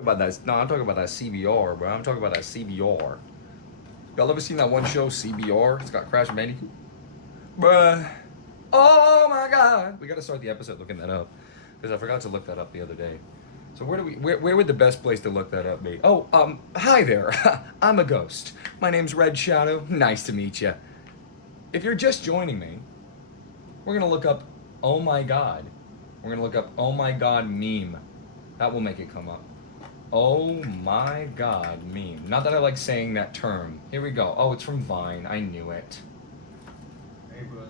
About that. No, I'm talking about that CBR, bro. I'm talking about that CBR. Y'all ever seen that one show, CBR? It's got Crash Bandicoot. Bruh. Oh my god. We gotta start the episode looking that up. Because I forgot to look that up the other day. So where would the best place to look that up be? Oh, hi there. I'm a ghost. My name's Red Shadow. Nice to meet you. If you're just joining me, we're gonna look up oh my god. We're gonna look up oh my god meme. That will make it come up. Oh my god meme. Not that I like saying that term. Here we go. Oh, it's from Vine. I knew it. Hey, bro.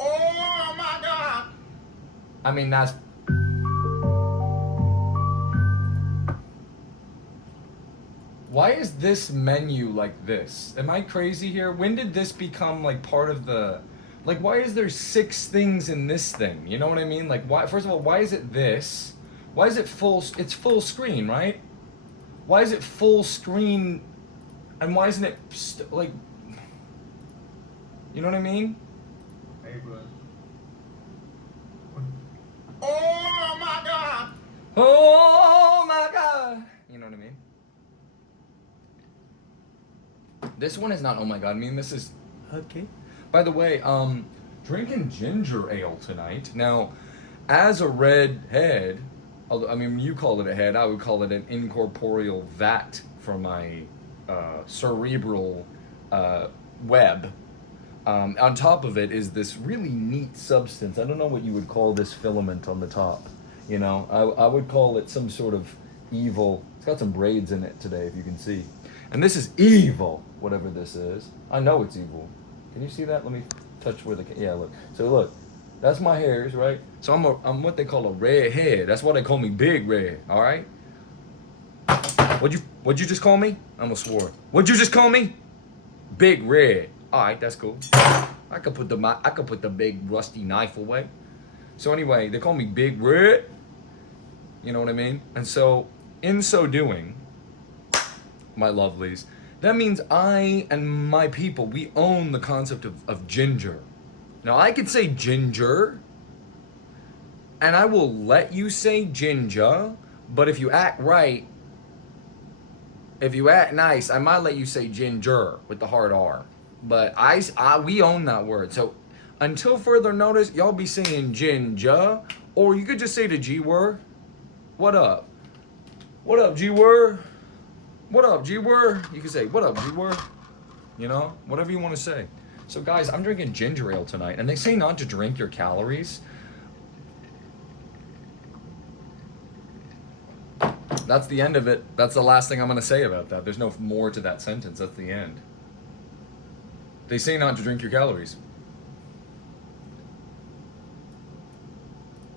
Oh my god! I mean, that's... Why is this menu like this? Am I crazy here? When did this become like part of the... Like, why is there 6 things in this thing? You know what I mean? Like, why? First of all, why is it this? Why is it full? It's full screen, right? Why is it full screen? And why isn't it like? You know what I mean? Hey, bro. Oh my god! Oh my god! You know what I mean? This one is not oh my god. I mean, this is okay. By the way, drinking ginger ale tonight. Now, as a redhead. I mean, you call it a head, I would call it an incorporeal vat for my cerebral web. On top of it is this really neat substance. I don't know what you would call this filament on the top. You know, I would call it some sort of evil. It's got some braids in it today, if you can see. And this is evil, whatever this is. I know it's evil. Can you see that? Let me touch where the... Yeah, look. So look. That's my hairs, right? So I'm what they call a red head. That's why they call me Big Red, all right? What'd you just call me? I almost swore. What'd you just call me? Big Red. All right, that's cool. I could put the big rusty knife away. So anyway, they call me Big Red. You know what I mean? And so, in so doing, my lovelies, that means I and my people, we own the concept of ginger. Now, I could say ginger, and I will let you say ginger, but if you act right, if you act nice, I might let you say ginger with the hard R. But we own that word. So until further notice, y'all be saying ginger, or you could just say the G word. What up? What up, G word? What up, G word? You can say, what up, G word? You know, whatever you want to say. So guys, I'm drinking ginger ale tonight, and they say not to drink your calories. That's the end of it. That's the last thing I'm gonna say about that. There's no more to that sentence. That's the end. They say not to drink your calories.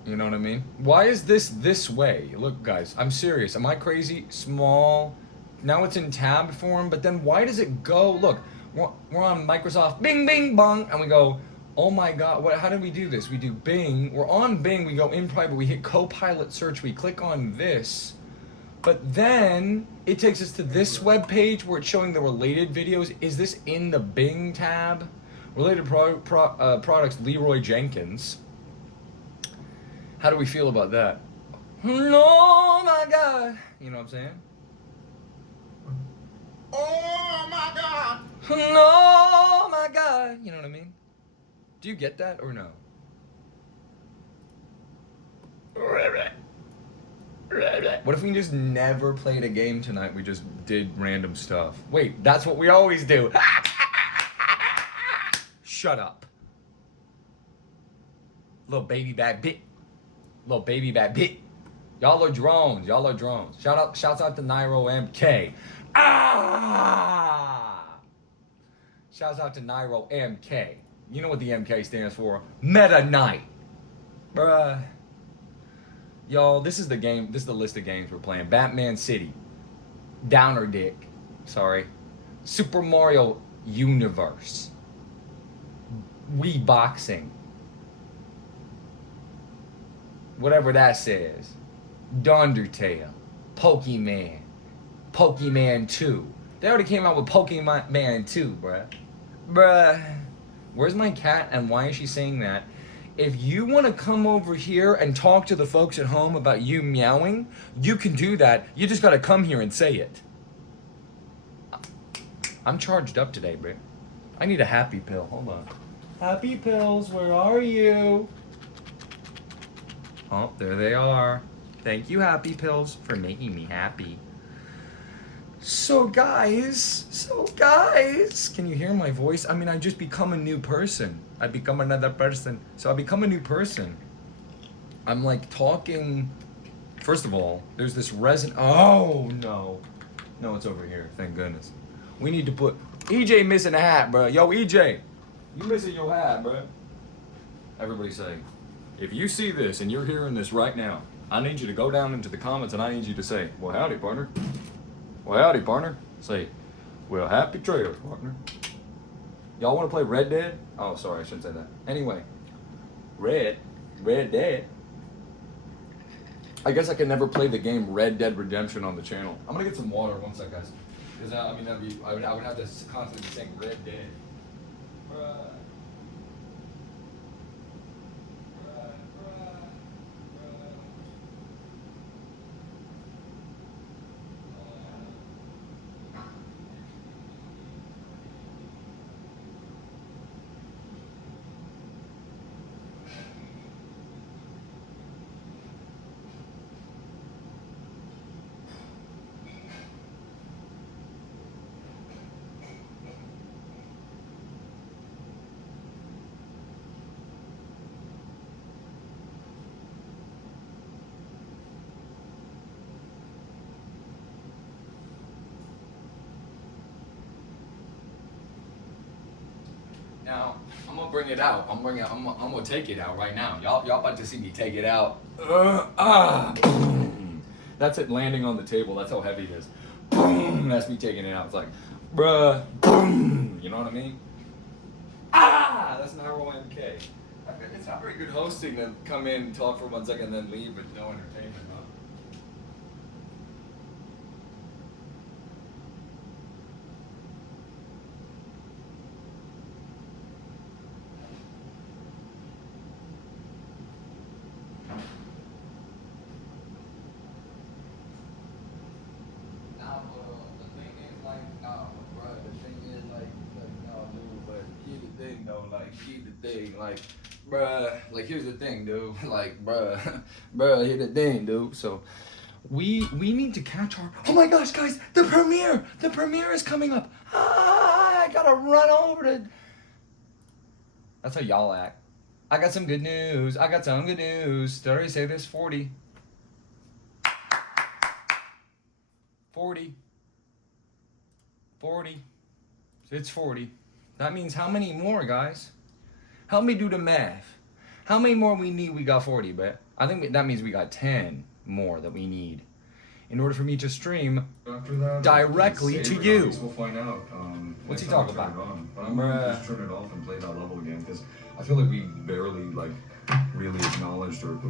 You know what I mean? Why is this way? Look, guys, I'm serious. Am I crazy? Small. Now it's in tab form, but then why does it go? Look. We're on Microsoft, bing, bing, bong, and we go, oh my god, how did we do this? We do Bing, we're on Bing, we go in private, we hit Copilot search, we click on this, but then it takes us to this web page where it's showing the related videos. Is this in the Bing tab? Related products, Leroy Jenkins. How do we feel about that? Oh my god, you know what I'm saying? Oh my god! Oh my god! You know what I mean? Do you get that or no? What if we just never played a game tonight? We just did random stuff. Wait, that's what we always do. Shut up. Little baby bad bit. Little baby bad bit. Y'all are drones. Y'all are drones. Shouts out to Nairo MK. Shouts out to Nairo MK. You know what the MK stands for? Meta Knight. Bruh. Y'all, this is the game. This is the list of games we're playing. Batman City. Downer Dick. Sorry. Super Mario Universe. Wii Boxing. Whatever that says. Undertale. Pokemon. Pokemon 2. They already came out with Pokemon 2, bruh. Bruh. Where's my cat and why is she saying that? if you want to come over here and talk to the folks at home about you meowing, you can do that. You just got to come here and say it. I'm charged up today, bro. I need a happy pill. Hold on. Happy pills, where are you? Oh, there they are. Thank you, happy pills, for making me happy. So guys, can you hear my voice? I mean, I just become a new person. I become another person. So I become a new person. I'm like talking. First of all, there's this resin. Oh no, no, it's over here. Thank goodness. We need to put EJ missing a hat, bro. Yo, EJ, you missing your hat, bro. Everybody say, if you see this and you're hearing this right now, I need you to go down into the comments and I need you to say, well, howdy, partner. Well, howdy, partner. Say, well, happy trails, partner. Y'all want to play Red Dead? Oh, sorry, I shouldn't say that. Anyway, Red Dead. I guess I can never play the game Red Dead Redemption on the channel. I'm gonna get some water. One sec, guys. Because I mean, I would have to constantly saying Red Dead. Now, I'm gonna bring it out. I'm gonna take it out right now. Y'all about to see me take it out. That's it landing on the table. That's how heavy it is. Boom. That's me taking it out. It's like, bruh. Boom. You know what I mean? That's an ROMK. It's not very good hosting to come in, talk for 1 second, then leave with no entertainment. Huh? Like, bruh, like, here's the thing, dude. Like, bruh, here's the thing, dude. So, we need to catch our. Oh my gosh, guys, the premiere is coming up. I gotta run over to. That's how y'all act. I got some good news. Did I already say this? 40. 40. It's 40. That means how many more, guys? Help me do the math. How many more we need? We got 40, but I think that means we got 10 more that we need in order for me to stream directly to you. We'll find out. What's he talking about? But I'm gonna just turn it off and play that level again because I feel like we barely really acknowledged or.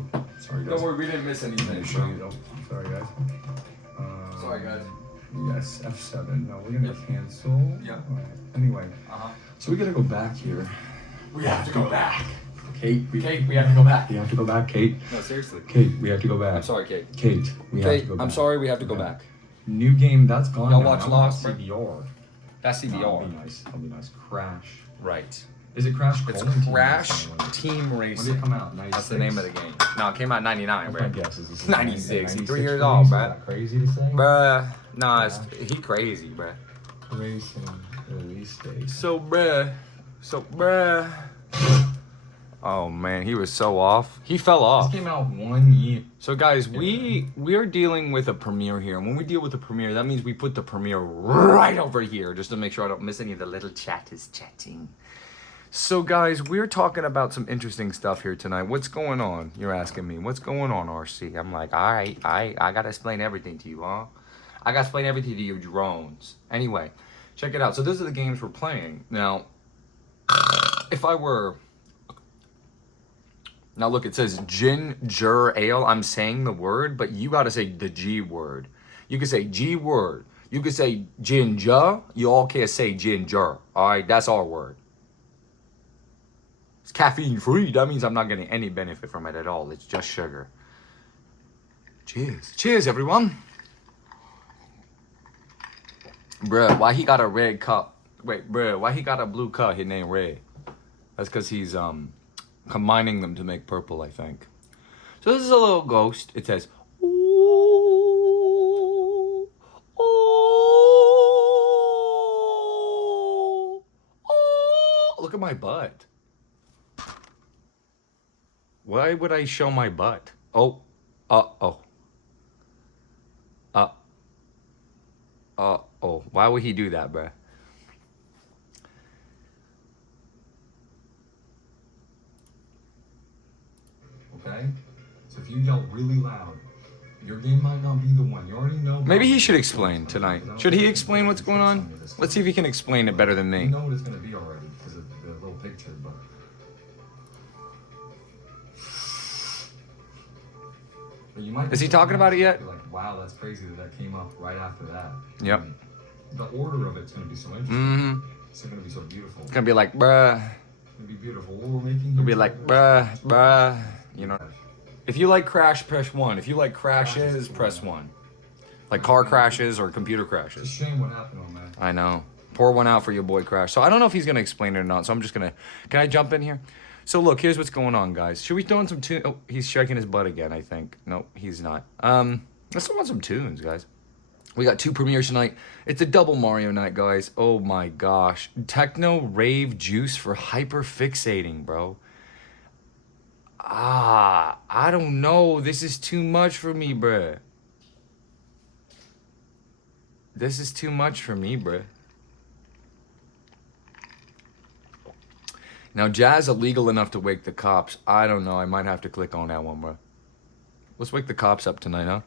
Sorry guys. Don't worry, we didn't miss anything. Sorry guys. Sorry guys. Yes, F7. No, we're gonna cancel. Yeah. Anyway. So we gotta go back here. We have to go back. Kate, we have to go back. We have to go back, Kate. No, seriously. Kate, we have to go back. I'm sorry, Kate. Kate, we have to go back. I'm sorry, we have to go back. New game, that's gone. Y'all now. watch I'm Lost, on CBR. That's CBR. That'll be nice. That'll be nice. Crash. Right. Is it Crash? It's Colon Crash Team Team Racing? When did Racing. it come out? 96? That's the name of the game. No, it came out in 99, My bro. guess is this is 96. He's 3 years release. old, Is bro. that crazy to say? Bruh. Nah, he crazy, bruh. Racing release date. So, bruh. Oh man, he was so off. He fell off. This came out 1 year. So guys, we are dealing with a premiere here. And when we deal with a premiere, that means we put the premiere right over here just to make sure I don't miss any of the little chatters chatting. So guys, we're talking about some interesting stuff here tonight. What's going on? You're asking me. What's going on, RC? I'm like, all right, I gotta explain everything to you, huh? I gotta explain everything to you drones. Anyway, check it out. So those are the games we're playing. Now, if I were... Now look, it says ginger ale. I'm saying the word, but you gotta say the G word. You can say G word. You can say ginger. You all can't say ginger. All right, that's our word. It's caffeine free. That means I'm not getting any benefit from it at all. It's just sugar. Cheers. Cheers, everyone. Bruh, why he got a red cup? Wait, bruh, why he got a blue cup? His name red. That's because he's combining them to make purple, I think. So this is a little ghost. It says, ooh, ooh, ooh. Look at my butt. Why would I show my butt? Oh, oh. Oh, why would he do that, bruh? Okay? So if you yell really loud, your game might not be the one. You already know. Maybe he should explain tonight. Should he explain what's going on? Let's see if he can explain it better than You me. know what it's going to be already because of the little picture, but. But you might Is he talking about it yet? Be like, wow, that's crazy that came up right after that. Yep. And the order of it's going to be so interesting. Mm-hmm. It's going to be so beautiful. It's gonna be like, bruh. It's going to be beautiful. What we're making here. It'll be like, bruh. You know. If you like Crash, press 1. If you like crashes, press 1. Like car crashes or computer It's a crashes. shame what happened on that. I know. Pour one out for your boy Crash. So I don't know if he's gonna explain it or not. So I'm just gonna. Can I jump in here? So look, here's what's going on, guys. Should we throw in some tune? Oh, he's shaking his butt again. I think. No, he's not. Let's throw on some tunes, guys. We got 2 premieres tonight. It's a double Mario night, guys. Oh my gosh. Techno rave juice for hyper fixating, bro. I don't know. This is too much for me, bruh. This is too much for me, bruh. Now, jazz illegal enough to wake the cops. I don't know. I might have to click on that one, bruh. Let's wake the cops up tonight, huh?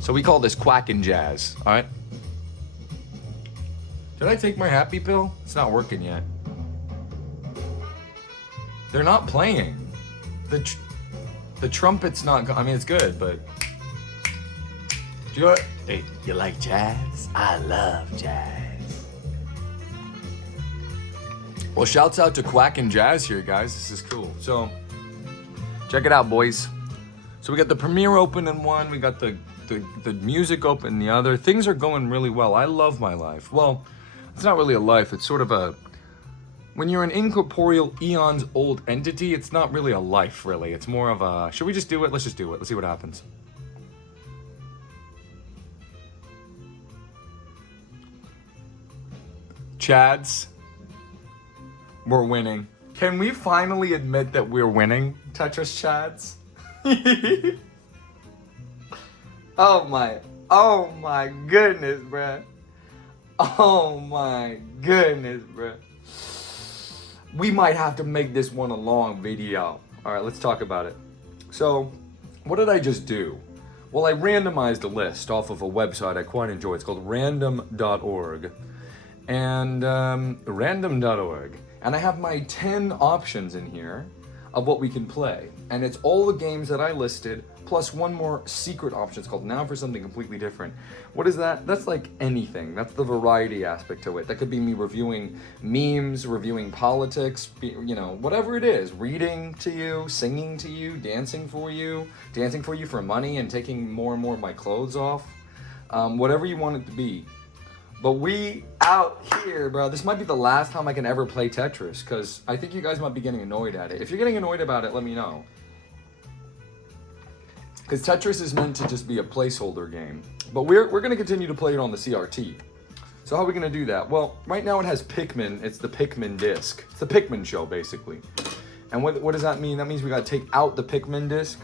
So we call this quacking jazz, all right? Did I take my happy pill? It's not working yet. They're not playing. The trumpet's not. I mean, it's good, but. Do you know what? Hey, you like jazz? I love jazz. Well, shouts out to Quack and Jazz here, guys. This is cool. So, check it out, boys. So we got the premiere open in one. We got the music open in the other. Things are going really well. I love my life. Well, it's not really a life. It's sort of a. When you're an incorporeal, eons old entity, it's not really a life, really. It's more of a. Should we just do it? Let's just do it. Let's see what happens. Chads, we're winning. Can we finally admit that we're winning, Tetris Chads? Oh my goodness, bruh. Oh my goodness, bruh. We might have to make this one a long video. All right, let's talk about it. So, what did I just do? Well, I randomized a list off of a website I quite enjoy. It's called random.org. And random.org. And I have my 10 options in here of what we can play. And it's all the games that I listed, plus one more secret option. It's called Now for Something Completely Different. What is that? That's like anything. That's the variety aspect to it. That could be me reviewing memes, reviewing politics, you know, whatever it is. Reading to you, singing to you, dancing for you for money and taking more and more of my clothes off. Whatever you want it to be. But we out here, bro. This might be the last time I can ever play Tetris, because I think you guys might be getting annoyed at it. If you're getting annoyed about it, let me know. Because Tetris is meant to just be a placeholder game. But we're going to continue to play it on the CRT. So how are we going to do that? Well, right now it has Pikmin. It's the Pikmin disc. It's the Pikmin show, basically. And what does that mean? That means we got to take out the Pikmin disc.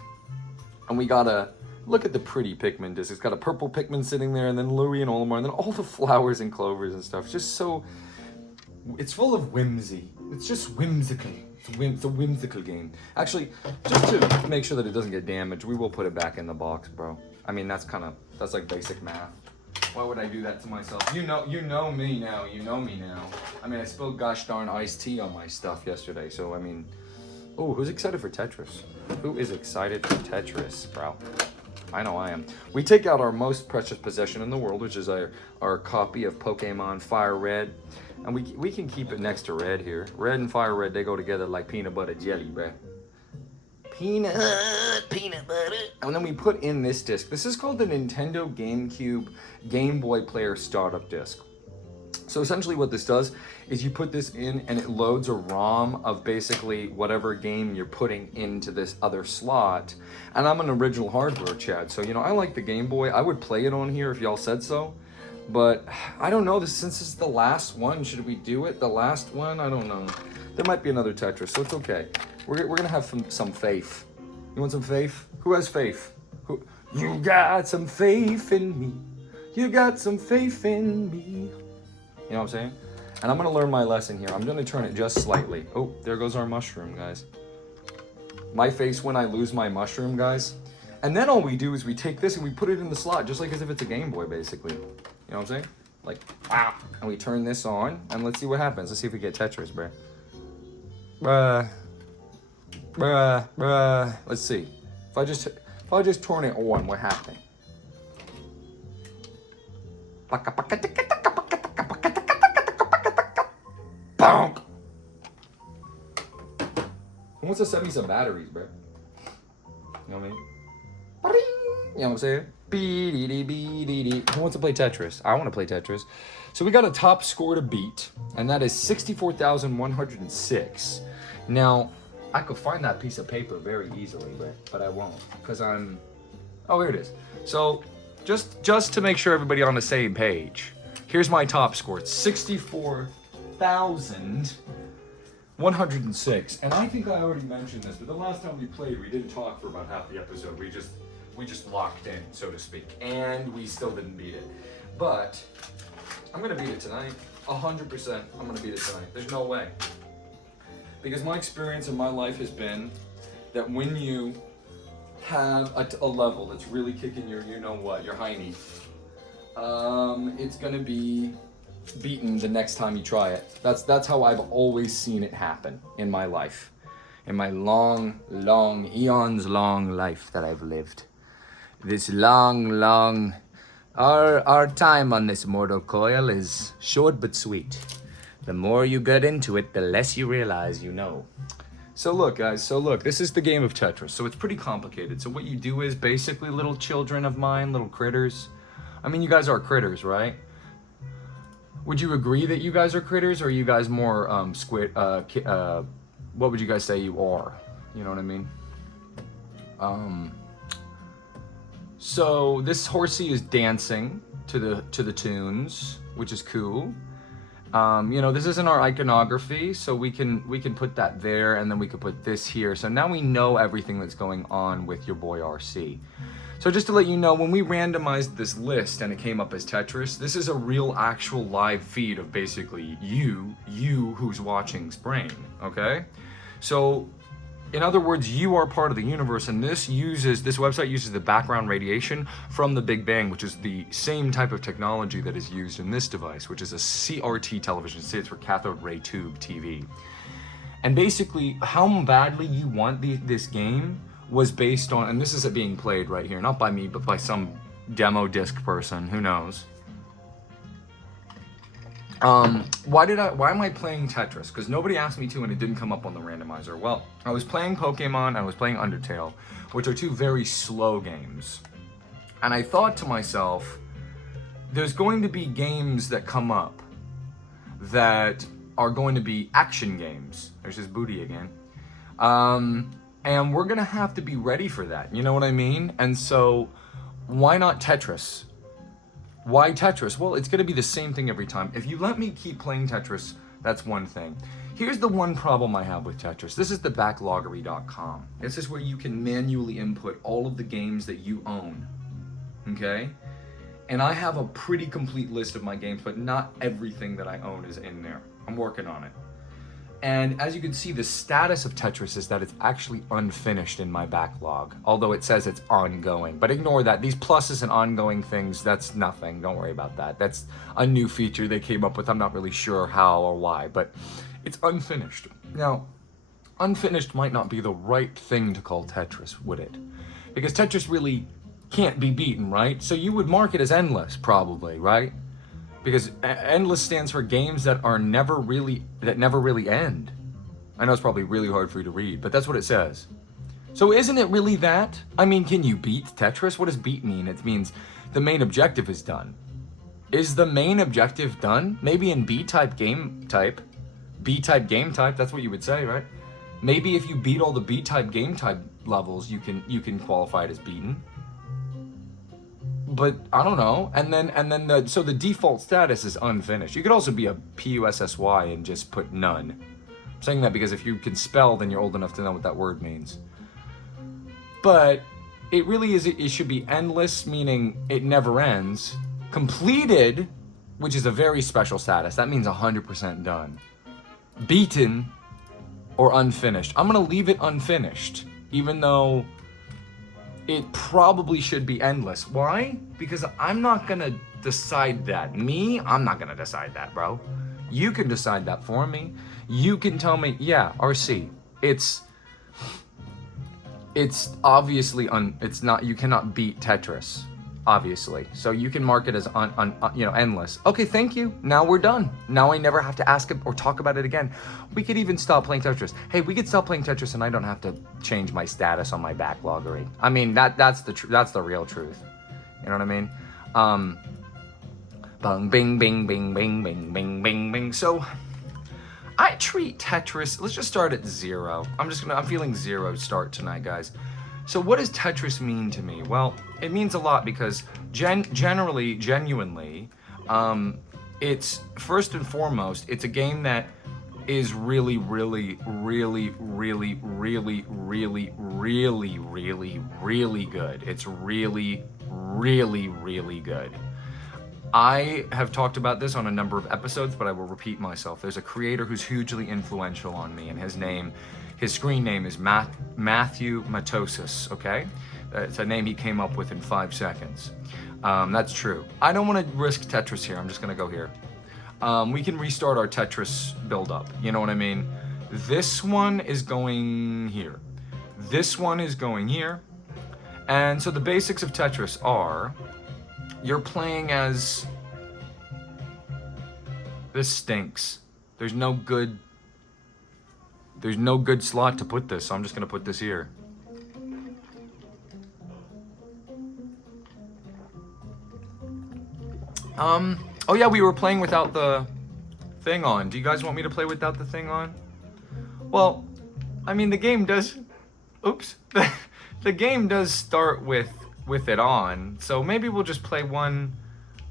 And we got to... Look at the pretty Pikmin disc. It's got a purple Pikmin sitting there, and then Louie and Olimar, and then all the flowers and clovers and stuff. It's just so... It's full of whimsy. It's just whimsical. It's a whimsical game. Actually, just to make sure that it doesn't get damaged, we will put it back in the box, bro. I mean, that's like basic math. Why would I do that to myself? You know me now. You know me now. I mean, I spilled gosh darn iced tea on my stuff yesterday, so I mean... Oh, who's excited for Tetris? Who is excited for Tetris, bro? I know I am. We take out our most precious possession in the world, which is our copy of Pokemon Fire Red. And we can keep it next to Red here. Red and Fire Red, they go together like peanut butter jelly, bruh. Peanut butter. And then we put in this disc. This is called the Nintendo GameCube Game Boy Player Startup Disc. So essentially what this does is you put this in and it loads a ROM of basically whatever game you're putting into this other slot. And I'm an original hardware Chad, so you know, I like the Game Boy. I would play it on here if y'all said so. But I don't know, since this is the last one, should we do it? The last one? I don't know. There might be another Tetris, so it's okay. We're gonna have some faith. You want some faith? Who has faith? Who? You got some faith in me. You got some faith in me. You know what I'm saying? And I'm gonna learn my lesson here. I'm gonna turn it just slightly. Oh, there goes our mushroom, guys. My face when I lose my mushroom, guys. And then all we do is we take this and we put it in the slot, just like as if it's a Game Boy, basically. You know what I'm saying? Like, wow. And we turn this on, and let's see what happens. Let's see if we get Tetris, bruh. Bruh. Let's see. If I just turn it on, what happened? Bonk. Who wants to send me some batteries, bruh? You know what I mean? You know what I'm saying? Who wants to play Tetris? I want to play Tetris. So we got a top score to beat, and that is 64,106. Now, I could find that piece of paper very easily, but I won't, because I'm... Oh, here it is. So, just to make sure everybody on the same page, here's my top score. It's 64,106. And I think I already mentioned this, but the last time we played, we didn't talk for about half the episode. We just locked in, so to speak, and we still didn't beat it. But I'm gonna beat it tonight. 100%, I'm gonna beat it tonight. There's no way. Because my experience in my life has been that when you have a level that's really kicking your you-know-what, your hiney, it's gonna be beaten the next time you try it. That's how I've always seen it happen in my life. In my long, eons long life that I've lived. This long, our time on this mortal coil is short but sweet. The more you get into it, the less you realize you know. So look, guys, this is the game of Tetris. So it's pretty complicated. So what you do is basically little children of mine, little critters. I mean, you guys are critters, right? Would you agree that you guys are critters, or are you guys more squid? What would you guys say you are? You know what I mean? So this horsey is dancing to the tunes, which is cool. You know, this isn't our iconography, so we can put that there, and then we could put this here. So now we know everything that's going on with your boy RC. So just to let you know, when we randomized this list and it came up as Tetris, this is a real actual live feed of basically you who's watching's brain, okay? So in other words, you are part of the universe, and this website uses the background radiation from the Big Bang, which is the same type of technology that is used in this device, which is a CRT television. It stands for cathode ray tube TV. And basically, how badly you want this game was based on, and this is it being played right here, not by me, but by some demo disc person, who knows. Why am I playing Tetris? Because nobody asked me to, and it didn't come up on the randomizer. Well, I was playing Pokemon and I was playing Undertale, which are two very slow games. And I thought to myself, there's going to be games that come up that are going to be action games. There's his booty again. And we're gonna have to be ready for that, you know what I mean? And so, why not Tetris? Why Tetris? Well, it's gonna be the same thing every time. If you let me keep playing Tetris, that's one thing. Here's the one problem I have with Tetris. This is the backloggery.com. This is where you can manually input all of the games that you own, okay? And I have a pretty complete list of my games, but not everything that I own is in there. I'm working on it. And as you can see, the status of Tetris is that it's actually unfinished in my backlog, although it says it's ongoing. But ignore that. These pluses and ongoing things, that's nothing. Don't worry about that. That's a new feature they came up with. I'm not really sure how or why, but it's unfinished. Now, unfinished might not be the right thing to call Tetris, would it? Because Tetris really can't be beaten, right? So you would mark it as endless, probably, right? Because endless stands for games that never really end. I know it's probably really hard for you to read, but that's what it says. So isn't it really that? I mean, can you beat Tetris? What does beat mean? It means the main objective is done. Is the main objective done? Maybe in B-type game type, that's what you would say, right? Maybe if you beat all the B-type game type levels, you can qualify it as beaten. But I don't know. And then the default status is unfinished. You could also be a PUSSY and just put none. I'm saying that because if you can spell, then you're old enough to know what that word means. But it really is, it should be endless, meaning it never ends. Completed, which is a very special status. That means 100% done. Beaten or unfinished. I'm gonna leave it unfinished, even though it probably should be endless. Why? Because I'm not gonna decide that. I'm not gonna decide that, bro. You can decide that for me. You can tell me, yeah, RC, it's obviously it's not, you cannot beat Tetris, obviously. So you can mark it as endless. Okay, thank you. Now we're done. Now I never have to ask it or talk about it again. We could even stop playing Tetris. Hey, we could stop playing Tetris and I don't have to change my status on my backloggery. I mean, that's the real truth. You know what I mean? Bing, bing, bing, bing, bing, bing, bing, bing. So I treat Tetris, let's just start at 0. I'm feeling 0 start tonight, guys. So what does Tetris mean to me? Well, it means a lot because genuinely, it's first and foremost, it's a game that is really, really, really, really, really, really, really, really, really good. It's really, really, really good. I have talked about this on a number of episodes, but I will repeat myself. There's a creator who's hugely influential on me, and his screen name is Matthew Matosis, okay? It's a name he came up with in 5 seconds. That's true. I don't want to risk Tetris here. I'm just going to go here. We can restart our Tetris build-up. You know what I mean? This one is going here. This one is going here. And so the basics of Tetris are, you're playing as... This stinks. There's no good slot to put this, so I'm just gonna put this here. Oh yeah, we were playing without the thing on. Do you guys want me to play without the thing on? Well, I mean, the game does... Oops. The game does start with it on, so maybe we'll just play one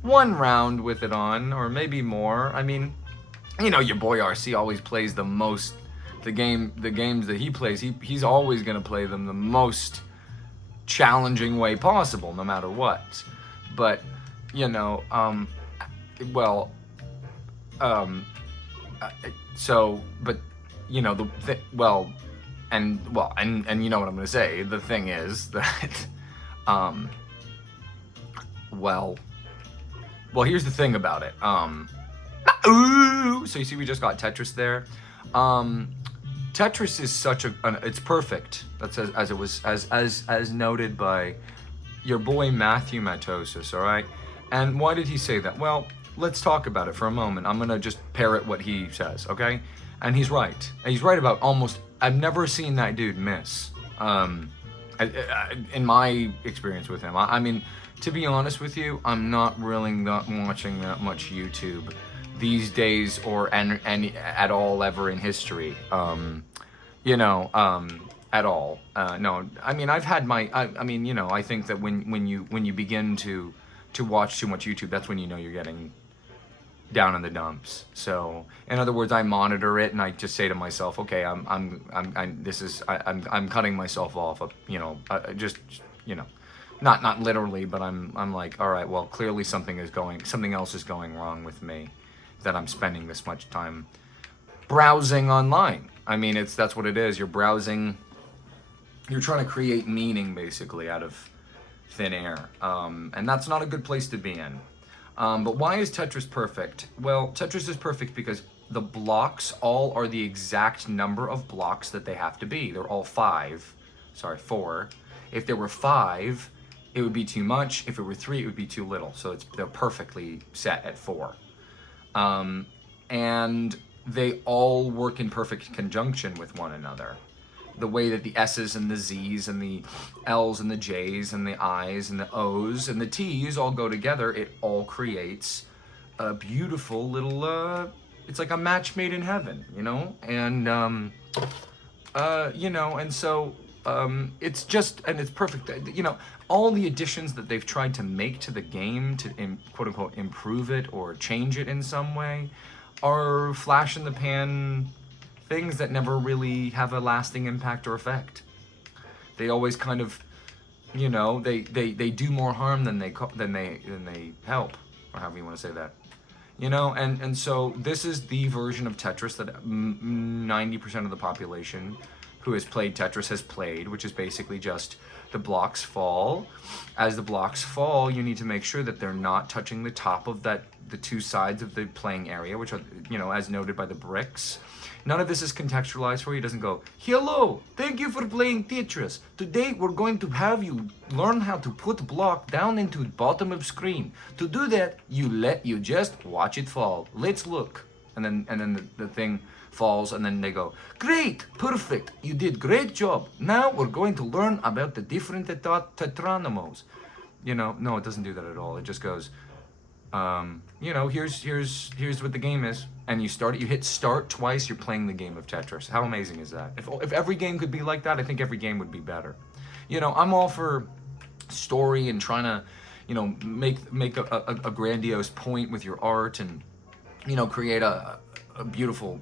round with it on, or maybe more. I mean, you know, your boy RC always plays the most. The games that he plays, he's always gonna play them the most challenging way possible, no matter what. But you know, so, but you know, and you know what I'm gonna say. The thing is that, well, here's the thing about it. So you see, we just got Tetris there. Tetris is such it's perfect. That's as noted by your boy Matthew Matosis. All right. And why did he say that? Well, let's talk about it for a moment. I'm gonna just parrot what he says, okay? And he's right. And he's right about almost. I've never seen that dude miss. In my experience with him, I mean, to be honest with you, I'm not watching that much YouTube these days, or any at all ever in history. You know, at all. No, I mean, I've had my. I mean, you know, I think that when you begin to watch too much YouTube, that's when you know you're getting down in the dumps. So, in other words, I monitor it and I just say to myself, okay, I'm cutting myself off. You know, just, you know, not literally, but I'm like, all right, well, clearly something else is going wrong with me, that I'm spending this much time browsing online. I mean, that's what it is. You're browsing. You're trying to create meaning basically out of thin air, and that's not a good place to be in. But why is Tetris perfect? Well, Tetris is perfect because the blocks all are the exact number of blocks that they have to be. They're all 4. If there were 5, it would be too much. If it were 3, it would be too little. So they're perfectly set at 4. And they all work in perfect conjunction with one another. The way that the S's and the Z's and the L's and the J's and the I's and the O's and the T's all go together, it all creates a beautiful little, it's like a match made in heaven, you know? And, you know, and so it's just, and it's perfect. You know, all the additions that they've tried to make to the game to quote unquote improve it or change it in some way are flash in the pan things that never really have a lasting impact or effect. They always kind of, you know, they do more harm than they help, or however you want to say that. You know, and so this is the version of Tetris that 90% of the population who has played Tetris has played, which is basically just the blocks fall. As the blocks fall, you need to make sure that they're not touching the top of the 2 sides of the playing area, which are, you know, as noted by the bricks. None of this is contextualized for you. It doesn't go, hello, thank you for playing Tetris. Today we're going to have you learn how to put block down into the bottom of screen. To do that, you just watch it fall. Let's look. And then the thing falls, and then they go, great, perfect, you did great job. Now we're going to learn about the different tetranimals. You know, no, it doesn't do that at all. It just goes, you know, here's what the game is, and you hit start twice, you're playing the game of Tetris. How amazing is that? If every game could be like that, I think every game would be better. You know, I'm all for story and trying to, you know, make a grandiose point with your art, and, you know, create a beautiful,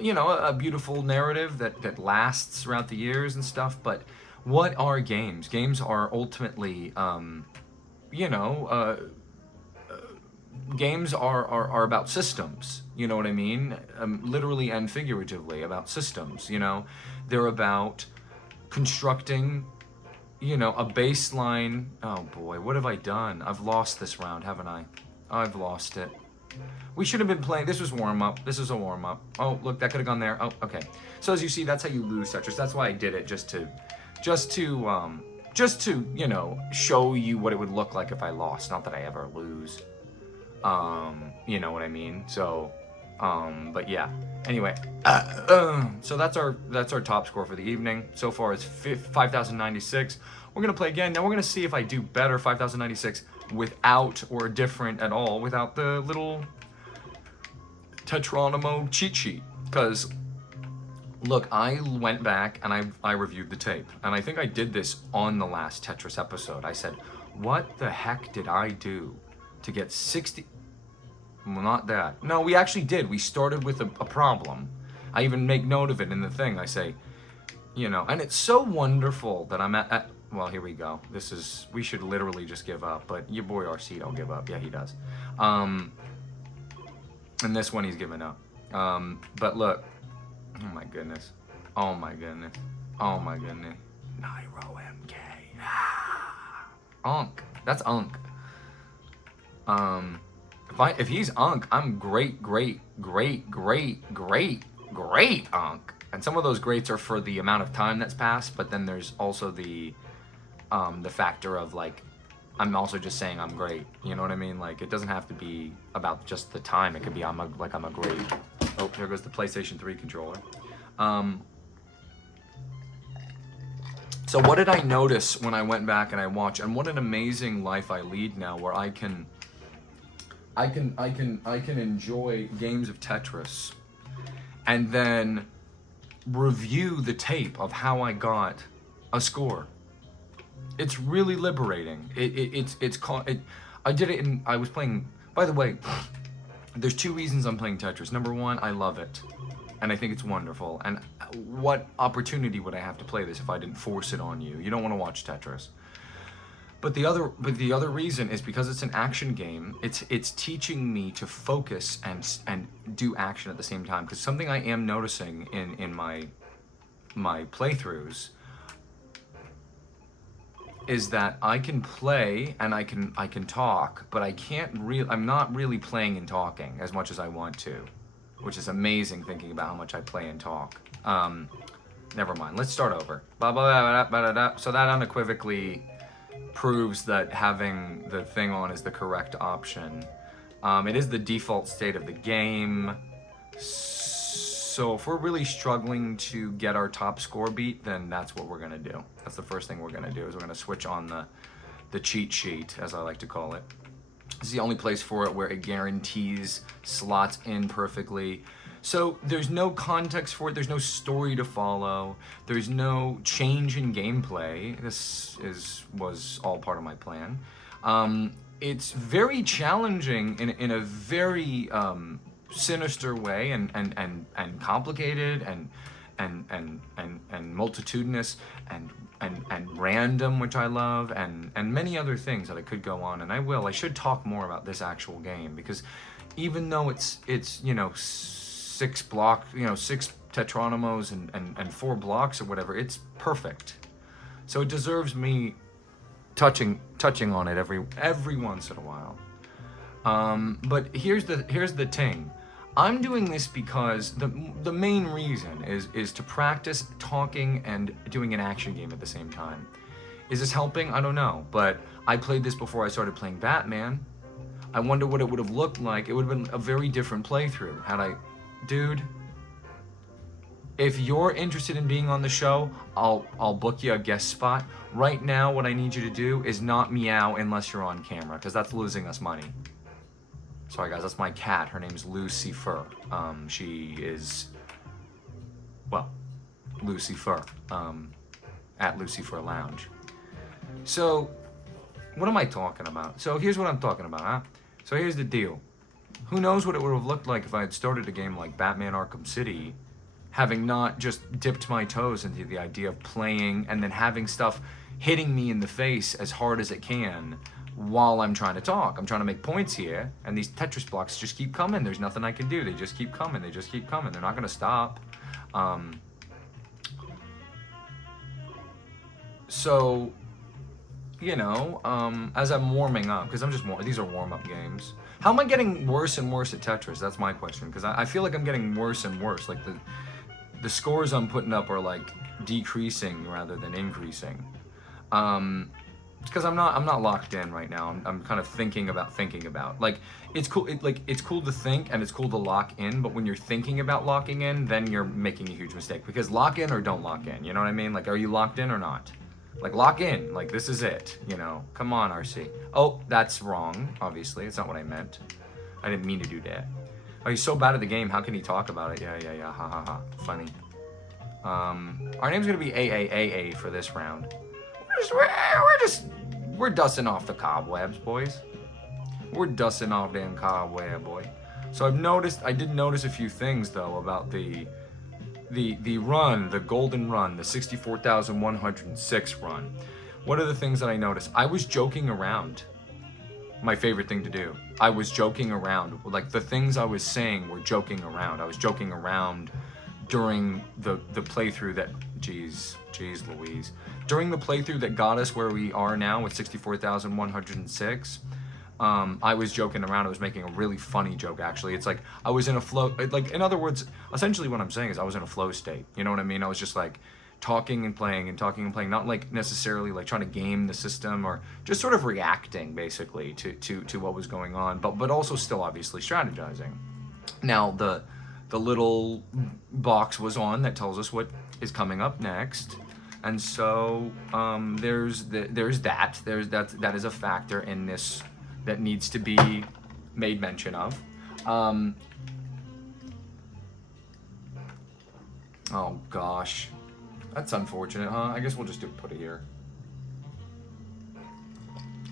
you know, a beautiful narrative that lasts throughout the years and stuff. But what are games? Games are ultimately, you know, games are about systems, you know what I mean? Literally and figuratively about systems, you know? They're about constructing, you know, a baseline. Oh boy, what have I done? I've lost this round, haven't I? I've lost it. We should have been playing, this was warm-up, this is a warm-up. Oh, look, that could have gone there. Oh, okay. So as you see, that's how you lose Tetris. That's why I did it, just to, you know, show you what it would look like if I lost. Not that I ever lose. You know what I mean? So, but yeah. Anyway, so that's our top score for the evening. So far it's 5,096. We're gonna play again. Now we're gonna see if I do better 5,096 without, or different at all, without the little Tetronimo cheat sheet. Because look, I went back and I reviewed the tape, and I think I did this on the last Tetris episode. I said, what the heck did I do to get 60? Well, not that. No, we actually did. We started with a problem. I even make note of it in the thing. I say, you know, and it's so wonderful that I'm at well, here we go. We should literally just give up, but your boy RC don't give up. Yeah, he does. And this one he's giving up. But look, oh my goodness. Oh my goodness. Oh my goodness. Nairo MK. Unk. That's Unk. If he's Unk, I'm great Unk. And some of those greats are for the amount of time that's passed, but then there's also the factor of, like, I'm also just saying I'm great. You know what I mean? Like, it doesn't have to be about just the time. It could be I'm a great. Oh, there goes the PlayStation 3 controller. So what did I notice when I went back and I watched? And what an amazing life I lead now, where I can enjoy games of Tetris and then review the tape of how I got a score. It's really liberating. I did it I was playing, by the way, there's 2 reasons I'm playing Tetris. Number 1, I love it, and I think it's wonderful. And what opportunity would I have to play this if I didn't force it on you? You don't want to watch Tetris. But the other reason is because it's an action game. It's teaching me to focus and do action at the same time. Because something I am noticing in my playthroughs is that I can play and I can talk, but I'm not really playing and talking as much as I want to, which is amazing thinking about how much I play and talk. Never mind. Let's start over. So that unequivocally proves that having the thing on is the correct option. It is the default state of the game. So if we're really struggling to get our top score beat, then that's what we're gonna do. That's the first thing we're gonna do, is we're gonna switch on the cheat sheet, as I like to call it. This is the only place for it where it guarantees slots in perfectly. So there's no context for it, there's no story to follow, there's no change in gameplay. This was all part of my plan. It's very challenging in a very sinister way, and complicated and multitudinous and random, which I love, and many other things that I could go on, and I will. I should talk more about this actual game, because even though it's you know, 6 tetronymos and 4 blocks or whatever, it's perfect. So it deserves me touching on it every once in a while. But here's the thing. I'm doing this because the main reason is to practice talking and doing an action game at the same time. Is this helping? I don't know, but I played this before I started playing Batman. I wonder what it would have looked like. It would have been a very different playthrough had I... Dude, if you're interested in being on the show, I'll book you a guest spot. Right now, what I need you to do is not meow unless you're on camera, because that's losing us money. Sorry guys, that's my cat. Her name's Lucifer. She is, well, Lucifer, at Lucifer Lounge. So, what am I talking about? So here's what I'm talking about, huh? So here's the deal. Who knows what it would have looked like if I had started a game like Batman Arkham City, having not just dipped my toes into the idea of playing and then having stuff hitting me in the face as hard as it can while I'm trying to talk. I'm trying to make points here, and these Tetris blocks just keep coming. There's nothing I can do. They just keep coming. They just keep coming. They're not going to stop. So, you know, as I'm warming up, because these are warm-up games. How am I getting worse and worse at Tetris? That's my question, because I feel like I'm getting worse and worse. Like the scores I'm putting up are like decreasing rather than increasing. Because I'm not locked in right now. I'm kind of thinking about. Like, it's cool. It's cool to think and it's cool to lock in. But when you're thinking about locking in, then you're making a huge mistake. Because lock in or don't lock in. You know what I mean? Like, are you locked in or not? Like, lock in. Like, this is it. You know? Come on, RC. Oh, that's wrong. Obviously, it's not what I meant. I didn't mean to do that. Oh, he's so bad at the game. How can he talk about it? Yeah. Ha ha ha. Funny. Our name's gonna be AAAA for this round. We're dusting off the cobwebs, boys. We're dusting off damn cobweb, boy. So I did notice a few things though about the run, the golden run, the 64,106 run. What are the things that I noticed? I was joking around. My favorite thing to do. I was joking around. Like, the things I was saying were joking around. I was joking around during the playthrough that, geez Louise. During the playthrough that got us where we are now with 64,106, I was joking around. I was making a really funny joke, actually. It's like I was in a flow, like, in other words, essentially what I'm saying is I was in a flow state. You know what I mean? I was just like talking and playing, not like necessarily like trying to game the system, or just sort of reacting basically to what was going on, but also still obviously strategizing. Now the little box was on that tells us what is coming up next. And so that is a factor in this that needs to be made mention of. Oh gosh, that's unfortunate, huh? I guess we'll just put it here.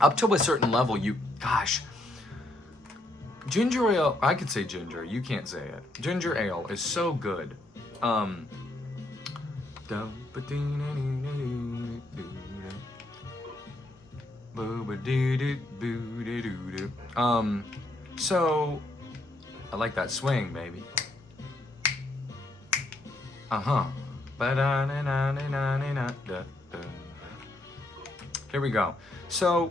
Up to a certain level, ginger ale, I could say ginger, you can't say it. Ginger ale is so good. So I like that swing, baby. Here we go. So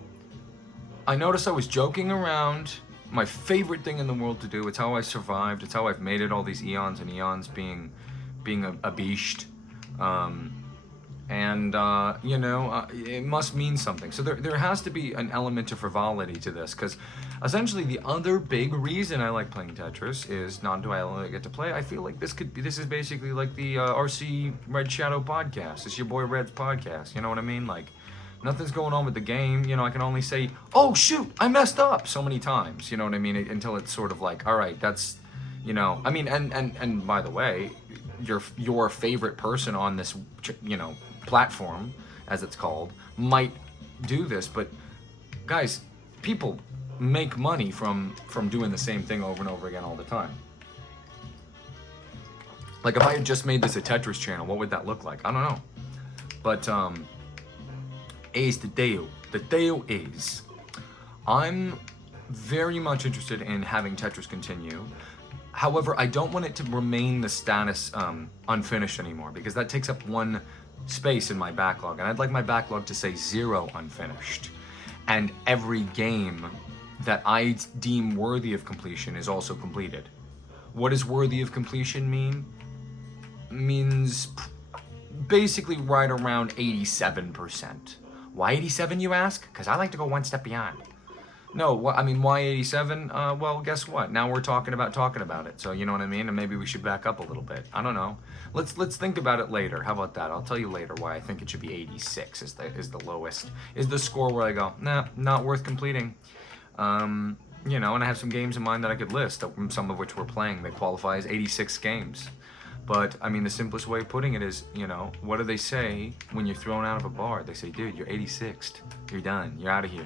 I noticed I was joking around. My favorite thing in the world to do. It's how I survived. It's how I've made it all these eons and eons being a beast. And, you know, it must mean something. So there has to be an element of frivolity to this, because essentially the other big reason I like playing Tetris is not do I only get to play. I feel like this is basically like the RC Red Shadow podcast. It's your boy Red's podcast. You know what I mean? Like, nothing's going on with the game. You know, I can only say, oh shoot, I messed up so many times. You know what I mean? Until it's sort of like, all right, that's, you know, I mean, and by the way, your favorite person on this, you know, platform, as it's called, might do this, but guys, people make money from doing the same thing over and over again all the time. Like, if I had just made this a Tetris channel, what would that look like? I don't know. But is the deal. The deal is, I'm very much interested in having Tetris continue. However, I don't want it to remain the status unfinished anymore, because that takes up one space in my backlog, and I'd like my backlog to say 0 unfinished. And every game that I deem worthy of completion is also completed. What does worthy of completion mean? Means basically right around 87%. Why 87, you ask? Because I like to go one step beyond. No, I mean, why 87? Well, guess what? Now we're talking about it. So you know what I mean? And maybe we should back up a little bit. I don't know. Let's think about it later. How about that? I'll tell you later why I think it should be 86 is the lowest. Is the score where I go, nah, not worth completing. You know, and I have some games in mind that I could list, some of which we're playing that qualify as 86 games. But, I mean, the simplest way of putting it is, you know, what do they say when you're thrown out of a bar? They say, dude, you're 86th. You're done. You're out of here.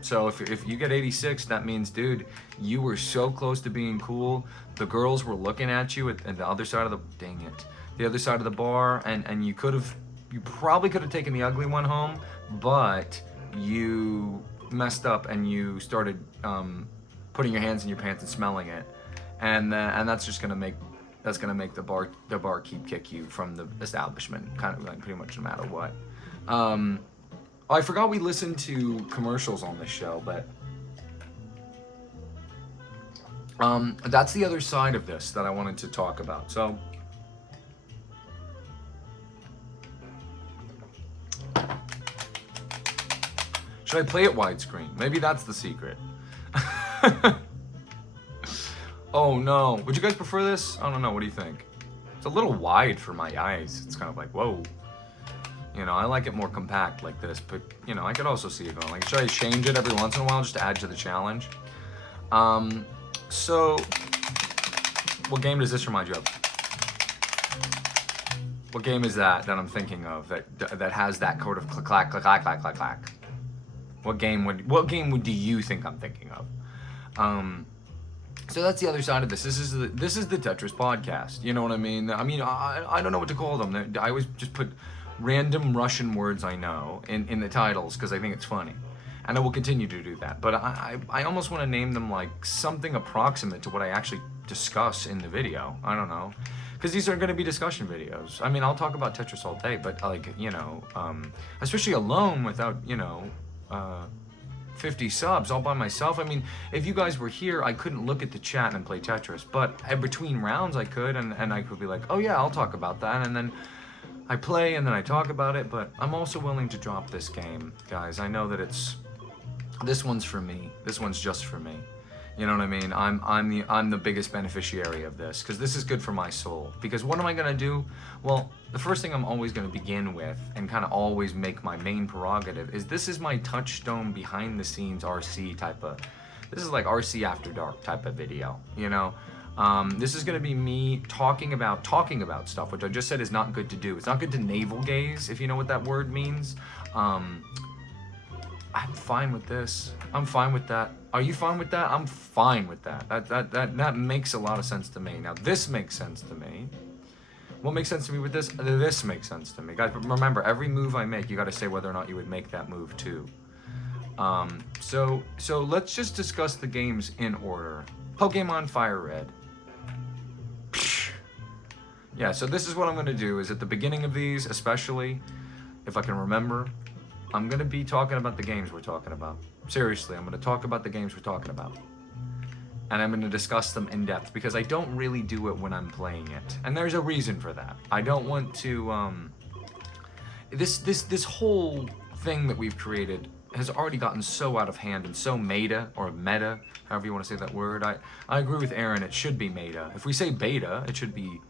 So if you get 86, that means, dude, you were so close to being cool. The girls were looking at you at the other side of the other side of the bar, and you probably could have taken the ugly one home, but you messed up and you started putting your hands in your pants and smelling it, and that's just gonna make the barkeep kick you from the establishment, kind of like pretty much no matter what. I forgot we listened to commercials on this show, but that's the other side of this that I wanted to talk about. So should I play it widescreen? Maybe that's the secret. Oh no, would you guys prefer this? I don't know, what do you think? It's a little wide for my eyes. It's kind of like, whoa. You know, I like it more compact like this, but, you know, I could also see it going. Like, should I change it every once in a while just to add to the challenge? So, what game does this remind you of? What game is that I'm thinking of that has that code of clack, clack, clack, clack, clack, clack? What game do you think I'm thinking of? So that's the other side of this. This is the Tetris podcast. You know what I mean? I don't know what to call them. I always just put random Russian words I know in the titles because I think it's funny, and I will continue to do that. But I almost want to name them like something approximate to what I actually discuss in the video. I don't know, because these are going to be discussion videos. I mean, I'll talk about Tetris all day, but like, you know, especially alone without, you know, 50 subs all by myself. I mean, if you guys were here, I couldn't look at the chat and play Tetris, but between rounds I could, and I could be like, oh yeah, I'll talk about that, and then I play and then I talk about it. But I'm also willing to drop this game, guys. I know that this one's for me. This one's just for me. You know what I mean? I'm the biggest beneficiary of this, because this is good for my soul. Because what am I gonna do? Well, the first thing I'm always gonna begin with, and kind of always make my main prerogative, is this is my touchstone behind the scenes RC type of. This is like RC After Dark type of video. You know. This is going to be me talking about stuff, which I just said is not good to do. It's not good to navel gaze, if you know what that word means. I'm fine with this. I'm fine with that. Are you fine with that? I'm fine with that. That makes a lot of sense to me. Now, this makes sense to me. What makes sense to me with this? This makes sense to me. Guys, remember, every move I make, you got to say whether or not you would make that move too. So let's just discuss the games in order. Pokemon Fire Red. Yeah, so this is what I'm going to do, is at the beginning of these, especially, if I can remember, I'm going to be talking about the games we're talking about. Seriously, I'm going to talk about the games we're talking about. And I'm going to discuss them in depth, because I don't really do it when I'm playing it. And there's a reason for that. I don't want to, this whole thing that we've created has already gotten so out of hand and so meta, or meta, however you want to say that word. I agree with Aaron, it should be meta. If we say beta, it should be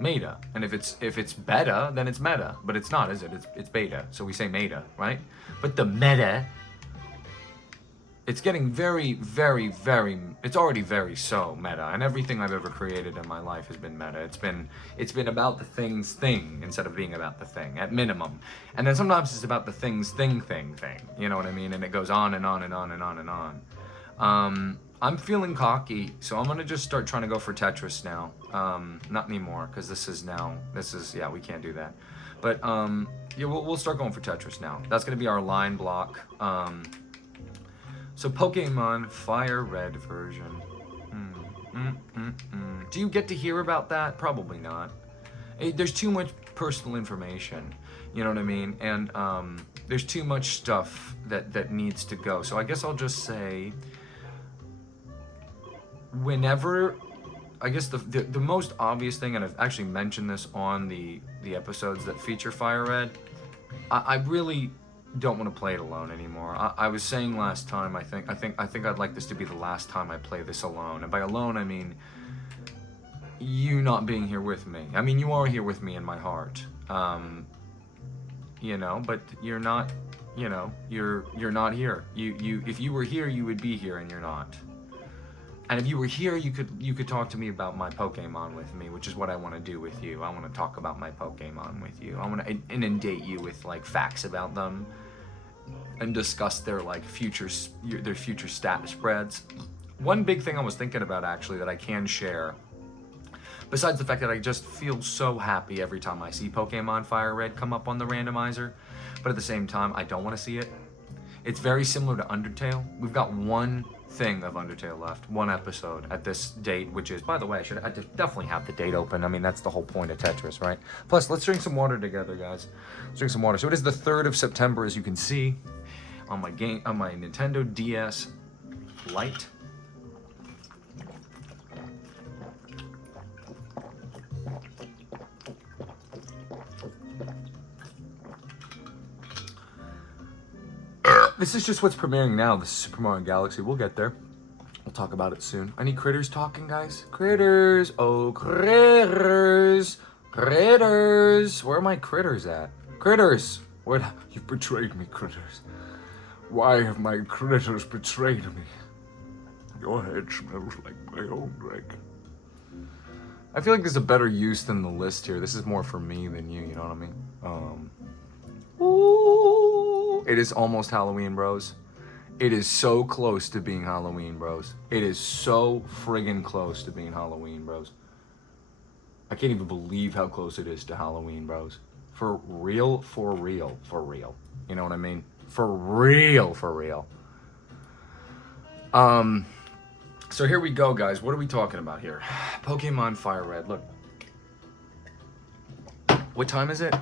meta. And if it's beta, then it's meta. But it's not, is it? It's beta. So we say meta, right? But the meta, it's getting very, very, very, it's already very so meta. And everything I've ever created in my life has been meta. It's been about the thing's thing instead of being about the thing, at minimum. And then sometimes it's about the thing's thing. You know what I mean? And it goes on and on and on and on and on. I'm feeling cocky, so I'm gonna just start trying to go for Tetris now. Not anymore, because this is, yeah, we can't do that. But yeah, we'll start going for Tetris now. That's gonna be our line block. So Pokemon Fire Red version. Do you get to hear about that? Probably not. There's too much personal information, you know what I mean? And there's too much stuff that needs to go. So I guess I'll just say, whenever, I guess the most obvious thing, and I've actually mentioned this on the episodes that feature Fire Red, I really don't want to play it alone anymore. I was saying last time, I think I'd like this to be the last time I play this alone. And by alone, I mean you not being here with me. I mean, you are here with me in my heart. You know, but you're not, you know, you're not here. You if you were here, you would be here, and you're not. And if you were here, you could talk to me about my Pokemon with me, which is what I want to do with you. I want to talk about my Pokemon with you. I want to inundate you with like facts about them, and discuss their like future stat spreads. One big thing I was thinking about actually that I can share, besides the fact that I just feel so happy every time I see Pokemon Fire Red come up on the randomizer, but at the same time I don't want to see it. It's very similar to Undertale. We've got one thing of Undertale left, one episode at this date, which is, by the way, I definitely have the date open. I mean, that's the whole point of Tetris, right? Plus, let's drink some water together, guys. Let's drink some water. So it is the 3rd of September, as you can see on my Nintendo DS Lite. This is just what's premiering now. This is Super Mario Galaxy. We'll get there. We'll talk about it soon. Any critters talking, guys? Critters. Oh, critters. Critters. Where are my critters at? Critters. What? You've betrayed me, critters. Why have my critters betrayed me? Your head smells like my own drink. I feel like there's a better use than the list here. This is more for me than you know what I mean? Ooh, it is almost Halloween, bros. It is so close to being Halloween, bros. It is so friggin' close to being Halloween, bros. I can't even believe how close it is to Halloween, bros. For real, for real, for real. You know what I mean? For real, for real. So here we go, guys. What are we talking about here? Pokemon Fire Red. Look. What time is it?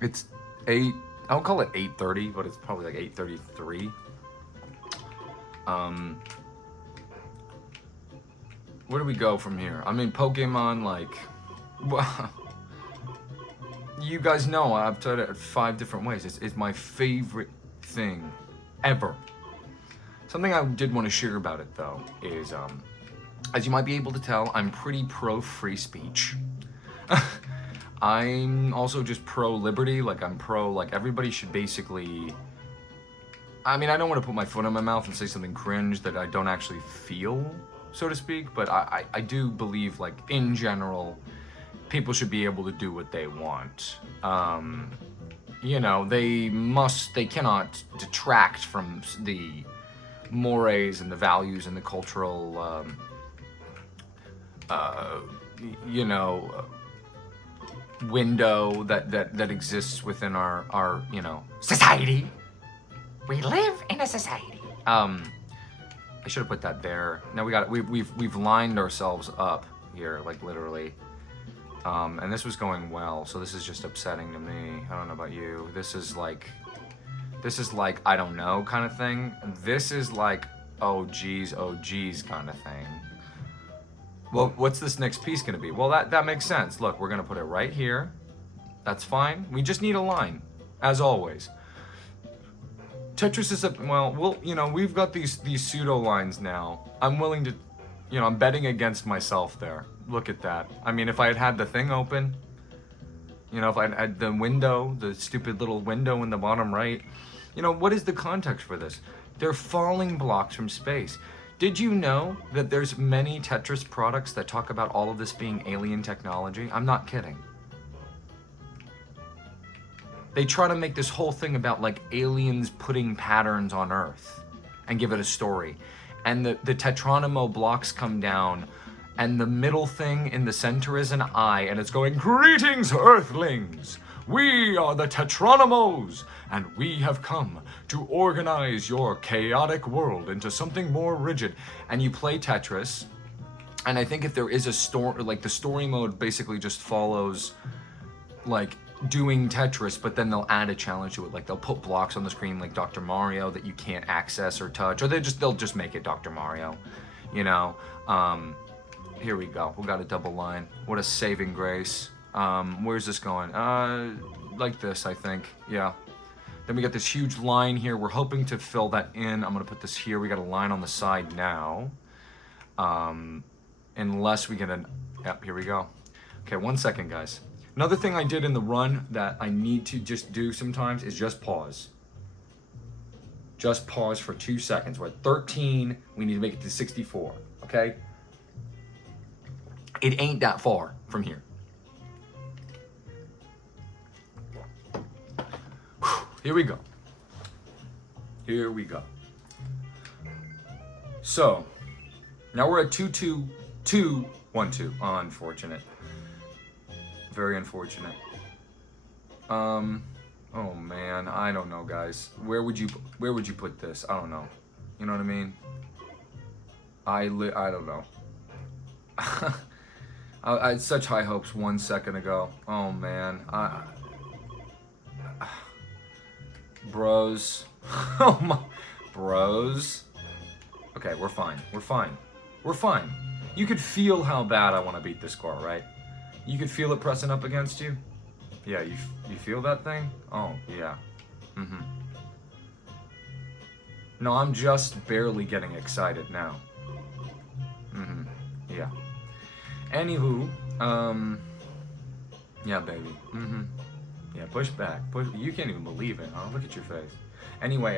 It's 8. I'll call it 8:30, but it's probably like 8:33. Where do we go from here? I mean, Pokemon, like, well, you guys know I've tried it 5 different ways. It's my favorite thing ever. Something I did want to share about it, though, is, as you might be able to tell, I'm pretty pro free speech. I'm also just pro liberty. Like, I'm pro, like, everybody should basically, I mean, I don't want to put my foot in my mouth and say something cringe that I don't actually feel, so to speak, but I do believe, like, in general, people should be able to do what they want. You know, they cannot detract from the mores and the values and the cultural, you know, window that exists within our you know, society. We live in a society. I should have put that there. Now we've lined ourselves up here, like literally. And this was going well, so this is just upsetting to me. I don't know about you. This is like I don't know kind of thing. This is like oh geez kind of thing. Well, what's this next piece gonna be? Well, that makes sense. Look, we're gonna put it right here. That's fine. We just need a line, as always. Tetris is we've got these pseudo lines now. I'm willing to, I'm betting against myself there. Look at that. I mean, if I had had the thing open, if I had the window, the stupid little window in the bottom right, what is the context for this? They're falling blocks from space. Did you know that there's many Tetris products that talk about all of this being alien technology? I'm not kidding. They try to make this whole thing about like aliens putting patterns on Earth and give it a story. And the Tetronimo blocks come down, and the middle thing in the center is an eye, and it's going, "Greetings, Earthlings! We are the Tetronimos, and we have come to organize your chaotic world into something more rigid." And you play Tetris, and I think if there is a story, like the story mode basically just follows like doing Tetris, but then they'll add a challenge to it. Like they'll put blocks on the screen like Dr. Mario that you can't access or touch, or they'll just make it Dr. Mario, Here we go. We got a double line. What a saving grace. Where's this going? Like this, I think. Yeah. Then we got this huge line here. We're hoping to fill that in. I'm gonna put this here. We got a line on the side now. Unless we get yep, here we go. Okay, 1 second, guys. Another thing I did in the run that I need to just do sometimes is just pause. Just pause for 2 seconds. We're at 13. We need to make it to 64, okay? It ain't that far from here. Here we go. Here we go. So, now we're at 2-2-2-1-2. Unfortunate. Very unfortunate. Oh man, I don't know, guys. Where would you put this? I don't know. You know what I mean? I don't know. I had such high hopes 1 second ago. Oh man, bros. Oh my, bros. Okay, we're fine. We're fine. We're fine. You could feel how bad I want to beat this score, right? You could feel it pressing up against you? Yeah, you feel that thing? Oh, yeah. Mm-hmm. No, I'm just barely getting excited now. Mm-hmm. Yeah. Anywho, yeah, baby. Mm-hmm. Yeah, push back. You can't even believe it, huh? Look at your face. Anyway,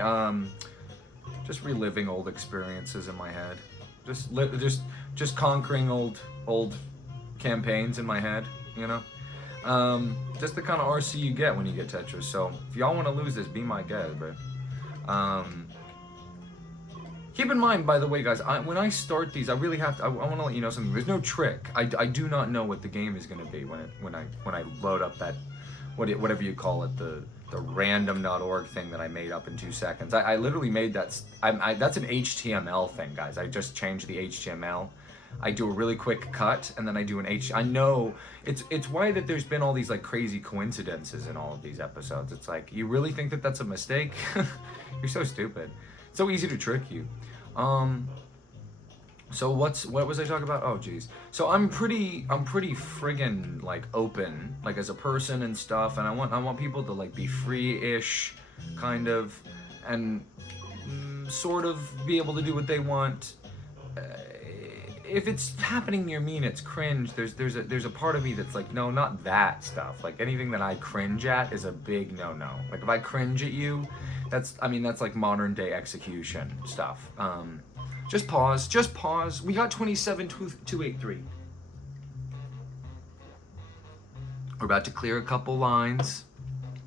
just reliving old experiences in my head. Just conquering old campaigns in my head, just the kind of RC you get when you get Tetris. So if y'all want to lose this, be my guest, but keep in mind, by the way, guys, when I start these, I really have to, I want to let you know something. There's no trick. I do not know what the game is going to be when I load up that whatever you call it, the random.org thing that I made up in 2 seconds. I literally made that. That's an HTML thing, guys. I just changed the HTML. I do a really quick cut, and then I do an I know it's why that there's been all these like crazy coincidences in all of these episodes. It's like, you really think that that's a mistake? You're so stupid. It's so easy to trick you. So what was I talking about? Oh geez. So I'm pretty friggin' like open, like as a person and stuff, and I want people to like be free-ish, kind of, and sort of be able to do what they want. If it's happening near me and it's cringe, there's a part of me that's like, no, not that stuff. Like anything that I cringe at is a big no. Like if I cringe at you, that's like modern day execution stuff. Just pause. We got 27,283. We're about to clear a couple lines.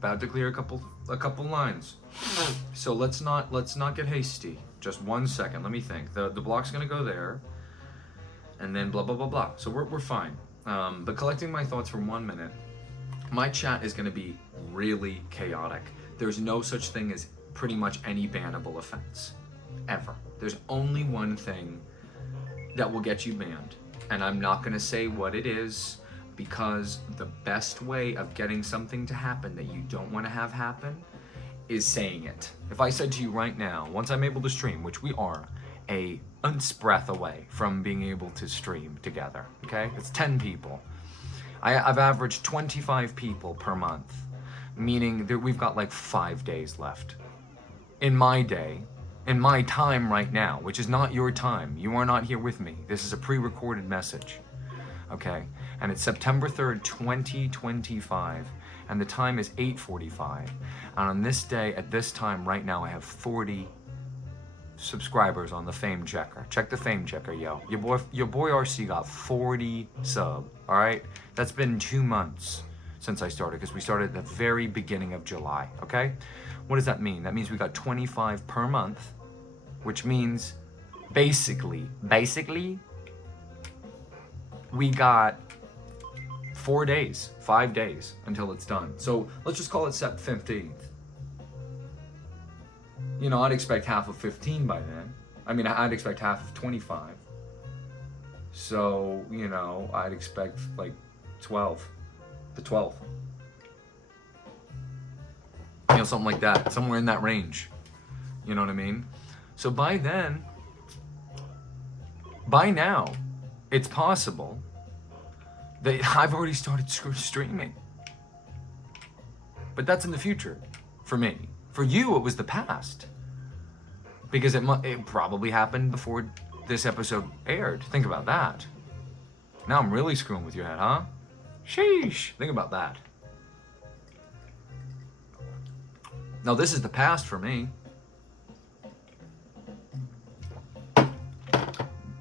A couple lines. So let's not get hasty. Just 1 second. Let me think. The block's gonna go there. And then blah, blah, blah, blah. So we're fine. But collecting my thoughts for 1 minute, my chat is gonna be really chaotic. There's no such thing as pretty much any bannable offense, ever. There's only one thing that will get you banned. And I'm not gonna say what it is, because the best way of getting something to happen that you don't wanna have happen is saying it. If I said to you right now, once I'm able to stream, which we are, a ounce breath away from being able to stream together, okay? It's 10 people. I've averaged 25 people per month, meaning that we've got like 5 days left. In my day, in my time right now, which is not your time. You are not here with me. This is a pre-recorded message, okay? And it's September 3rd, 2025, and the time is 8:45. And on this day, at this time right now, I have 40 subscribers on the fame checker. Check the fame checker, yo. Your boy RC got 40 sub, all right? That's been 2 months since I started, because we started at the very beginning of July, okay? What does that mean? That means we got 25 per month, which means basically, we got 4 days, 5 days until it's done. So let's just call it Sep 15th. You know, I'd expect half of 15 by then. I mean, I'd expect half of 25. So, you know, I'd expect like 12, the 12th. You know, something like that, somewhere in that range. You know what I mean? So by then, by now, it's possible that I've already started streaming. But that's in the future, for me. For you, it was the past. Because it probably happened before this episode aired. Think about that. Now I'm really screwing with your head, huh? Sheesh. Think about that. Now this is the past for me.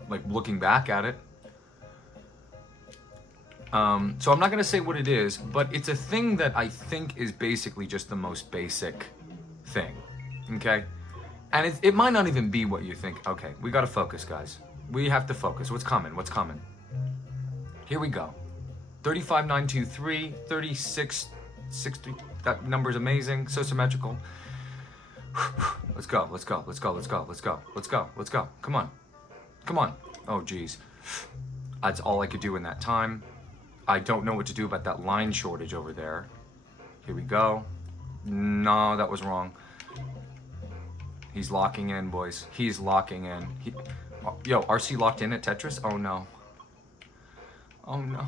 Like looking back at it. So I'm not gonna say what it is, but it's a thing that I think is basically just the most basic thing, okay? And it might not even be what you think. Okay, we gotta focus, guys. We have to focus. What's coming? What's coming? Here we go. 35923, 3660. That number's amazing, so symmetrical. Let's go, let's go, let's go, let's go, let's go, let's go, let's go. Come on. Come on. Oh, geez. That's all I could do in that time. I don't know what to do about that line shortage over there. Here we go. No, that was wrong. He's locking in, boys. He's locking in. Yo, RC locked in at Tetris? Oh, no. Oh, no.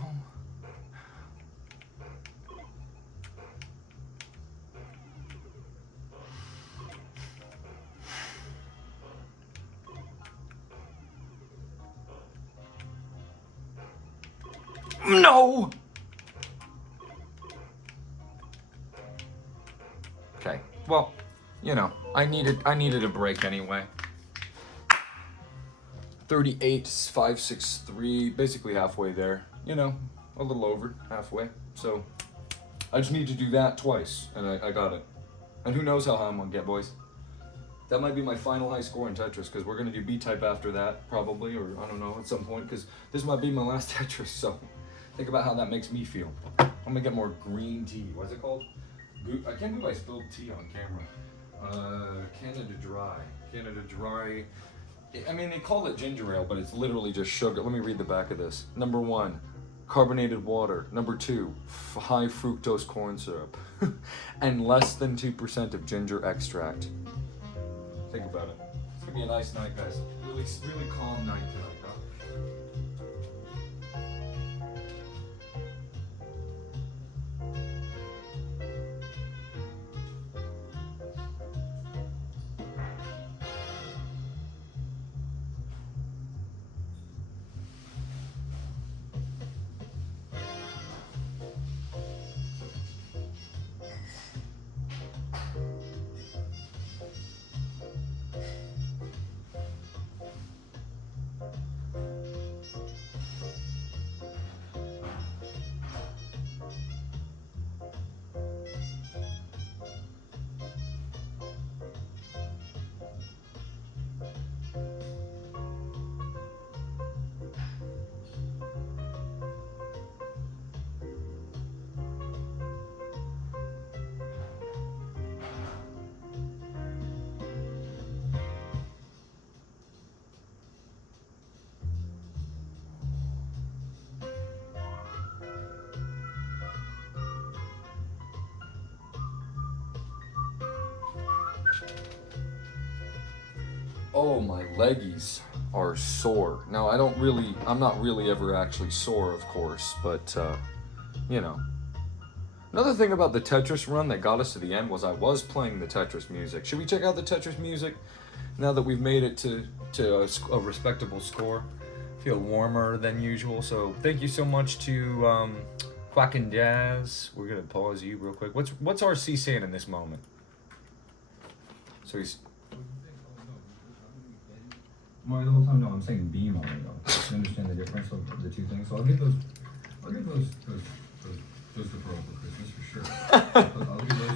No! Okay, well, you know, I needed a break anyway. 38,563, basically halfway there. You know, a little over halfway. So I just need to do that twice, and I got it. And who knows how high I'm gonna get, boys. That might be my final high score in Tetris, because we're gonna do B-type after that, probably, or I don't know, at some point, because this might be my last Tetris, so think about how that makes me feel. I'm gonna get more green tea. What's it called? I can't believe I spilled tea on camera. Canada Dry. Canada Dry. I mean, they call it ginger ale, but it's literally just sugar. Let me read the back of this. Number 1, carbonated water. Number 2, high fructose corn syrup. And less than 2% of ginger extract. Think about it. It's gonna be a nice night, guys. Really, really calm night tonight, huh? Oh, my leggies are sore. Now, I'm not really ever actually sore, of course, but you know. Another thing about the Tetris run that got us to the end was I was playing the Tetris music. Should we check out the Tetris music now that we've made it to a respectable score? Feel warmer than usual. So thank you so much to Quackin' Jazz. We're gonna pause you real quick. What's RC saying in this moment? So he's. Mario, the whole time, no, I'm saying beam on it, though. You understand the difference of the two things? So I'll get those to Pearl for Christmas for sure.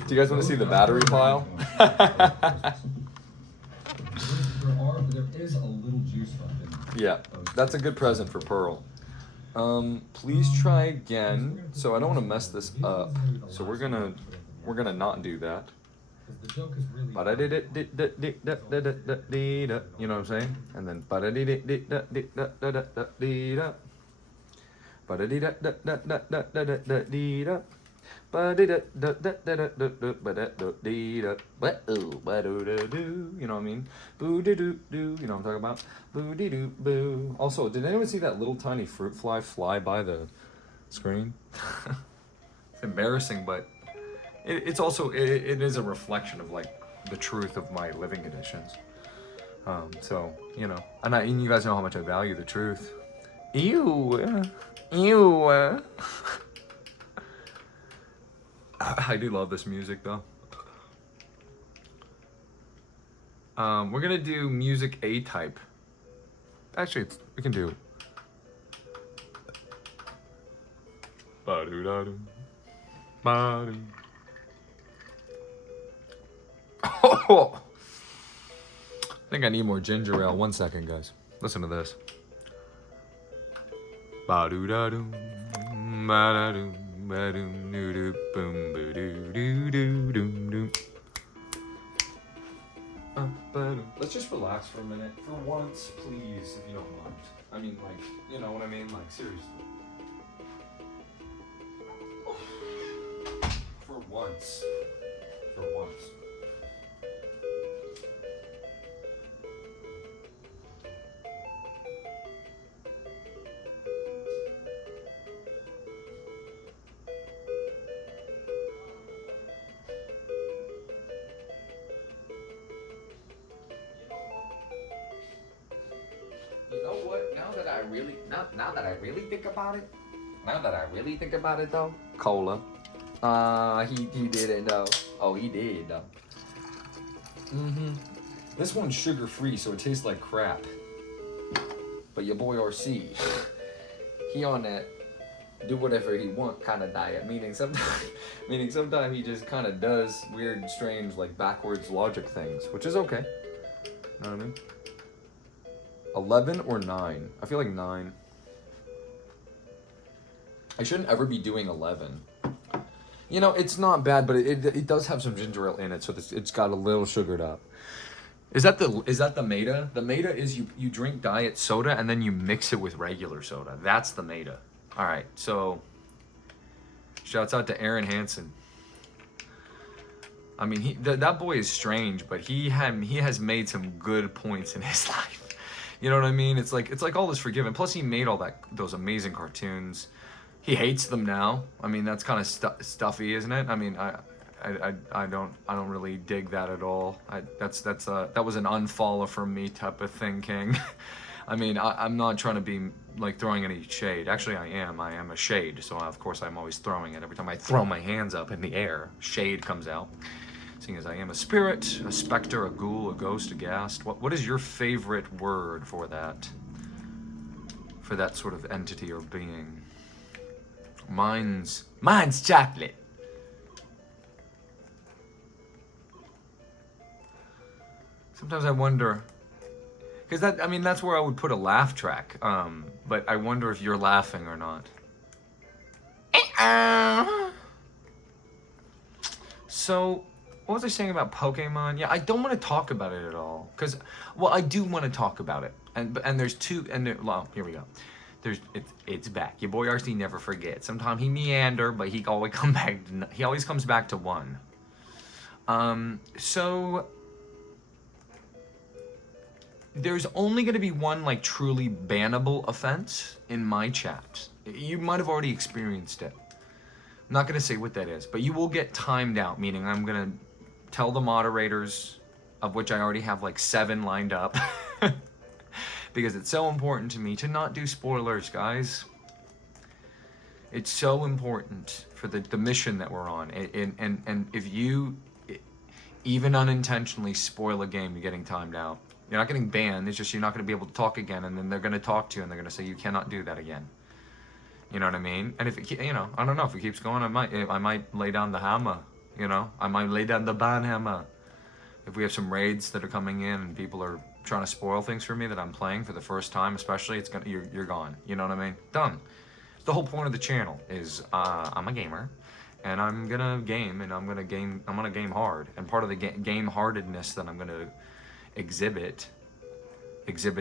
Do you guys want to see the battery pile? There is a little juice left in there. Yeah, that's a good present for Pearl. Please try again. So I don't want to mess this up. So we're gonna not do that. You know what I'm saying? And then you know what I mean? Boo doo doo doo. You know what I'm talking about? Boo dee doo boo. Also, did anyone see that little tiny fruit fly by the screen? It's embarrassing, but it's also it is a reflection of like the truth of my living conditions. So you know, and you guys know how much I value the truth. Ew. I do love this music though. We're gonna do music A type. Actually, we can do. Ba-do-da-do. Ba-do. Oh, I think I need more ginger ale. 1 second, guys. Listen to this. Ba-do-da-do. Ba-da-do. Ba-do-do-do. Boom. Ba-do-do-do-do-do. Let's just relax for a minute. For once, please, if you don't mind. I mean, like, you know what I mean? Like, seriously. For once. For once. You know what? Now that I really think about it though, cola. He didn't though. Oh, he did though. This one's sugar free, so it tastes like crap. But your boy RC, he on that do whatever he want kind of diet. Meaning sometimes he just kind of does weird, strange, like backwards logic things, which is okay. You know what I mean? 11 or 9? I feel like 9. I shouldn't ever be doing 11. You know, it's not bad, but it does have some ginger ale in it, so it's got a little sugared up. Is that the meta? The meta is you drink diet soda and then you mix it with regular soda. That's the meta. All right, so shouts out to Aaron Hansen. I mean, that boy is strange, but he has made some good points in his life. You know what I mean? It's like all is forgiven. Plus, he made all those amazing cartoons. He hates them now. I mean, that's kind of stuffy, isn't it? I mean, I don't really dig that at all. That was an unfollow from me type of thing, King. I mean, I'm not trying to be like throwing any shade. Actually, I am a shade. So of course I'm always throwing it. Every time I throw my hands up in the air, shade comes out. Seeing as I am a spirit, a specter, a ghoul, a ghost, a ghast. What is your favorite word for that? For that sort of entity or being? Mine's chocolate. Sometimes I wonder, because that's where I would put a laugh track. But I wonder if you're laughing or not. So, what was I saying about Pokemon? Yeah, I don't want to talk about it at all, because, well, I do want to talk about it, and there's two, well, here we go. It's back. Your boy RC never forgets. Sometimes he meander, but he always comes back to one. So there's only going to be one like truly bannable offense in my chat. You might have already experienced it. not going to say what that is, but you will get timed out, meaning I'm going to tell the moderators, of which I already have like 7 lined up, because it's so important to me to not do spoilers, guys. It's so important for the mission that we're on. And if you even unintentionally spoil a game, you're getting timed out. You're not getting banned, it's just you're not going to be able to talk again, and then they're going to talk to you and they're going to say you cannot do that again. You know what I mean? And if it, you know, I don't know, if it keeps going, I might lay down the hammer, you know? I might lay down the ban hammer. If we have some raids that are coming in and people are trying to spoil things for me that I'm playing for the first time, especially, it's gonna, you're gone. You know what I mean? Done. The whole point of the channel is I'm a gamer, and I'm gonna game, and I'm gonna game hard. And part of the game heartedness that I'm gonna exhibit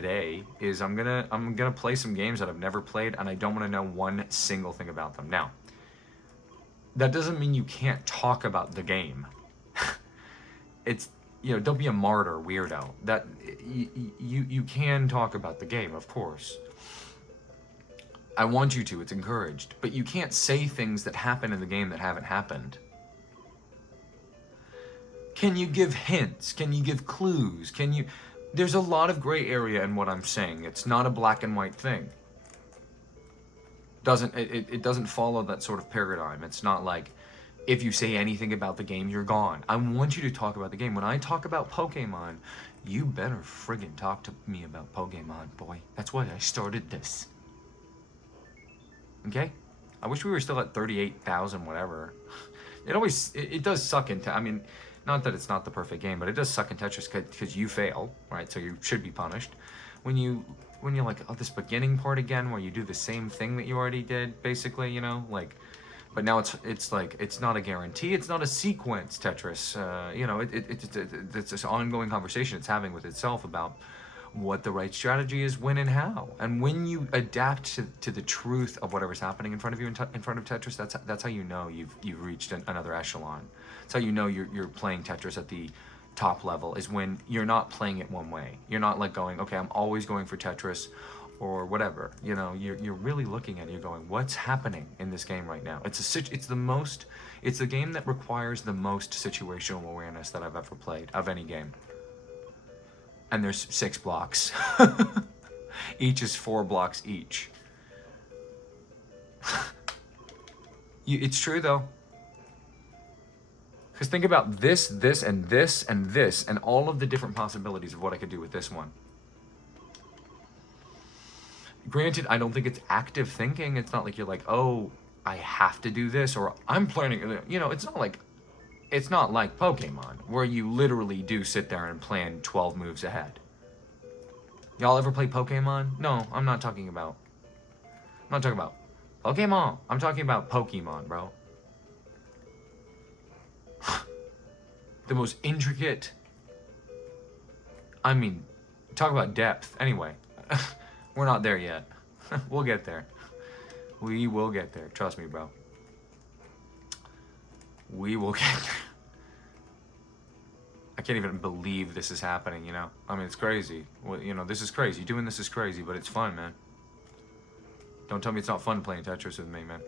A, is I'm gonna play some games that I've never played, and I don't want to know one single thing about them. Now, that doesn't mean you can't talk about the game. It's, you know, don't be a martyr weirdo. That you can talk about the game, of course. I want you to, it's encouraged. But you can't say things that happen in the game that haven't happened. Can you give hints? Can you give clues? Can you... There's a lot of gray area in what I'm saying. It's not a black and white thing. It doesn't follow that sort of paradigm. It's not like, if you say anything about the game, you're gone. I want you to talk about the game. When I talk about Pokemon, you better friggin' talk to me about Pokemon, boy. That's why I started this. Okay? I wish we were still at 38,000 whatever. It does suck in, I mean, not that it's not the perfect game, but it does suck in Tetris because you fail, right? So you should be punished. When you're like, oh, this beginning part again, where you do the same thing that you already did, basically, you know, like, but now it's like, it's not a guarantee, it's not a sequence, Tetris. You know, it's this ongoing conversation it's having with itself about what the right strategy is, when and how. And when you adapt to the truth of whatever's happening in front of you, in front of Tetris, that's how you know you've reached another echelon. That's how you know you're playing Tetris at the top level, is when you're not playing it one way. You're not like going, okay, I'm always going for Tetris or whatever. You know, you're really looking at it, you're going, what's happening in this game right now? It's the game that requires the most situational awareness that I've ever played of any game. And there's 6 blocks. Each is 4 blocks each. It's true though. Because think about this, and this, and this, and all of the different possibilities of what I could do with this one. Granted, I don't think it's active thinking. It's not like you're like, oh, I have to do this, or I'm planning, you know, it's not like Pokemon, where you literally do sit there and plan 12 moves ahead. Y'all ever play Pokemon? No, I'm not talking about Pokemon. I'm talking about Pokemon, bro. The most intricate, I mean, talk about depth. Anyway, we're not there yet. We'll get there. We will get there. Trust me, bro. We will get there. I can't even believe this is happening, you know? I mean, it's crazy. Well, you know, this is crazy. Doing this is crazy, but it's fun, man. Don't tell me it's not fun playing Tetris with me, man.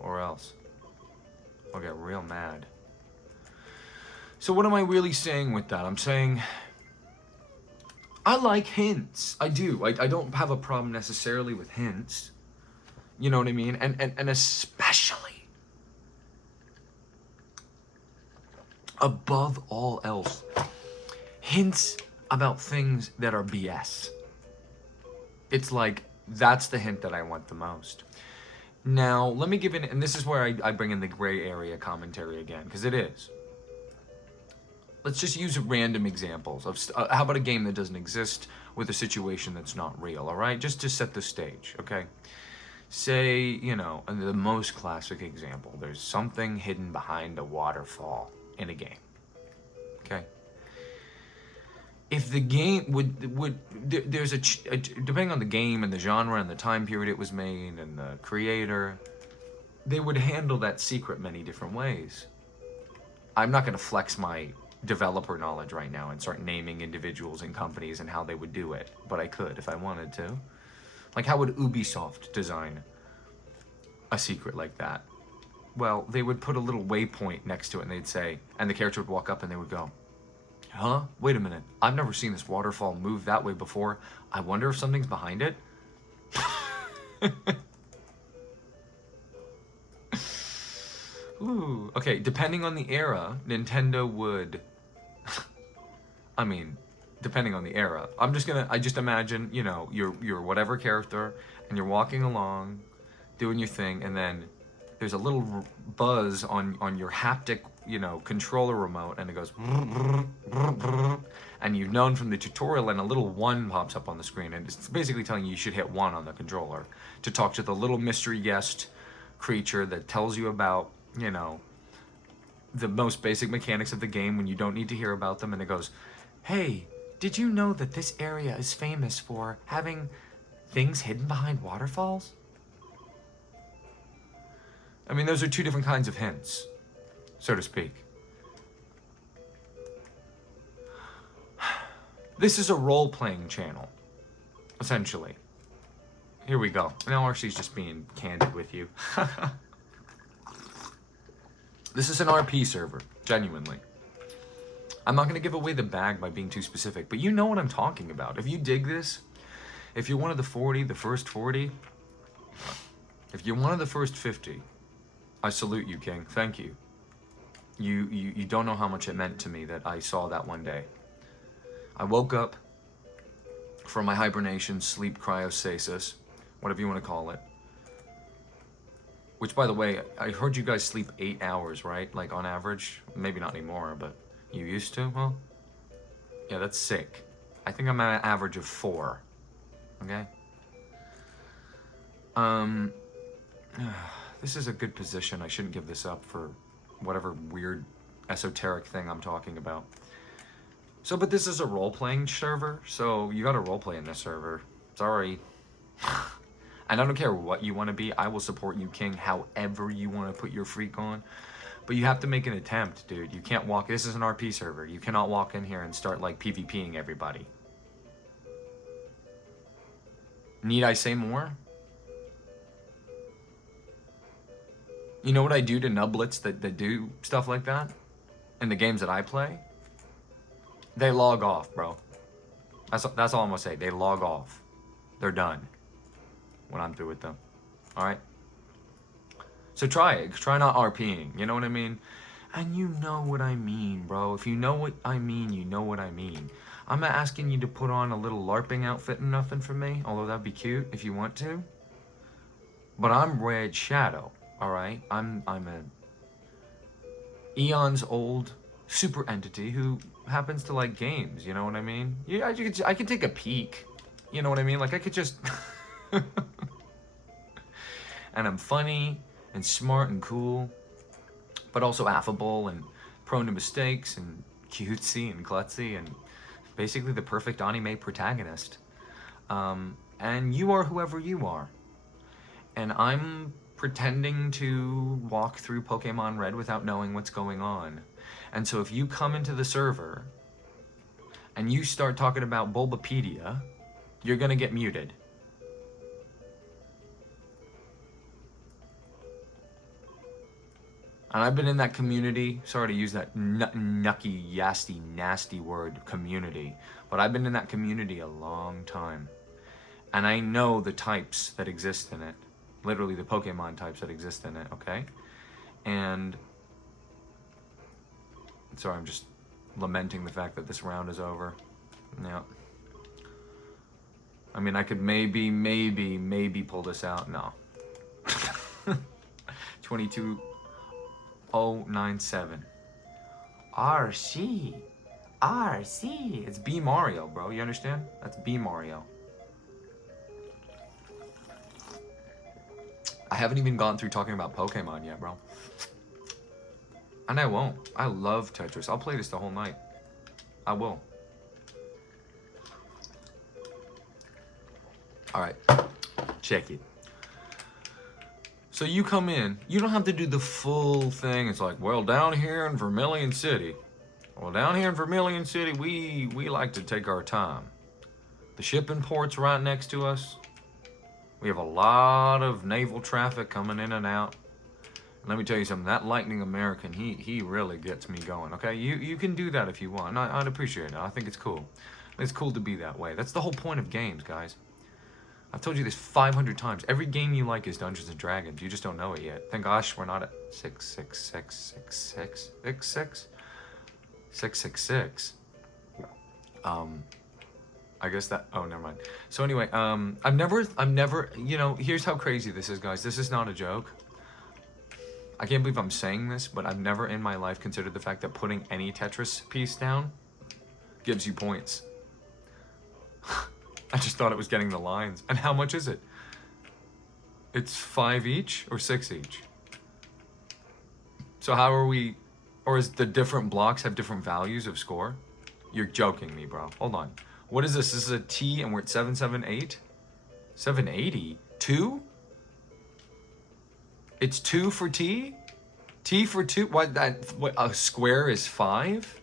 Or else I'll get real mad. So what am I really saying with that? I'm saying I like hints. I do. I don't have a problem necessarily with hints. You know what I mean? And especially, above all else, hints about things that are BS. It's like, that's the hint that I want the most. Now, let me give in, and this is where I bring in the gray area commentary again, because it is. Let's just use random examples of, how about a game that doesn't exist with a situation that's not real, all right? Just to set the stage, okay? Say, you know, the most classic example, there's something hidden behind a waterfall in a game, okay? If the game there's depending on the game and the genre and the time period it was made and the creator, they would handle that secret many different ways. I'm not gonna flex my developer knowledge right now and start naming individuals and companies and how they would do it, but I could if I wanted to. Like, how would Ubisoft design a secret like that? well, they would put a little waypoint next to it and they'd say, and the character would walk up and they would go, huh? Wait a minute. I've never seen this waterfall move that way before. I wonder if something's behind it. Ooh. Okay, depending on the era, Nintendo would... I mean, depending on the era. I just imagine, you know, you're whatever character, and you're walking along, doing your thing, and then there's a little buzz on your haptic, you know, controller remote, and it goes, and you've known from the tutorial, and a little 1 pops up on the screen, and it's basically telling you should hit 1 on the controller to talk to the little mystery guest creature that tells you about, you know, the most basic mechanics of the game when you don't need to hear about them, and it goes, hey, did you know that this area is famous for having things hidden behind waterfalls? I mean, those are 2 different kinds of hints, so to speak. This is a role-playing channel, essentially. Here we go. Now RC's just being candid with you. This is an RP server, genuinely. I'm not going to give away the bag by being too specific, but you know what I'm talking about. If you dig this, if you're one of the 40, the first 40, if you're one of the first 50, I salute you, King. Thank you. You don't know how much it meant to me that I saw that one day. I woke up from my hibernation, sleep, cryostasis, whatever you want to call it. Which, by the way, I heard you guys sleep 8 hours, right? Like, on average? Maybe not anymore, but you used to? Well, yeah, that's sick. I think I'm at an average of 4. Okay? This is a good position. I shouldn't give this up for whatever weird esoteric thing I'm talking about. So, but this is a role-playing server, so you gotta roleplay in this server. Sorry. And I don't care what you want to be. I will support you, King, however you want to put your freak on. But you have to make an attempt, dude. You can't walk... This is an RP server. You cannot walk in here and start, like, PvPing everybody. Need I say more? You know what I do to nublets that do stuff like that? In the games that I play? They log off, bro. That's all I'm gonna say. They log off. They're done when I'm through with them. Alright? So try it. Try not RPing. You know what I mean? And you know what I mean, bro. If you know what I mean, you know what I mean. I'm not asking you to put on a little LARPing outfit and nothing for me, although that'd be cute if you want to. But I'm Red Shadow, alright? I'm a eons old super entity who happens to like games, you know what I mean? Yeah, I could take a peek. You know what I mean? Like, I could just... And I'm funny and smart and cool, but also affable and prone to mistakes and cutesy and klutzy and basically the perfect anime protagonist. And you are whoever you are. And I'm pretending to walk through Pokemon Red without knowing what's going on. And so if you come into the server and you start talking about Bulbapedia, you're gonna get muted. And I've been in that community, sorry to use that nucky, yasty, nasty word, community, but I've been in that community a long time. And I know the types that exist in it. Literally the Pokemon types that exist in it, okay? And... Sorry, I'm just lamenting the fact that this round is over. Yeah. I mean, I could maybe pull this out. No. 22097. RC. It's B Mario, bro. You understand? That's B Mario. I haven't even gone through talking about Pokemon yet, bro. And I won't. I love Tetris. I'll play this the whole night. I will. Alright. Check it. So you come in. You don't have to do the full thing. It's like, well, down here in Vermilion City. Well, down here in Vermilion City, we like to take our time. The shipping port's right next to us. We have a lot of naval traffic coming in and out. Let me tell you something. That Lightning American, he really gets me going. Okay, you can do that if you want. I'd appreciate it. I think it's cool. It's cool to be that way. That's the whole point of games, guys. I've told you this 500 times. Every game you like is Dungeons and Dragons. You just don't know it yet. Thank gosh we're not at 666. I guess that. Oh, never mind. So anyway, I've never. You know, here's how crazy this is, guys. This is not a joke. I can't believe I'm saying this, but I've never in my life considered the fact that putting any Tetris piece down gives you points. I just thought it was getting the lines. And how much is it? It's 5 each or 6 each? So how are we, or is the different blocks have different values of score? You're joking me, bro. Hold on. What is this? This is a T and we're at 778? 780? 2? It's 2 for T? T for 2? What, a square is 5?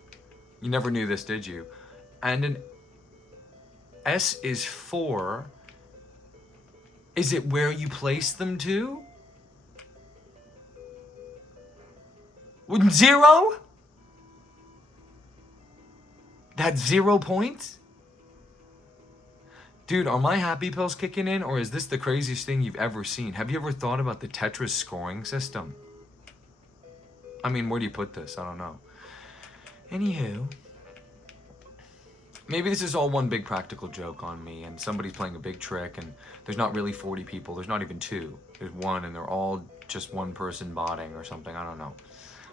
You never knew this, did you? And an S is 4. Is it where you place them to? 0? That's 0 points? Dude, are my happy pills kicking in, or is this the craziest thing you've ever seen? Have you ever thought about the Tetris scoring system? I mean, where do you put this? I don't know. Anywho, maybe this is all one big practical joke on me, and somebody's playing a big trick, and there's not really 40 people. There's not even 2. There's 1, and they're all just one person botting or something. I don't know.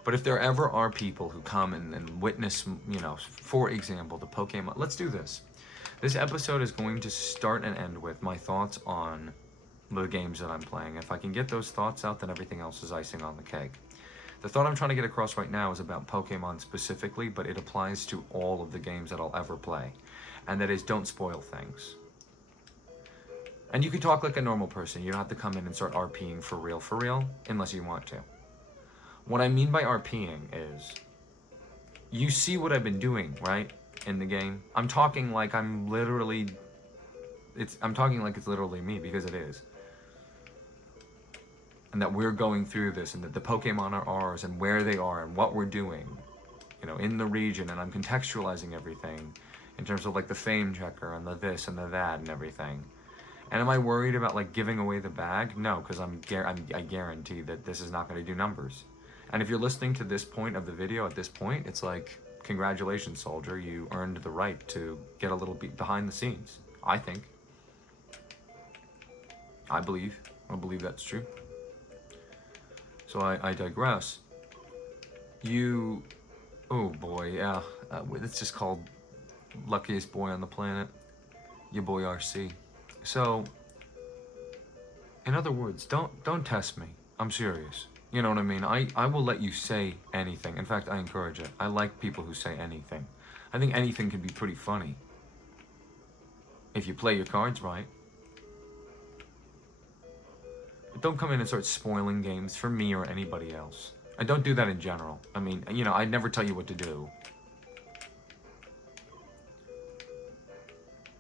But if there ever are people who come and witness, you know, for example, the Pokemon, let's do this. This episode is going to start and end with my thoughts on the games that I'm playing. If I can get those thoughts out, then everything else is icing on the cake. The thought I'm trying to get across right now is about Pokemon specifically, but it applies to all of the games that I'll ever play. And that is, don't spoil things. And you can talk like a normal person. You don't have to come in and start RPing for real, unless you want to. What I mean by RPing is, you see what I've been doing, right? In the game. I'm talking like I'm literally, I'm talking like it's literally me, because it is. And that we're going through this, and that the Pokemon are ours, and where they are, and what we're doing, you know, in the region, and I'm contextualizing everything in terms of like the fame checker, and the this, and the that, and everything. And am I worried about like giving away the bag? No, because I guarantee that this is not going to do numbers. And if you're listening to this point of the video at this point, it's like, congratulations, soldier, you earned the right to get a little bit behind the scenes. I think. I believe that's true. So I digress. Oh boy, yeah, it's just called luckiest boy on the planet. Your boy RC. So, in other words, don't test me. I'm serious. You know what I mean? I will let you say anything. In fact, I encourage it. I like people who say anything. I think anything can be pretty funny. If you play your cards right. But don't come in and start spoiling games for me or anybody else. And don't do that in general. I mean, you know, I'd never tell you what to do.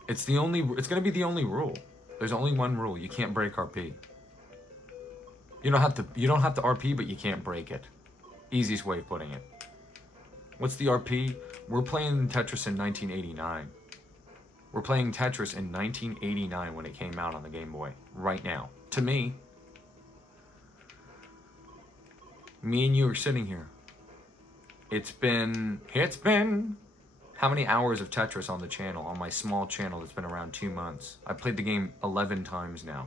It's gonna be the only rule. There's only one rule. You can't break RP. You don't have to RP, but you can't break it. Easiest way of putting it. What's the RP? We're playing Tetris in 1989. We're playing Tetris in 1989 when it came out on the Game Boy. Right now. To me and you are sitting here. It's been how many hours of Tetris on the channel, on my small channel that's been around 2 months? I played the game 11 times now.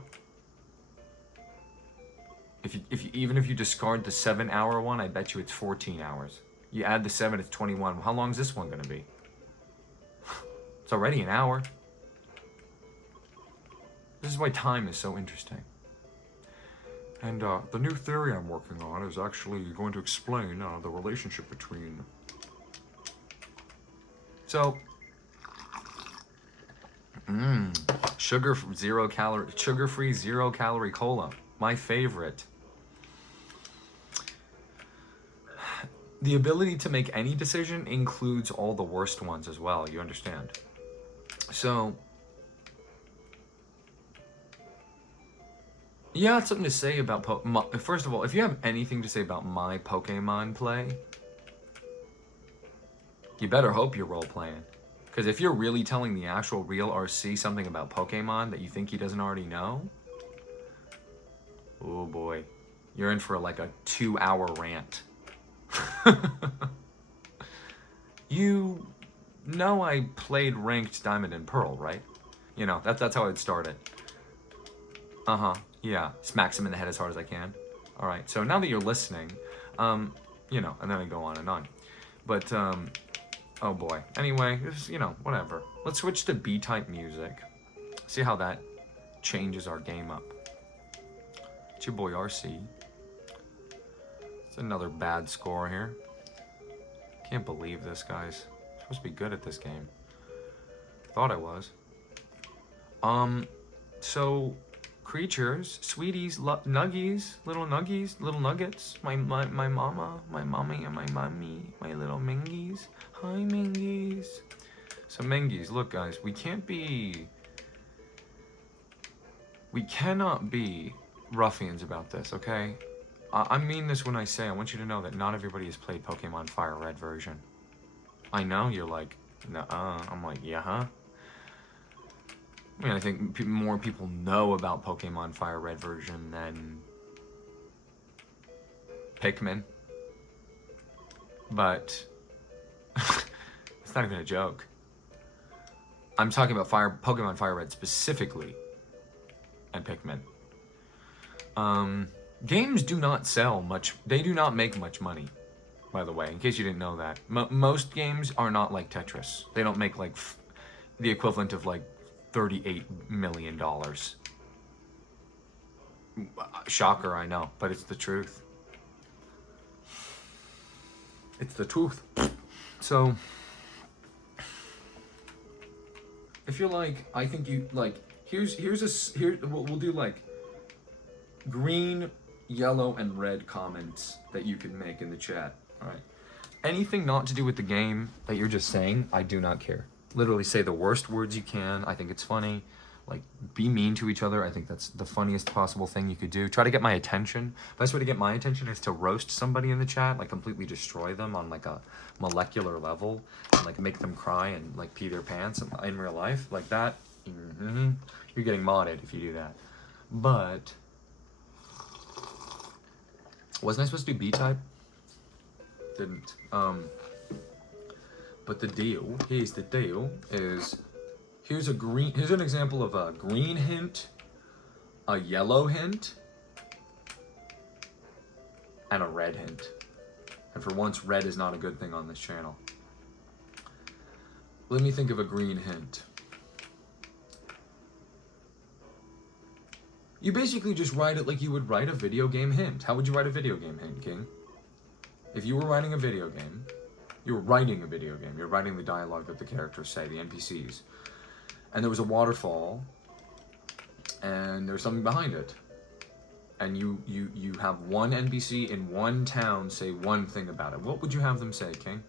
Even if you discard the 7-hour one, I bet you it's 14 hours. You add the 7, it's 21. How long is this one gonna be? It's already an hour. This is why time is so interesting. And the new theory I'm working on is actually going to explain the relationship between... So, sugar-free 0-calorie cola. My favorite. The ability to make any decision includes all the worst ones as well, you understand? So, Yeah, it's something to say about first of all, if you have anything to say about my Pokemon play, you better hope you're role playing. Because if you're really telling the actual real RC something about Pokemon that you think he doesn't already know, oh boy, you're in for like a 2-hour rant. You know I played ranked Diamond and Pearl, right? You know, that's how I'd start it. Yeah, smacks him in the head as hard as I can. All right, so now that you're listening, you know, and then I go on and on. But, oh boy. Anyway, just, you know, whatever. Let's switch to B-type music. See how that changes our game up. It's your boy RC. It's another bad score here. Can't believe this, guys. I'm supposed to be good at this game. Thought I was. So creatures, sweeties, nuggies, little nuggets. My mama, my mommy, and my mommy, my little mingies. Hi, mingies. So mingies, look, guys, we cannot be ruffians about this, okay? I mean this when I say I want you to know that not everybody has played Pokemon Fire Red version. I know you're like, nuh-uh. I'm like, yeah, huh? I mean, I think more people know about Pokemon Fire Red version than Pikmin. But it's not even a joke. I'm talking about Pokemon Fire Red specifically and Pikmin. Games do not sell much. They do not make much money, by the way, in case you didn't know that. Most games are not like Tetris. They don't make like the equivalent of like $38 million. Shocker, I know, but it's the truth. It's the truth. So, if you're like, I think you like, here we'll do like green, yellow, and red comments that you can make in the chat. All right. Anything not to do with the game that you're just saying, I do not care. Literally say the worst words you can. I think it's funny. Like, be mean to each other. I think that's the funniest possible thing you could do. Try to get my attention. Best way to get my attention is to roast somebody in the chat, like completely destroy them on like a molecular level, and like make them cry and like pee their pants in real life, like that. You're getting modded if you do that. But wasn't I supposed to do B-type? Didn't. But the deal, here's the deal, is here's an example of a green hint, a yellow hint, and a red hint. And for once, red is not a good thing on this channel. Let me think of a green hint. You basically just write it like you would write a video game hint. How would you write a video game hint, King? If you were writing a video game, you're writing the dialogue that the characters say, the NPCs. And there was a waterfall, and there's something behind it. And you have one NPC in one town say one thing about it. What would you have them say, King?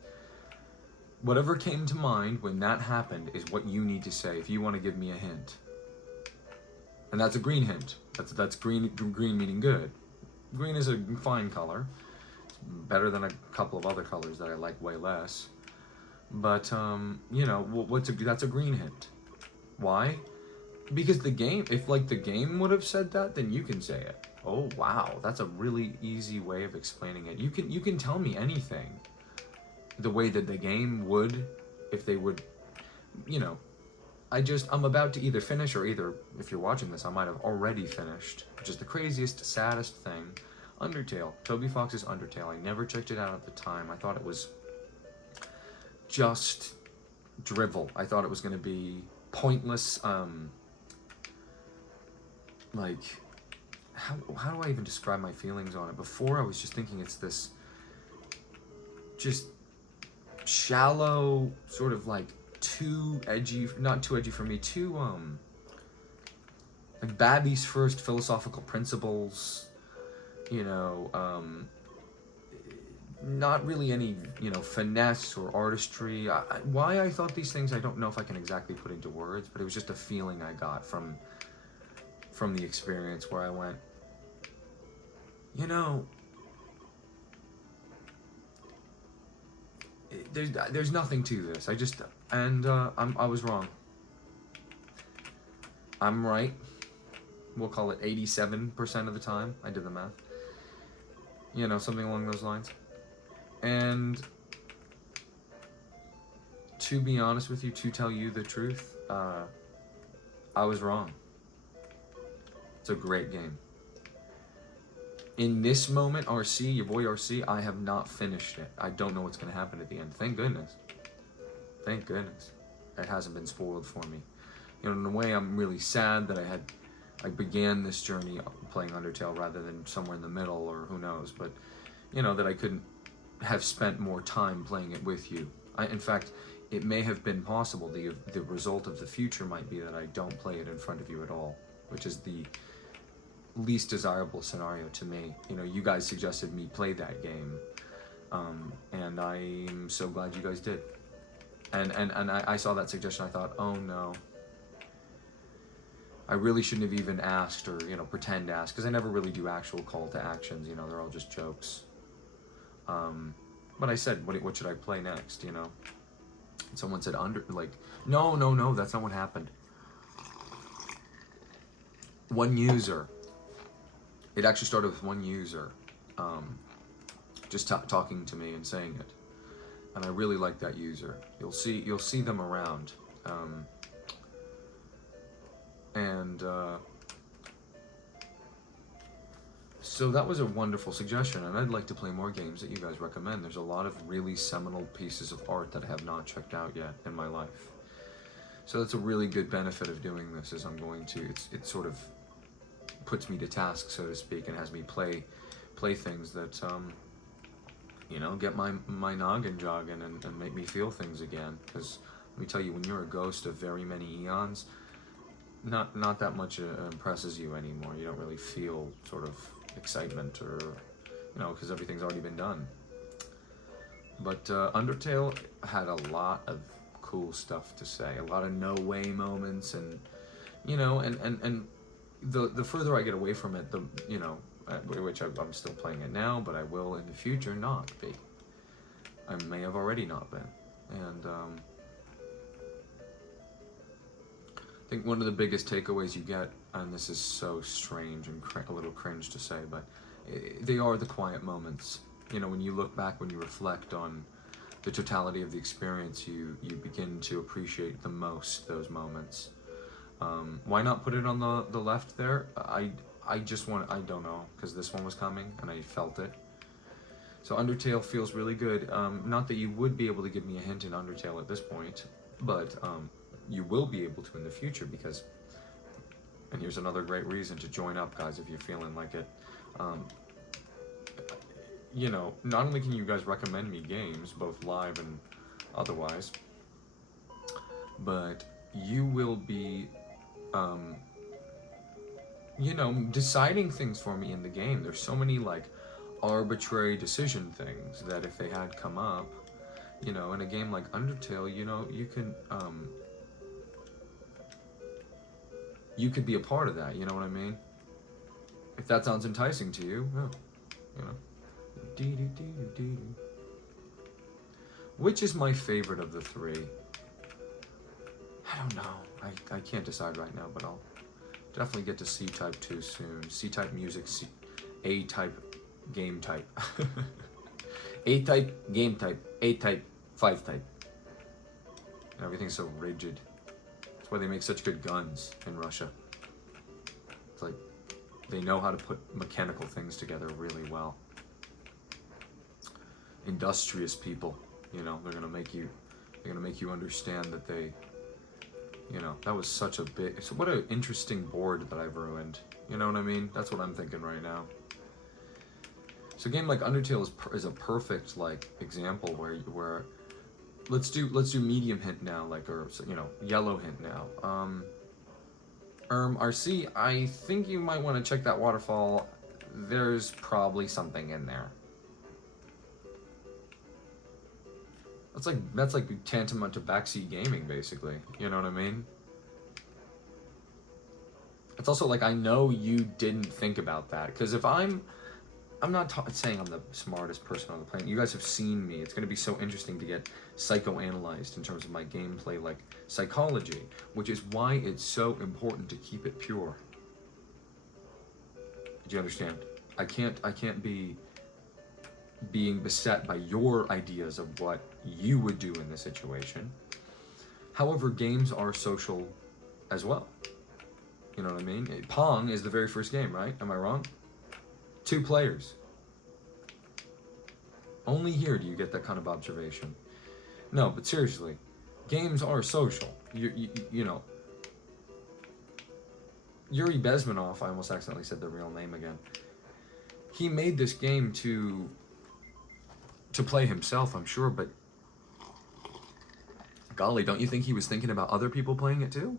Whatever came to mind when that happened is what you need to say if you want to give me a hint. And that's a green hint. That's green meaning good. Green is a fine color. Better than a couple of other colors that I like way less. But, you know, that's a green hint. Why? Because the game, if like the game would have said that, then you can say it. Oh, wow, that's a really easy way of explaining it. You can tell me anything the way that the game would, if they would, you know. I'm about to either finish or if you're watching this, I might have already finished, which is the craziest, saddest thing. Undertale. Toby Fox's Undertale. I never checked it out at the time. I thought it was just drivel. I thought it was going to be pointless, like, how do I even describe my feelings on it? Before, I was just thinking it's this just shallow, sort of like too edgy, not too edgy for me, too, like Babby's first philosophical principles, you know, not really any, you know, finesse or artistry. Why I thought these things, I don't know if I can exactly put into words, but it was just a feeling I got from the experience where I went, you know, there's nothing to this. I was wrong. I'm right. We'll call it 87% of the time. I did the math. You know, something along those lines. And to be honest with you, to tell you the truth, I was wrong. It's a great game. In this moment, RC, your boy RC, I have not finished it. I don't know what's going to happen at the end. Thank goodness. Thank goodness. It hasn't been spoiled for me. You know, in a way, I'm really sad that I began this journey playing Undertale rather than somewhere in the middle, or who knows. But, you know, that I couldn't have spent more time playing it with you. In fact, it may have been possible. The result of the future might be that I don't play it in front of you at all, which is the least desirable scenario to me. You know, you guys suggested me play that game, and I'm so glad you guys did. And I saw that suggestion. I thought, oh no, I really shouldn't have even asked, or, you know, pretend to ask, because I never really do actual call to actions. You know, they're all just jokes. But I said, what should I play next? You know, and someone said no, that's not what happened. One user. It actually started with one user, just talking to me and saying it, and I really like that user. You'll see them around, so that was a wonderful suggestion, and I'd like to play more games that you guys recommend. There's a lot of really seminal pieces of art that I have not checked out yet in my life. So that's a really good benefit of doing this, is I'm going to, it sort of puts me to task, so to speak, and has me play things that, you know, get my noggin jogging and make me feel things again. Because let me tell you, when you're a ghost of very many eons, not that much impresses you anymore. You don't really feel sort of excitement, or, you know, because everything's already been done. But Undertale had a lot of cool stuff to say, a lot of no way moments, and, you know, and the further I get away from it, the, you know, which I'm still playing it now, but I will in the future not be. I may have already not been. And I think one of the biggest takeaways you get, and this is so strange and a little cringe to say, but they are the quiet moments. You know, when you look back, when you reflect on the totality of the experience, you begin to appreciate the most those moments. Why not put it on the left there? I don't know, because this one was coming and I felt it. So Undertale feels really good. Not that you would be able to give me a hint in Undertale at this point, but you will be able to in the future, because, and here's another great reason to join up, guys, if you're feeling like it. You know, not only can you guys recommend me games, both live and otherwise, but you will be, you know, deciding things for me in the game. There's so many, like, arbitrary decision things that if they had come up, you know, in a game like Undertale, you know, you could be a part of that, you know what I mean? If that sounds enticing to you, well, you know. Which is my favorite of the three? I don't know. I can't decide right now, but I'll definitely get to C-Type 2 soon. C-Type music, A-Type game type. A-Type game type, A-Type 5-Type. And everything's so rigid. That's why they make such good guns in Russia. It's like they know how to put mechanical things together really well. Industrious people, you know, they're gonna make you understand that they, you know, that was such a big, so what an interesting board that I've ruined. You know what I mean? That's what I'm thinking right now. So a game like Undertale is a perfect, like, example where let's do medium hint now, like, or, you know, yellow hint now. RC, I think you might want to check that waterfall. There's probably something in there. That's like tantamount to backseat gaming, basically. You know what I mean? It's also like, I know you didn't think about that, because if I'm I'm not saying I'm the smartest person on the planet. You guys have seen me. It's going to be so interesting to get psychoanalyzed in terms of my gameplay, like psychology, which is why it's so important to keep it pure. Do you understand? I can't be being beset by your ideas of what you would do in this situation. However, games are social as well. You know what I mean? Pong is the very first game, right? Am I wrong? 2 players. Only here do you get that kind of observation. No, but seriously, games are social. You know, Yuri Bezmenov, I almost accidentally said the real name again. He made this game to play himself, I'm sure, but golly, don't you think he was thinking about other people playing it too?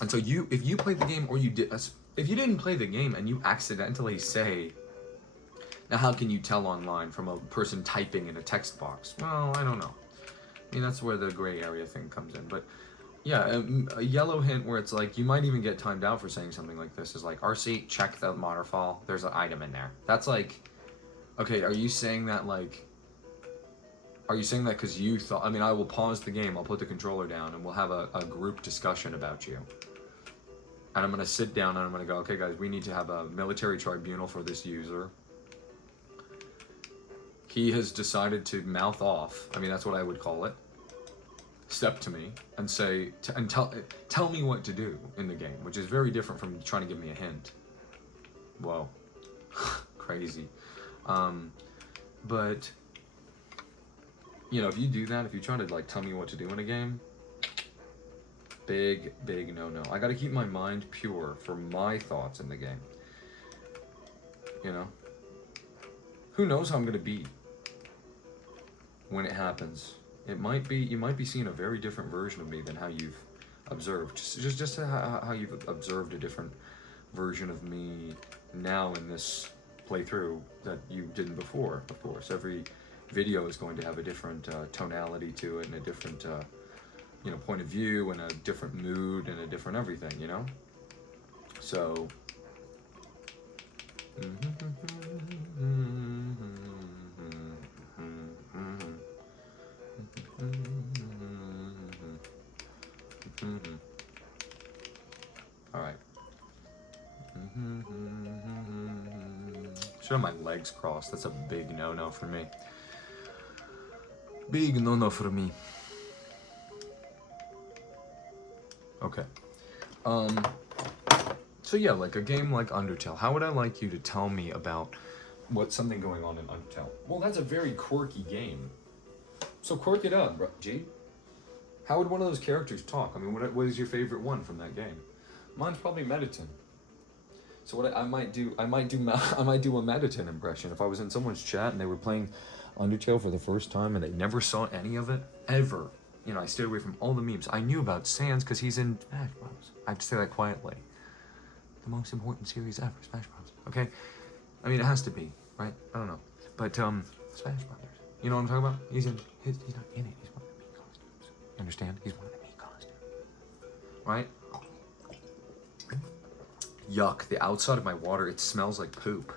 And so if you played the game, or if you didn't play the game and you accidentally say, now how can you tell online from a person typing in a text box? Well, I don't know. I mean, that's where the gray area thing comes in. But yeah, a yellow hint where it's like, you might even get timed out for saying something like this is like, RC, check the waterfall. There's an item in there. That's like, okay, are you saying that because you thought, I mean, I will pause the game, I'll put the controller down, and we'll have a group discussion about you. And I'm going to sit down and I'm going to go, okay guys, we need to have a military tribunal for this user. He has decided to mouth off, I mean, that's what I would call it, step to me and say, tell me what to do in the game, which is very different from trying to give me a hint. Whoa, crazy. But, you know, if you do that, if you try to like tell me what to do in a game, big no-no. I gotta keep my mind pure for my thoughts in the game. You know? Who knows how I'm gonna be when it happens. You might be seeing a very different version of me than how you've observed. Just how you've observed a different version of me now in this playthrough that you didn't before, of course. Every video is going to have a different tonality to it and a different you know, point of view and a different mood and a different everything, you know? So all right. Should have my legs crossed. That's a big no-no for me. Big no-no for me. Okay. So yeah, like a game like Undertale. How would I like you to tell me about what's something going on in Undertale? Well, that's a very quirky game. So quirk it up, G. How would one of those characters talk? I mean, what is your favorite one from that game? Mine's probably Mediton. So what I might do a Mediton impression. If I was in someone's chat and they were playing Undertale for the first time and they never saw any of it ever. You know, I stayed away from all the memes. I knew about Sans because he's in Smash Bros. I have to say that quietly. The most important series ever, Smash Bros. Okay? I mean, it has to be, right? I don't know. But, Smash Brothers. You know what I'm talking about? He's not in it. He's one of the Mii costumes. You understand? He's one of the Mii costumes. Right? Yuck. The outside of my water, it smells like poop.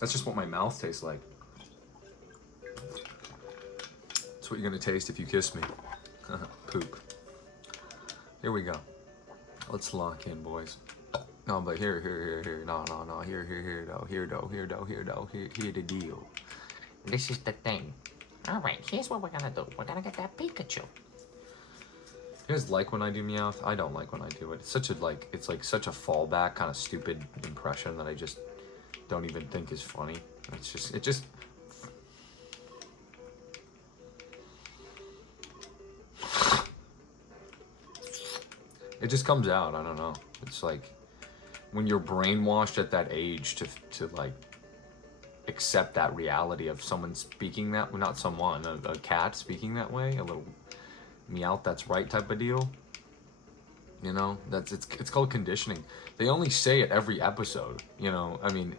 That's just what my mouth tastes like. That's what you're gonna taste if you kiss me. Poop. Here we go. Let's lock in, boys. No, but here. No. Here the deal. This is the thing. Alright, here's what we're gonna do. We're gonna get that Pikachu. You guys like when I do Meowth? I don't like when I do it. It's such a such a fallback, kind of stupid impression that I just don't even think is funny. It just comes out. I don't know. It's like when you're brainwashed at that age to like accept that reality of someone speaking that, well, not someone, a cat speaking that way, a little Meowth, that's right type of deal. You know, it's called conditioning. They only say it every episode. You know, I mean,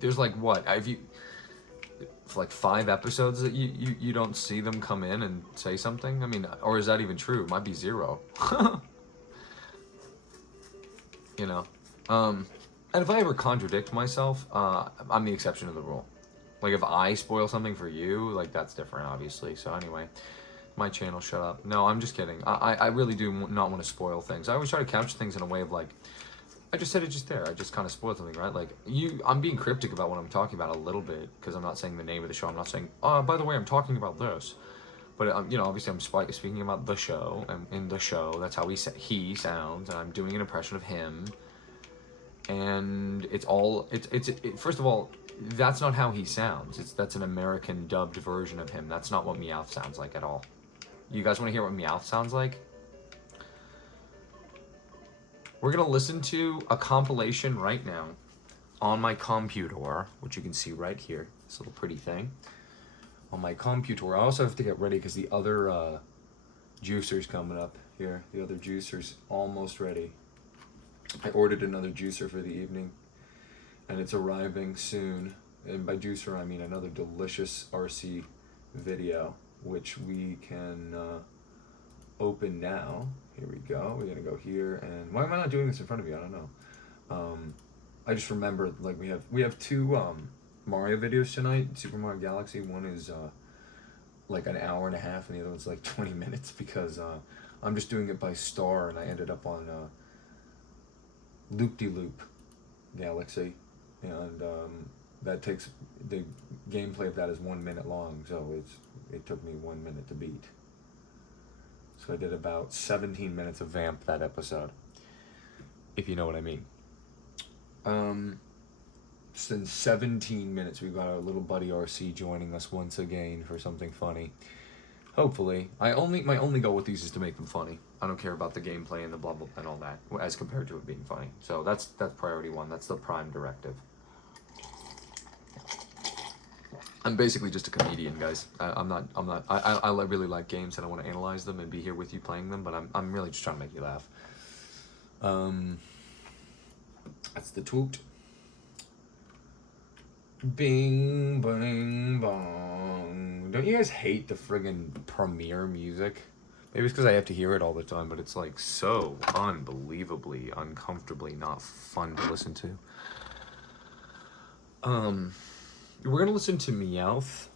there's like what? Like 5 episodes that you don't see them come in and say something? I mean, or is that even true? It might be 0. You know. And if I ever contradict myself, I'm the exception to the rule. Like if I spoil something for you, like that's different, obviously. So anyway, my channel, shut up. No, I'm just kidding. I really do not want to spoil things. I always try to couch things in a way of like, I just said it just there. I just kind of spoiled something, right? Like I'm being cryptic about what I'm talking about a little bit because I'm not saying the name of the show. I'm not saying, oh, by the way, I'm talking about this. But you know, obviously, I'm speaking about the show, and in the show, that's how he sounds, and I'm doing an impression of him. And it's first of all, that's not how he sounds. That's an American dubbed version of him. That's not what Meowth sounds like at all. You guys want to hear what Meowth sounds like? We're gonna listen to a compilation right now on my computer, which you can see right here. This little pretty thing. On my computer. I also have to get ready because the other juicer's coming up here. The other juicer's almost ready. I ordered another juicer for the evening, and it's arriving soon. And by juicer, I mean another delicious RC video, which we can open now. Here we go. We're gonna go here, and why am I not doing this in front of you? I don't know. I just remember like we have two Mario videos tonight, Super Mario Galaxy. One is like an hour and a half, and the other one's like 20 minutes because I'm just doing it by star, and I ended up on Loop-de-Loop Galaxy, and that takes the gameplay of that is 1 minute long, so it took me 1 minute to beat. So I did about 17 minutes of Vamp that episode, if you know what I mean. Since 17 minutes, we've got our little buddy RC joining us once again for something funny. Hopefully. My only goal with these is to make them funny. I don't care about the gameplay and the blah blah and all that, as compared to it being funny. So that's priority one. That's the prime directive. I'm basically just a comedian, guys. I really like games and I want to analyze them and be here with you playing them, but I'm really just trying to make you laugh. That's the tweet. Bing, bang, bong. Don't you guys hate the friggin' Premiere music? Maybe it's because I have to hear it all the time, but it's like so unbelievably, uncomfortably not fun to listen to. We're gonna listen to Meowth.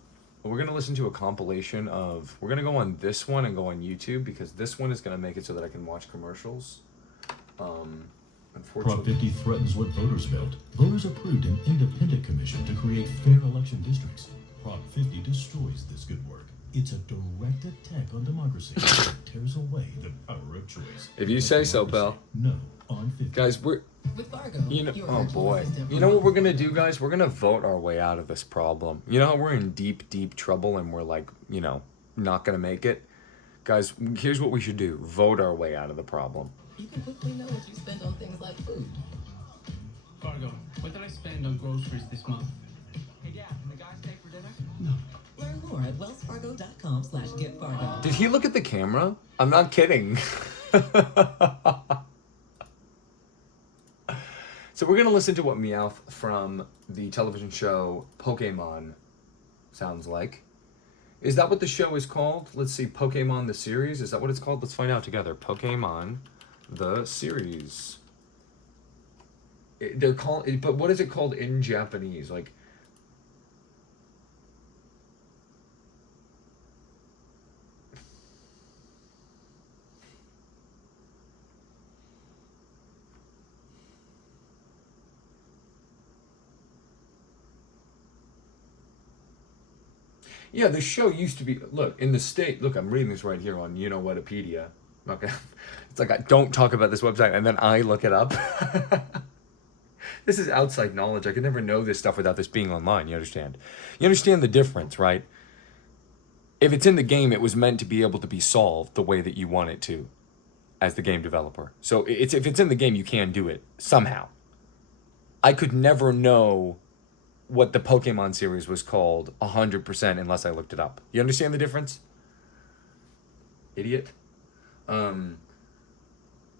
We're gonna listen to a compilation of. We're gonna go on this one and go on YouTube because this one is gonna make it so that I can watch commercials. Prop 50 threatens what voters felt. Voters approved an independent commission to create fair election districts. Prop 50 destroys this good work. It's a direct attack on democracy. It tears away the power of choice. If you say so, Bell. No on 50. Guys, we're... You know, oh boy. You know what we're gonna do, guys? We're gonna vote our way out of this problem. You know how we're in deep, deep trouble and we're like, you know, not gonna make it? Guys, here's what we should do. Vote our way out of the problem. You can quickly know what you spend on things like food. Fargo, what did I spend on groceries this month? Hey, Dad, can the guys stay for dinner? No. Learn more at wellsfargo.com/getfargo. Did he look at the camera? I'm not kidding. So we're going to listen to what Meowth from the television show Pokemon sounds like. Is that what the show is called? Let's see, Pokemon the series? Is that what it's called? Let's find out together. Pokemon the series. They're called, but what is it called in Japanese? Like, yeah, the show used to be, look, in the state, look, I'm reading this right here on You Know Whatipedia. Okay. It's like, I don't talk about this website, and then I look it up. This is outside knowledge. I could never know this stuff without this being online, you understand? You understand the difference, right? If it's in the game, it was meant to be able to be solved the way that you want it to as the game developer. So if it's in the game, you can do it somehow. I could never know what the Pokemon series was called 100% unless I looked it up. You understand the difference? Idiot.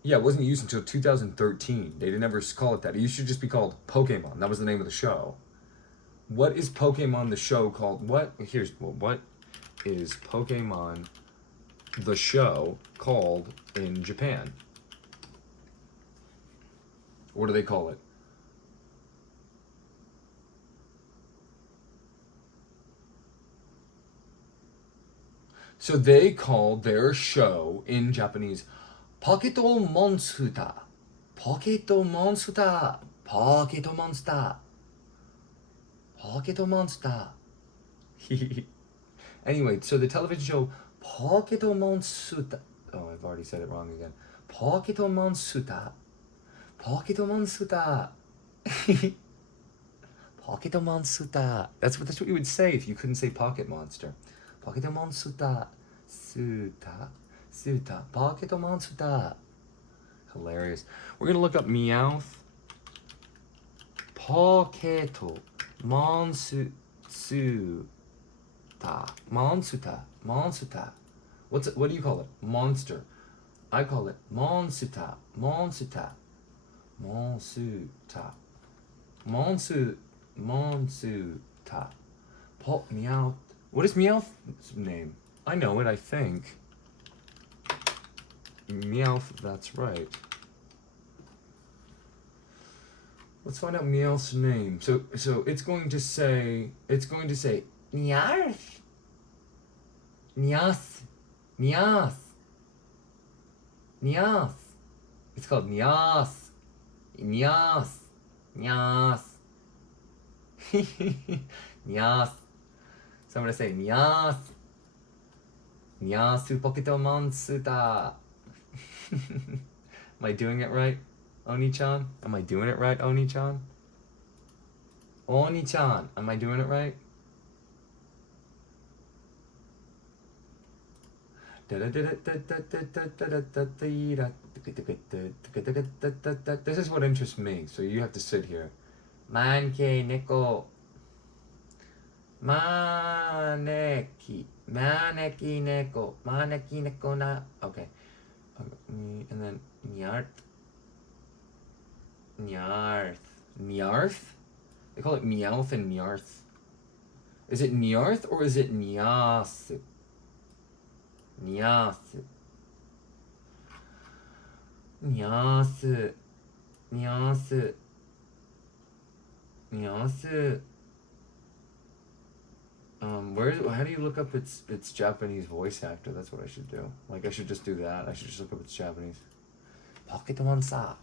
Yeah, it wasn't used until 2013. They didn't ever call it that. It used to just be called Pokemon. That was the name of the show. What is Pokemon the show called? What is Pokemon the show called in Japan? What do they call it? So they call their show in Japanese Pocket Monster. Pocket Monster. Pocket Monster. Pocket Monster. Anyway, so the television show Pocket Monster. Oh, I've already said it wrong again. Pocket Monster. Pocket Monster. Pocket Monster. That's what you would say if you couldn't say Pocket Monster. Pocket Monster. Suta. Suta. Pocket Monster. Hilarious. We're gonna look up Meowth. Pocket Monster. Monster. Monster. What do you call it? Monster. I call it Monster. Monster. Monster. Monster. Meowth. What is Meowth's name? I know it, I think. Meowth, that's right. Let's find out Meowth's name. So it's going to say Nyarth. Nyath. Nyath. Nyath. It's called Nyath. Nyath. Nyath. Nyath. So I'm gonna say Nyath. Nyath Poketo Monster. Am I doing it right, Oni-chan? Am I doing it right, Oni-chan? Oni-chan, am I doing it right? This is what interests me, so you have to sit here. Manke neko. Maneki. Maneki neko. Maneki neko na. Okay. And then Nyarth. Nyarth. Nyarth? They call it Meowth and Nyarth. Is it Nyarth or is it Nyath? Nyath. Nyath. Nyath. Nyath. How do you look up its Japanese voice actor? That's what I should do. Like, I should just do that. I should just look up its Japanese. Pokemonsa.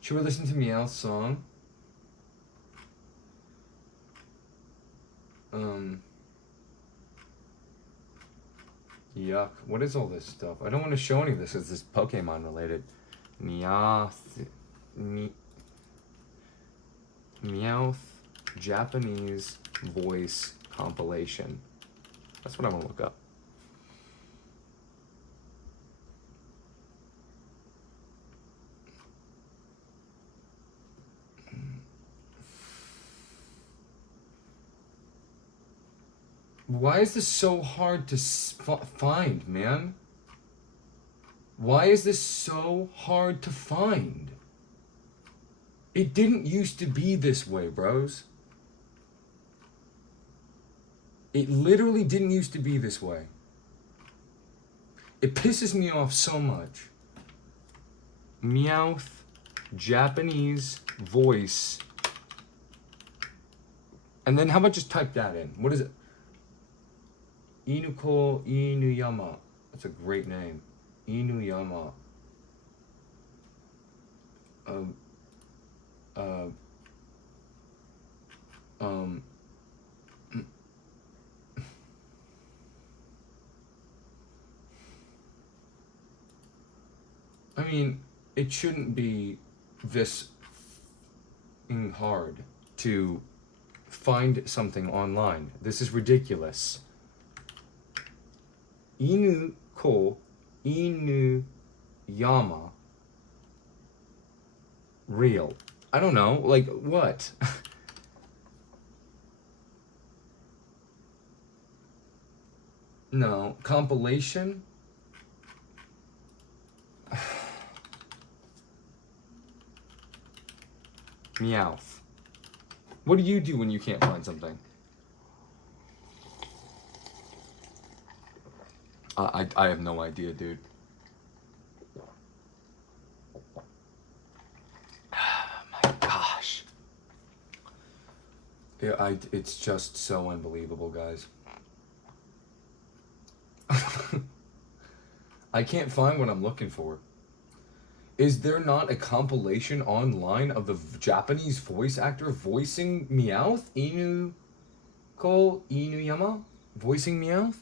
Should we listen to Meowth's song? Yuck. What is all this stuff? I don't want to show any of this because it's Pokemon related. Meowth. Meowth Japanese voice compilation. That's what I'm gonna look up. Why is this so hard to find, man? Why is this so hard to find? It didn't used to be this way, bros. It literally didn't used to be this way. It pisses me off so much. Meowth Japanese voice. And then how about just type that in? What is it? Inuko Inuyama. That's a great name. Inuyama. I mean, it shouldn't be this hard to find something online. This is ridiculous. Inu ko Inuyama. Real. I don't know, like what? No, compilation? Meowth. What do you do when you can't find something? I have no idea, dude. Yeah, it's just so unbelievable, guys. I can't find what I'm looking for. Is there not a compilation online of the Japanese voice actor voicing Meowth? Inuyama? Voicing Meowth?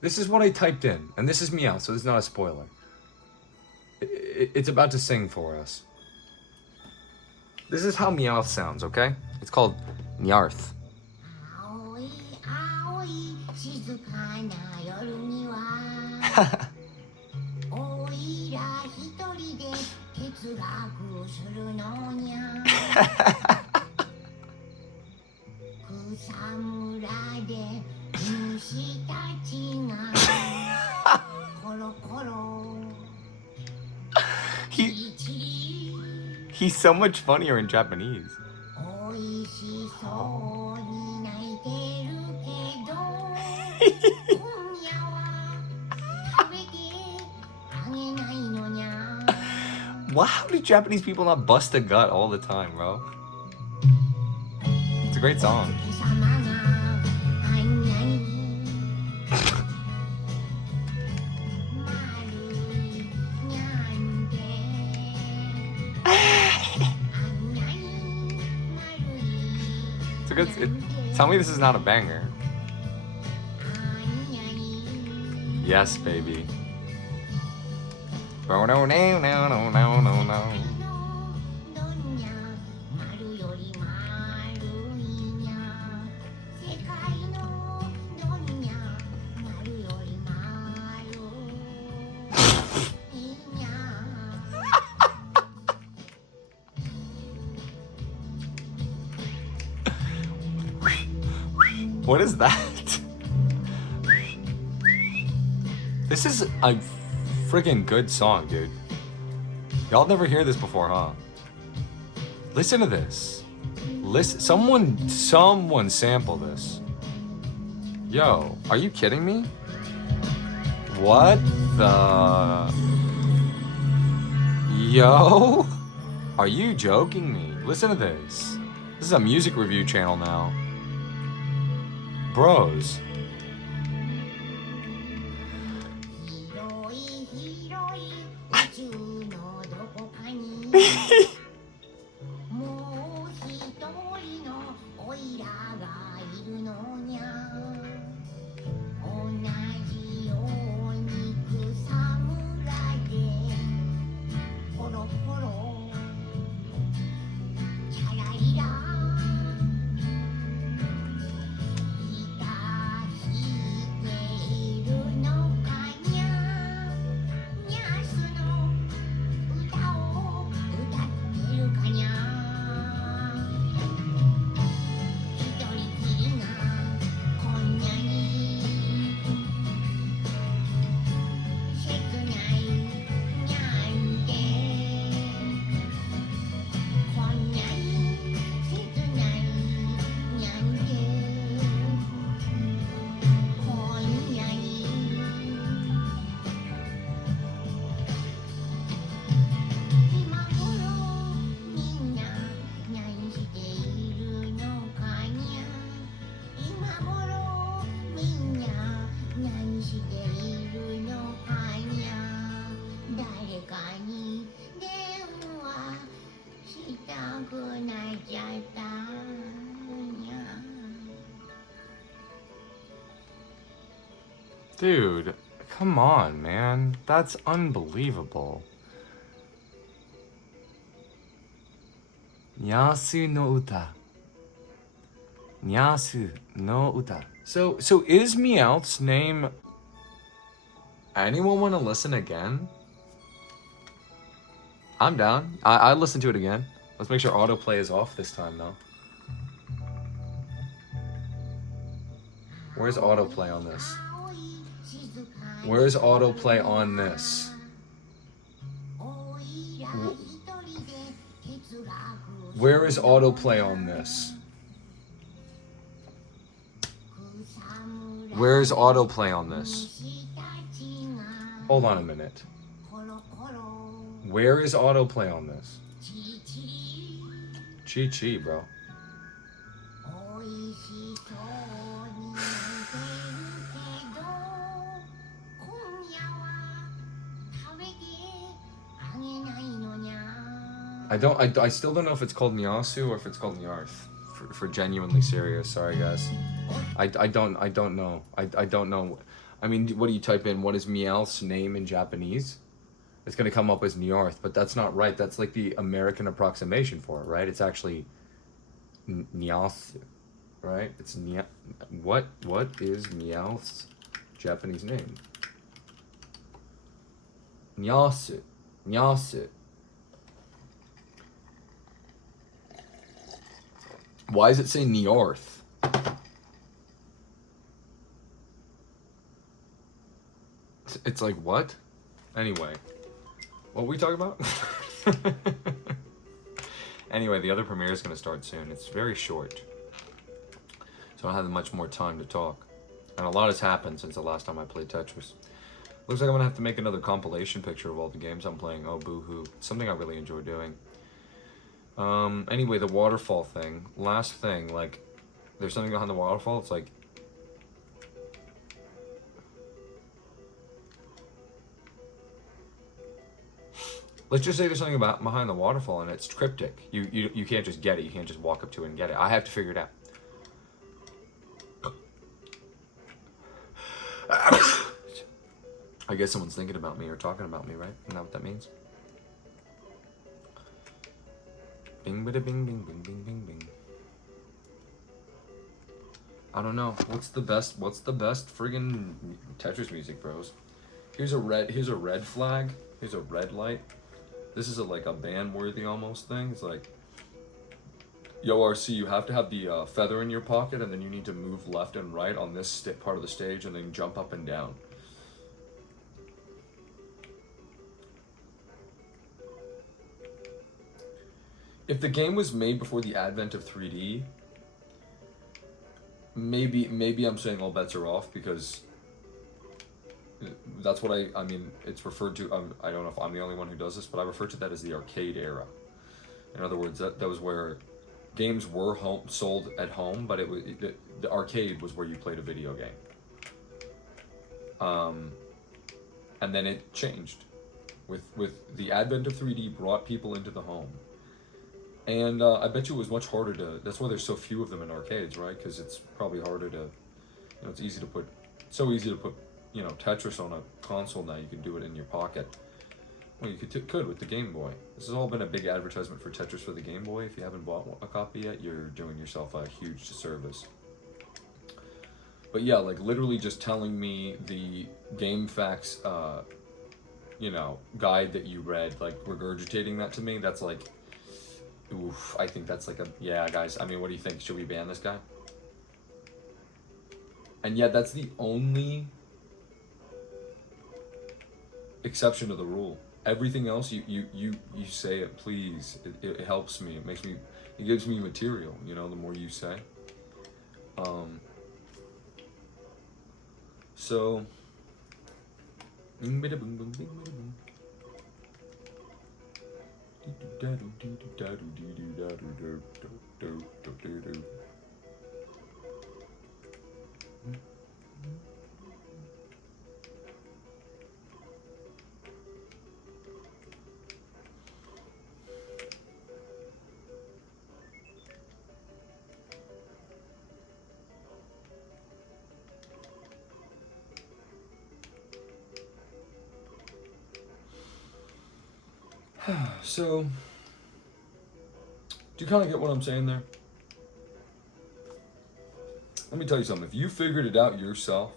This is what I typed in, and this is Meowth, so this is not a spoiler. It's about to sing for us. This is how Meowth sounds, okay? It's called Nyarth. 青い青い静かな夜にはおいら一人で哲学するのにゃ草むらで虫たちがコロコロ He's so much funnier in Japanese. おいしそうに泣いてるけど今夜は食べてあげないのにゃ Wow, how do Japanese people not bust a gut all the time, bro? It's a great song. 貴様があんなに丸いなんてあんなに丸い It's a good. Tell me this is not a banger. あんなに Yes, baby. No, no, no, no, no, no, no, no. どんにゃ丸より丸いにゃ世界のどんにゃ丸より丸いにゃ What is that? This is a friggin' good song, dude. Y'all never hear this before, huh? Listen to this. Listen, someone sample this. Yo, are you kidding me? What the? Yo? Are you joking me? Listen to this. This is a music review channel now. Bros. 広い広い宇宙のどこかにもう一人のオイラがいるのにゃ同じように草むらでポロポロチャラリラひたひいているのかにゃニャスの歌を歌ってるかにゃ一人きりがこんなに切ないにゃんてこんなに切ないにゃんてこんなに今頃みんな何しているのかにゃ今頃みんな何しているのかにゃ誰かに電話したくなっちゃったにゃ Dude, come on, man. That's unbelievable. Nyasu no uta. Nyasu no uta. So is Meowth's name... Anyone want to listen again? I'm down. I listen to it again. Let's make sure autoplay is off this time, though. Where's autoplay on this? Where's autoplay on this? Where is autoplay on this? Where is autoplay on this? Hold on a minute. Where is autoplay on this? Chi Chi, bro. おいしそうに焼いてるけど今夜は食べてあげないのにゃ I still don't know if it's called Nyasu or if it's called Nyarth. For genuinely serious, sorry guys. I don't know. I don't know. I mean, what do you type in? What is Meowth's name in Japanese? It's gonna come up as Nyarth, but that's not right. That's like the American approximation for it, right? It's actually Nyath, right? It's What is Meowth's Japanese name? Nyasu. Nyasu. Why does it say Nyarth? It's like, what? Anyway. What were we talking about? Anyway, the other premiere is going to start soon. It's very short. So I don't have much more time to talk. And a lot has happened since the last time I played Tetris. Looks like I'm going to have to make another compilation picture of all the games I'm playing. Oh, boo-hoo. Something I really enjoy doing. Anyway, the waterfall thing. Last thing, like, there's something behind the waterfall. It's like, let's just say there's something about behind the waterfall and it's cryptic. You can't just get it. You can't just walk up to it and get it. I have to figure it out. I guess someone's thinking about me or talking about me, right? Isn't that what that means? Bing bada bing bing bing bing bing bing. I don't know. What's the best friggin' Tetris music, bros? Here's a red flag. Here's a red light. This is like a band-worthy almost thing. It's like, yo, RC, you have to have the feather in your pocket, and then you need to move left and right on this part of the stage, and then jump up and down. If the game was made before the advent of 3D, maybe I'm saying all bets are off, because that's what I mean, it's referred to, I don't know if I'm the only one who does this, but I refer to that as the arcade era. In other words, that was where games were sold at home, but the arcade was where you played a video game. And then it changed. With the advent of 3D brought people into the home. And I bet you it was much harder to, that's why there's so few of them in arcades, right? Because it's probably harder to, it's so easy to put, Tetris on a console now. You can do it in your pocket. Well, you could with the Game Boy. This has all been a big advertisement for Tetris for the Game Boy. If you haven't bought a copy yet, you're doing yourself a huge disservice. But yeah, like literally just telling me the Game Facts, guide that you read, like regurgitating that to me, that's like, oof, I think that's like yeah, guys, I mean, what do you think? Should we ban this guy? And yeah, that's the only exception to the rule. Everything else, you say it, please. It helps me. It gives me material, the more you say. So, so, do you kind of get what I'm saying there? Let me tell you something. If you figured it out yourself,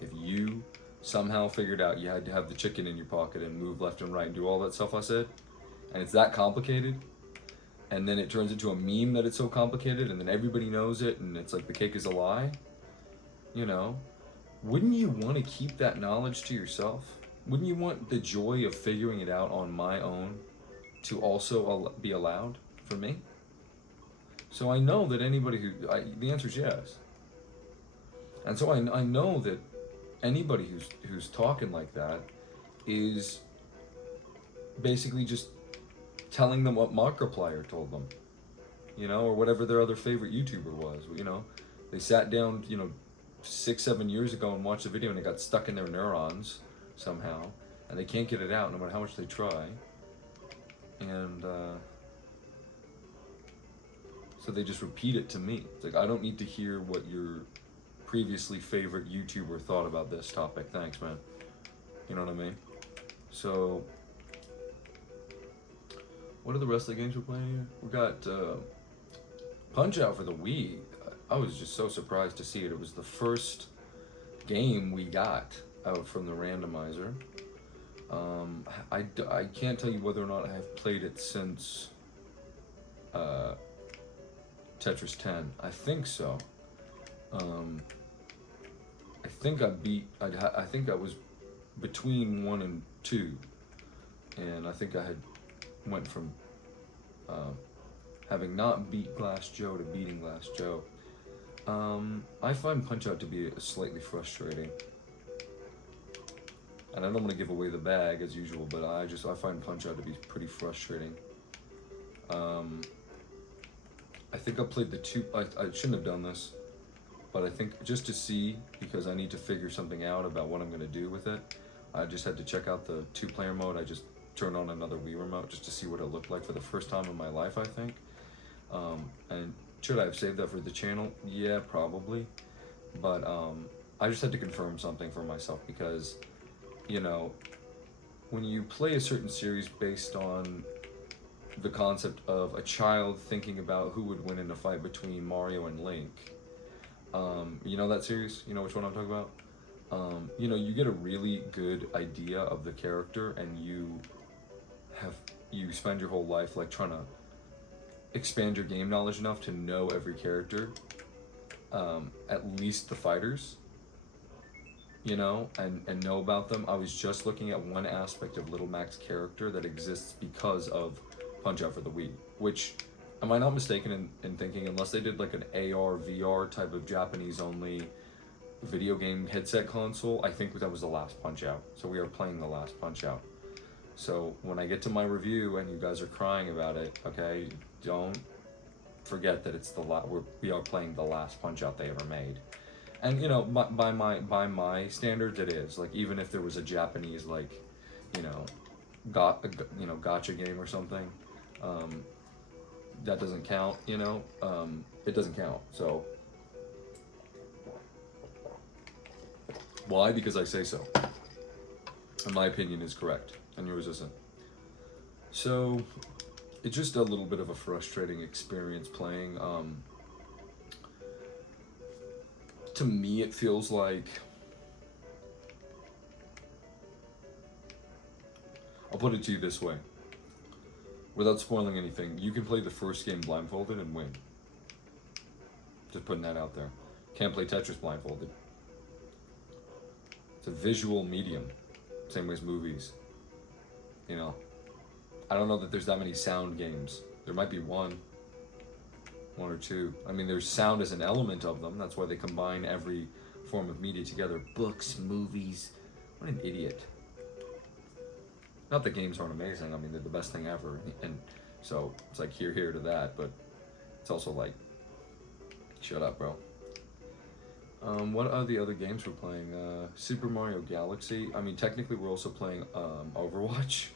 if you somehow figured out you had to have the chicken in your pocket and move left and right and do all that stuff I said, and it's that complicated, and then it turns into a meme that it's so complicated, and then everybody knows it, and it's like the cake is a lie, wouldn't you want to keep that knowledge to yourself? Wouldn't you want the joy of figuring it out on my own to also be allowed for me? So I know that the answer is yes. And so I know that anybody who's talking like that is basically just telling them what Markiplier told them, you know, or whatever their other favorite YouTuber was, you know. They sat down, you know, 6-7 years ago and watched the video and it got stuck in their neurons somehow, and they can't get it out no matter how much they try. And so they just repeat it to me. It's like, I don't need to hear what your previously favorite YouTuber thought about this topic. Thanks, man. You know what I mean? So, what are the rest of the games we're playing here? We got Punch-Out for the Wii. I was just so surprised to see it. It was the first game we got out from the randomizer. I can't tell you whether or not I've played it since Tetris 10. I think so. I think I beat. I think I was between 1 and 2, and I think I had went from having not beat Glass Joe to beating Glass Joe. I find Punch-Out to be slightly frustrating. And I don't want to give away the bag as usual, but I find Punch-Out to be pretty frustrating. I think I played the 2, I shouldn't have done this, but I think just to see, because I need to figure something out about what I'm going to do with it, I just had to check out the 2-player mode. I just turned on another Wii remote just to see what it looked like for the first time in my life, I think. And should I have saved that for the channel? Yeah, probably. But I just had to confirm something for myself because, you know, when you play a certain series based on the concept of a child thinking about who would win in a fight between Mario and Link, you know that series? You know which one I'm talking about? You know, you get a really good idea of the character, and you spend your whole life like trying to expand your game knowledge enough to know every character, at least the fighters, you know, and know about them. I was just looking at one aspect of Little Mac's character that exists because of Punch-Out for the Wii, which, am I not mistaken in thinking, unless they did like an AR, VR type of Japanese only video game headset console, I think that was the last Punch-Out. So we are playing the last Punch-Out. So when I get to my review and you guys are crying about it, okay, don't forget that it's we are playing the last Punch-Out they ever made. And you know, by my standards, it is. Like, even if there was a Japanese, like, you know, gotcha game or something, that doesn't count. You know, it doesn't count. So why? Because I say so. And my opinion is correct, and yours isn't. So it's just a little bit of a frustrating experience playing. To me, it feels like, I'll put it to you this way, without spoiling anything, you can play the first game blindfolded and win. Just putting that out there. Can't play Tetris blindfolded. It's a visual medium, same way as movies. You know, I don't know that there's that many sound games. There might be one or two. I mean, there's sound as an element of them. That's why they combine every form of media together. Books, movies. What an idiot. Not that games aren't amazing. I mean, they're the best thing ever. And so it's like here to that, but it's also like, shut up, bro. What are the other games we're playing? Super Mario Galaxy. I mean, technically we're also playing Overwatch.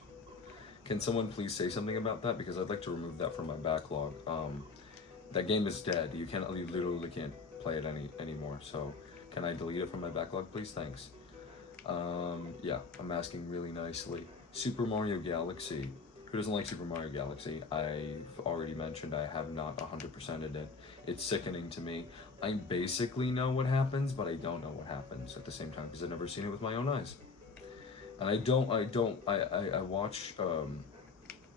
Can someone please say something about that? Because I'd like to remove that from my backlog. That game is dead. You literally can't play it anymore. So can I delete it from my backlog, please? Thanks. Yeah, I'm asking really nicely. Super Mario Galaxy. Who doesn't like Super Mario Galaxy? I've already mentioned I have not 100%ed it. It's sickening to me. I basically know what happens, but I don't know what happens at the same time because I've never seen it with my own eyes. And I watch,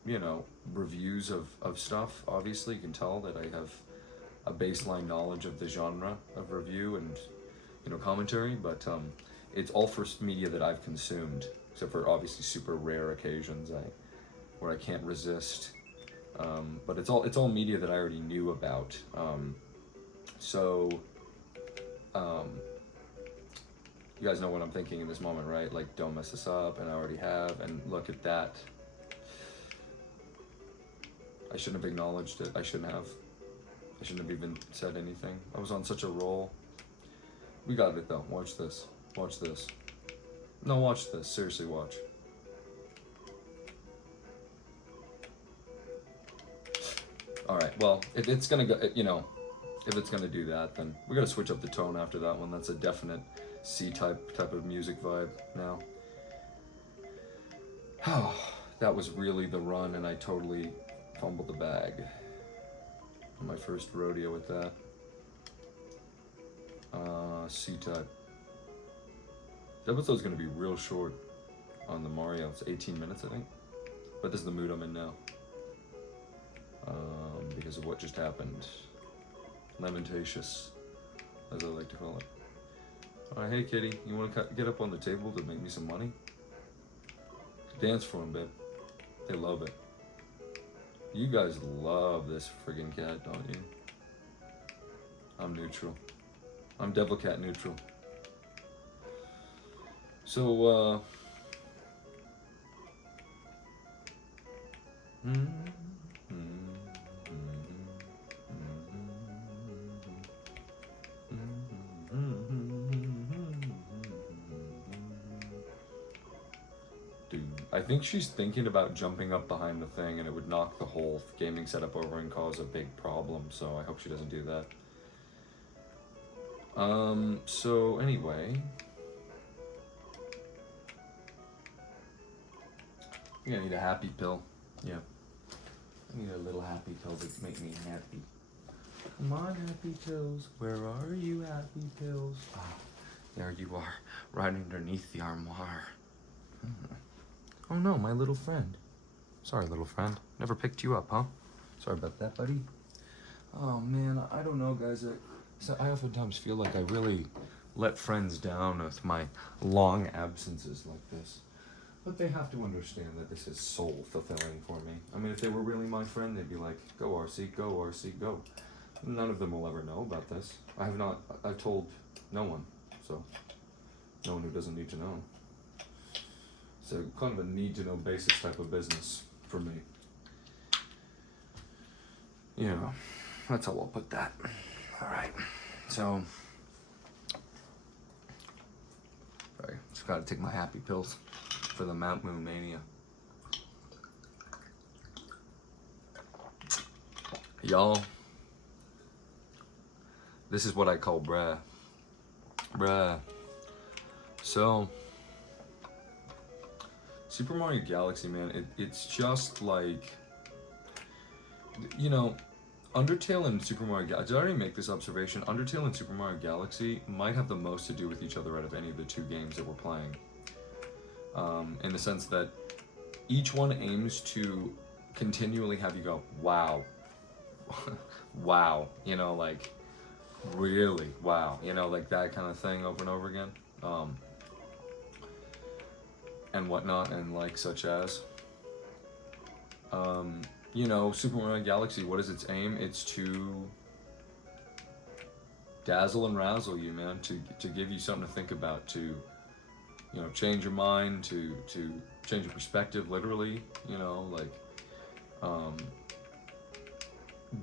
you know, reviews of stuff. Obviously, you can tell that I have a baseline knowledge of the genre of review and, you know, commentary, but it's all first media that I've consumed, except for obviously super rare occasions where I can't resist. But it's all media that I already knew about. You guys know what I'm thinking in this moment, right? Like, don't mess this up, and I already have, and look at that. I shouldn't have acknowledged it. I shouldn't have even said anything. I was on such a roll. We got it though. Watch this. Watch this. No, watch this. Seriously, watch. Alright, well, if it's gonna go, you know, if it's gonna do that, then we're gonna switch up the tone after that one. That's a definite C-type of music vibe now. Oh, that was really the run, and I totally fumbled the bag. My first rodeo with that. C-type. The episode's gonna be real short on the Mario. It's 18 minutes, I think. But this is the mood I'm in now. Because of what just happened. Lamentatious, as I like to call it. Alright, hey kitty, you wanna get up on the table to make me some money? Dance for them, babe. They love it. You guys love this friggin' cat, don't you? I'm neutral. I'm Devil Cat neutral. So, dude, I think she's thinking about jumping up behind the thing, and it would knock the whole gaming setup over and cause a big problem, so I hope she doesn't do that. So anyway, I think I need a happy pill. Yeah. I need a little happy pill to make me happy. Come on, happy pills. Where are you, happy pills? Ah, there you are, right underneath the armoire. Oh no, my little friend. Sorry, little friend. Never picked you up, huh? Sorry about that, buddy. Oh man, I don't know, guys. So I oftentimes feel like I really let friends down with my long absences like this. But they have to understand that this is soul fulfilling for me. I mean, if they were really my friend, they'd be like, go RC, go RC, go. None of them will ever know about this. I've told no one, so no one who doesn't need to know. It's a kind of a need to know basis type of business for me. Yeah, that's how I'll put that. All right, so, sorry, just gotta take my happy pills for the Mount Moon Mania. Y'all, this is what I call bruh. Bruh. So, Super Mario Galaxy, man, it's just like, you know, Undertale and Super Mario Galaxy, did I already make this observation? Undertale and Super Mario Galaxy might have the most to do with each other out of any of the two games that we're playing. In the sense that each one aims to continually have you go, wow. Wow. You know, like, really, wow. You know, like that kind of thing over and over again. And whatnot, and like such as. You know, Super Mario Galaxy, what is its aim? It's to dazzle and razzle you, man, to give you something to think about, to, you know, change your mind, to change your perspective, literally, you know, like,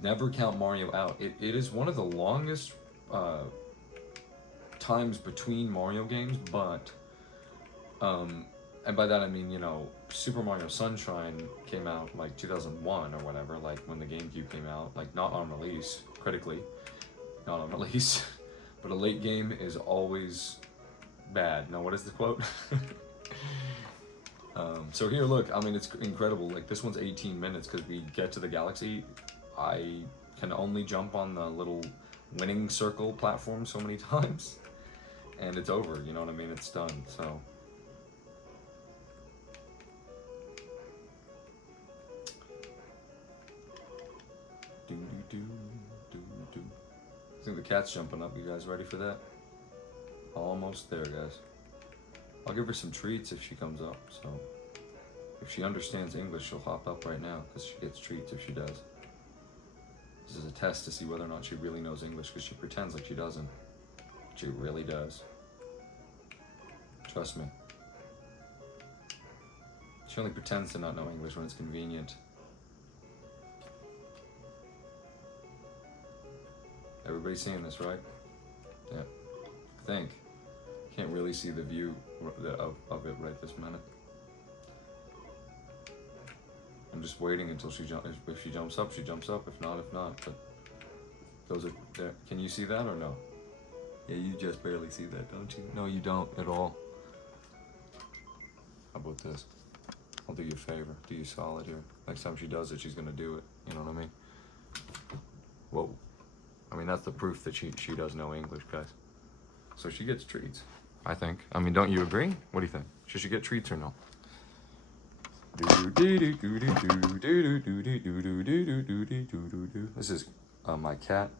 never count Mario out. It is one of the longest times between Mario games, but, and by that I mean, you know, Super Mario Sunshine came out like 2001 or whatever, like when the GameCube came out, like not on release, critically, not on release, but a late game is always bad. Now, what is the quote? So here, look, I mean, it's incredible. Like this one's 18 minutes because we get to the galaxy. I can only jump on the little winning circle platform so many times, and it's over, you know what I mean? It's done, so. I think the cat's jumping up. You guys ready for that? Almost there, guys. I'll give her some treats if she comes up, so. If she understands English, she'll hop up right now, because she gets treats if she does. This is a test to see whether or not she really knows English, because she pretends like she doesn't. She really does. Trust me. She only pretends to not know English when it's convenient. Everybody's seeing this, right? Yeah. Think. Can't really see the view of it right this minute. I'm just waiting until she jumps. If she jumps up, she jumps up. If not, But those are there. Can you see that or no? Yeah, you just barely see that, don't you? No, you don't at all. How about this? I'll do you a favor. Do you a solid here. Next time she does it, she's gonna do it. You know what I mean? Whoa. I mean, that's the proof that she does know English, guys. So she gets treats, I think. I mean, don't you agree? What do you think? Should she get treats or no? This is my cat.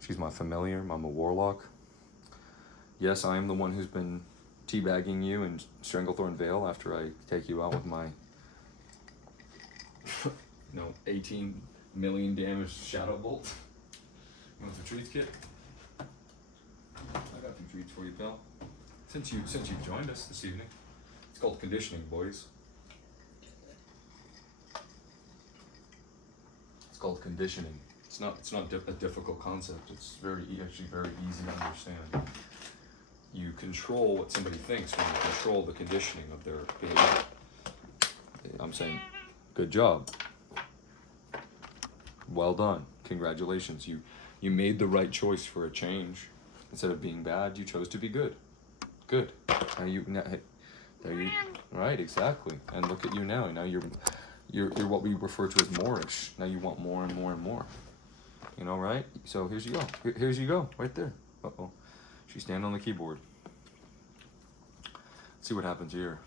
She's my familiar. I'm a warlock. Yes, I am the one who's been teabagging you in Stranglethorn Vale after I take you out with my 18 million damage Shadow Bolt. You want some treats, kid? I got some treats for you, pal. Since you've joined us this evening. It's called conditioning, boys. It's called conditioning. It's not a difficult concept. It's actually very easy to understand. You control what somebody thinks when you control the conditioning of their behavior. I'm saying, good job. Well done. Congratulations. You made the right choice for a change. Instead of being bad, you chose to be good. Good. Now there you. Right, exactly. And look at you now. Now you're what we refer to as moreish. Now you want more and more and more. You know, right? So here's you go. Here's you go. Right there. Uh-oh. She's standing on the keyboard. Let's see what happens here.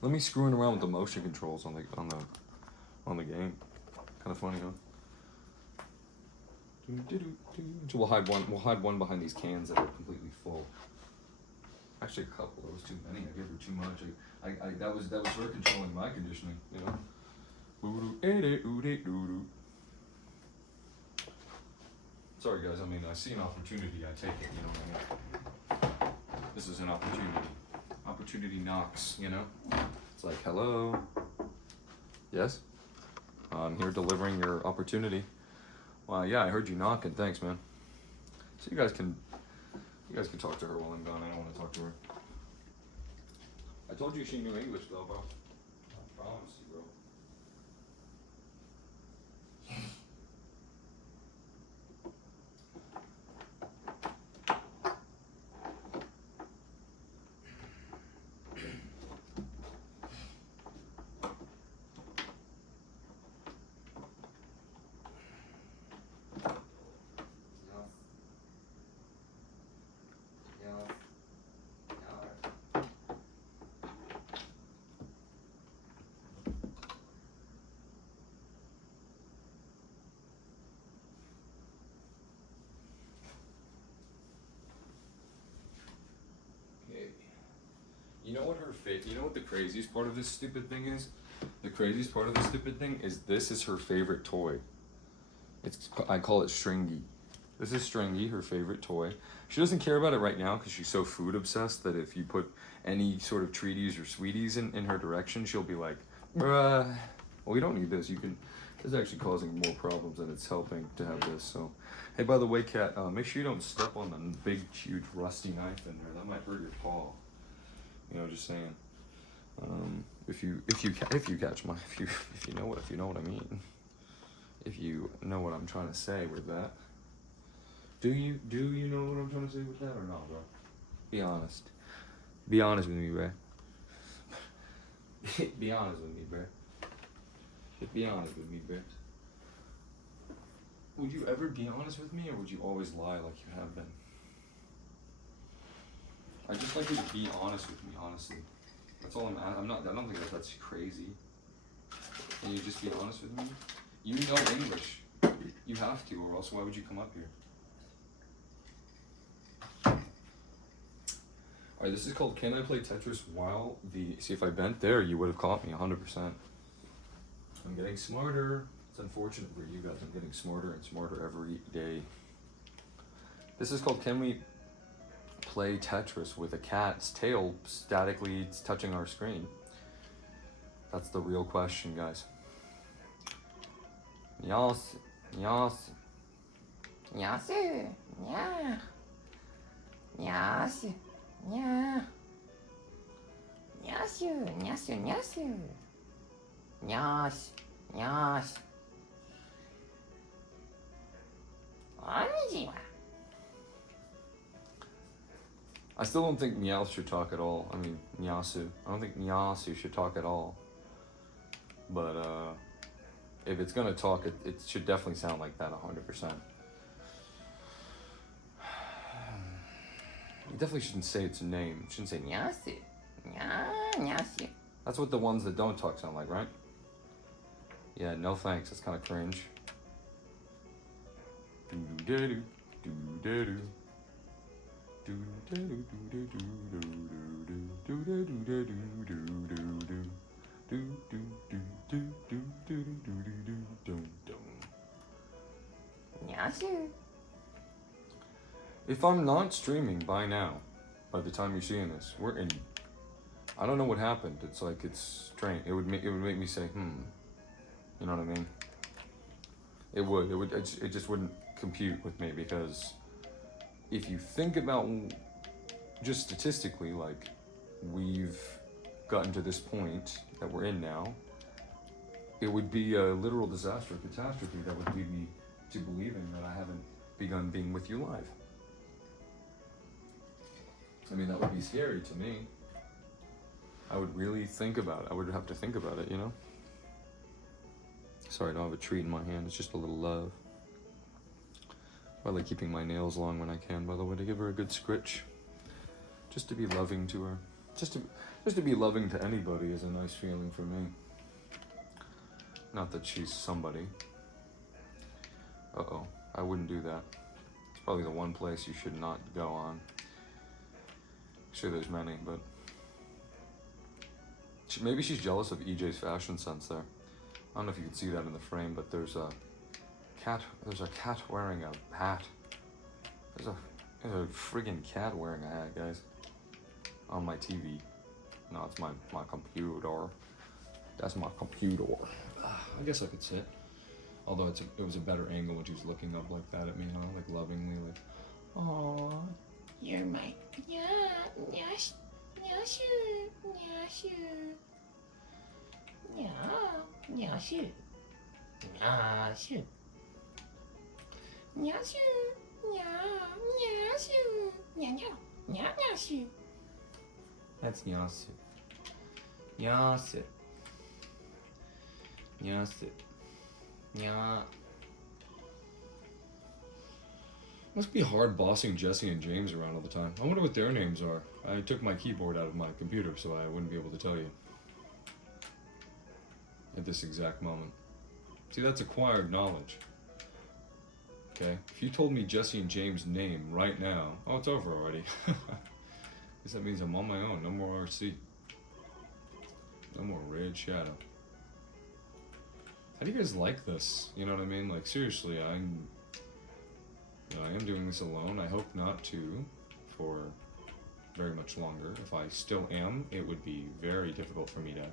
Let me screwing around with the motion controls on the game. Kind of funny, huh? So we'll hide one behind these cans that are completely full. Actually, a couple. There was too many. I gave her too much. That was her controlling my conditioning. You know. Sorry, guys. I mean, I see an opportunity. I take it. You know what I mean? This is an opportunity. Opportunity knocks. You know. It's like, hello. Yes. I'm here delivering your opportunity. Well, yeah, I heard you knocking. Thanks, man. So you guys can talk to her while I'm gone. I don't want to talk to her. I told you she knew English, though, bro. I promise you, bro. You know what the craziest part of this stupid thing is? The craziest part of this stupid thing is this is her favorite toy. I call it Stringy. This is Stringy, her favorite toy. She doesn't care about it right now because she's so food obsessed that if you put any sort of treaties or sweeties in her direction, she'll be like, bruh, well, we don't need this. It's actually causing more problems than it's helping to have this. So, hey, by the way, cat, make sure you don't step on the big, huge, rusty knife in there. That might hurt your paw. You know, just saying. If you know what I mean. If you know what I'm trying to say with that. Do you know what I'm trying to say with that or not, bro? Be honest. Be honest with me, bro. Be honest with me, bro. Just be honest with me, bro. Would you ever be honest with me, or would you always lie like you have been? I just like you to be honest with me, honestly. That's all I'm not. I don't think that's crazy. Can you just be honest with me? You know English. You have to, or else why would you come up here? Alright, this is called Can I Play Tetris While the... See, if I bent there, you would have caught me 100%. I'm getting smarter. It's unfortunate for you guys. I'm getting smarter and smarter every day. This is called Can We Play Tetris with a cat's tail statically touching our screen? That's the real question, guys. Yes. Yes. Nyasu. Nya. Nyasu. Nya. Nyasu. Nyasu. Nyasu. Nyas. Nyas. Konnichiwa. I still don't think Meowth should talk at all. I mean, Nyasu. I don't think Nyasu should talk at all. But if it's gonna talk, it should definitely sound like that 100%. You definitely shouldn't say its name. You shouldn't say Nyasu. Nyasu. That's what the ones that don't talk sound like, right? Yeah, no thanks. That's kind of cringe. Do-do-do-do, do-do-do. If I'm not streaming by now, by the time you're seeing this, we're in. I don't know what happened. It's like it's strange. It would make me say, You know what I mean? It would. It just wouldn't compute with me, because if you think about just statistically, like, we've gotten to this point that we're in now, it would be a literal disaster, catastrophe that would lead me to believing that I haven't begun being with you live. I mean, that would be scary to me. I would really think about it. I would have to think about it, you know? Sorry, I don't have a treat in my hand. It's just a little love. I like keeping my nails long when I can, by the way, to give her a good scritch. Just to be loving to her. Just to be loving to anybody is a nice feeling for me. Not that she's somebody. Uh-oh, I wouldn't do that. It's probably the one place you should not go on. Sure, there's many, but maybe she's jealous of EJ's fashion sense there. I don't know if you can see that in the frame, but there's a cat wearing a hat. There's a friggin' cat wearing a hat, guys. On my TV. No, it's my computer. That's my computer. I guess I could sit. Although it was a better angle when she was looking up like that at me, huh? Like lovingly, like, aww. You're my Nyashu. Nyashu. Nyashu. Nyashu. Nyashu. Nyashu. Nyashu. That's Nyasu. Nyasu. Nyasu. Nya. Must be hard bossing Jesse and James around all the time. I wonder what their names are. I took my keyboard out of my computer, so I wouldn't be able to tell you at this exact moment. See, that's acquired knowledge. Okay? If you told me Jesse and James' name right now, oh, it's over already. Guess that means I'm on my own. No more RC. No more Raid Shadow. How do you guys like this? You know what I mean? Like, seriously, I am doing this alone. I hope not to for very much longer. If I still am, it would be very difficult for me to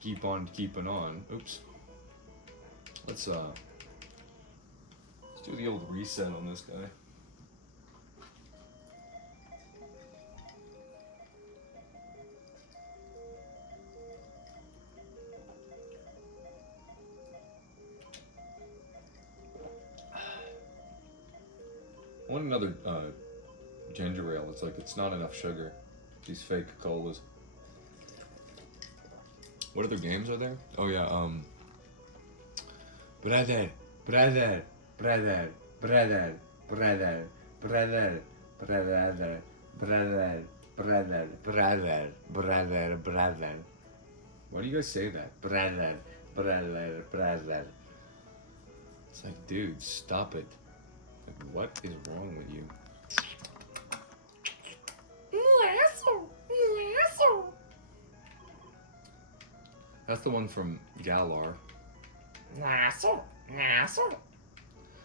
keep on keeping on. Oops. Let's do the old reset on this guy. I want another ginger ale. It's like it's not enough sugar. These fake colas. What other games are there? Oh yeah, brother. Why do you guys say that? Brother. It's like, dude, stop it. Like, what is wrong with you? That's the one from Galar.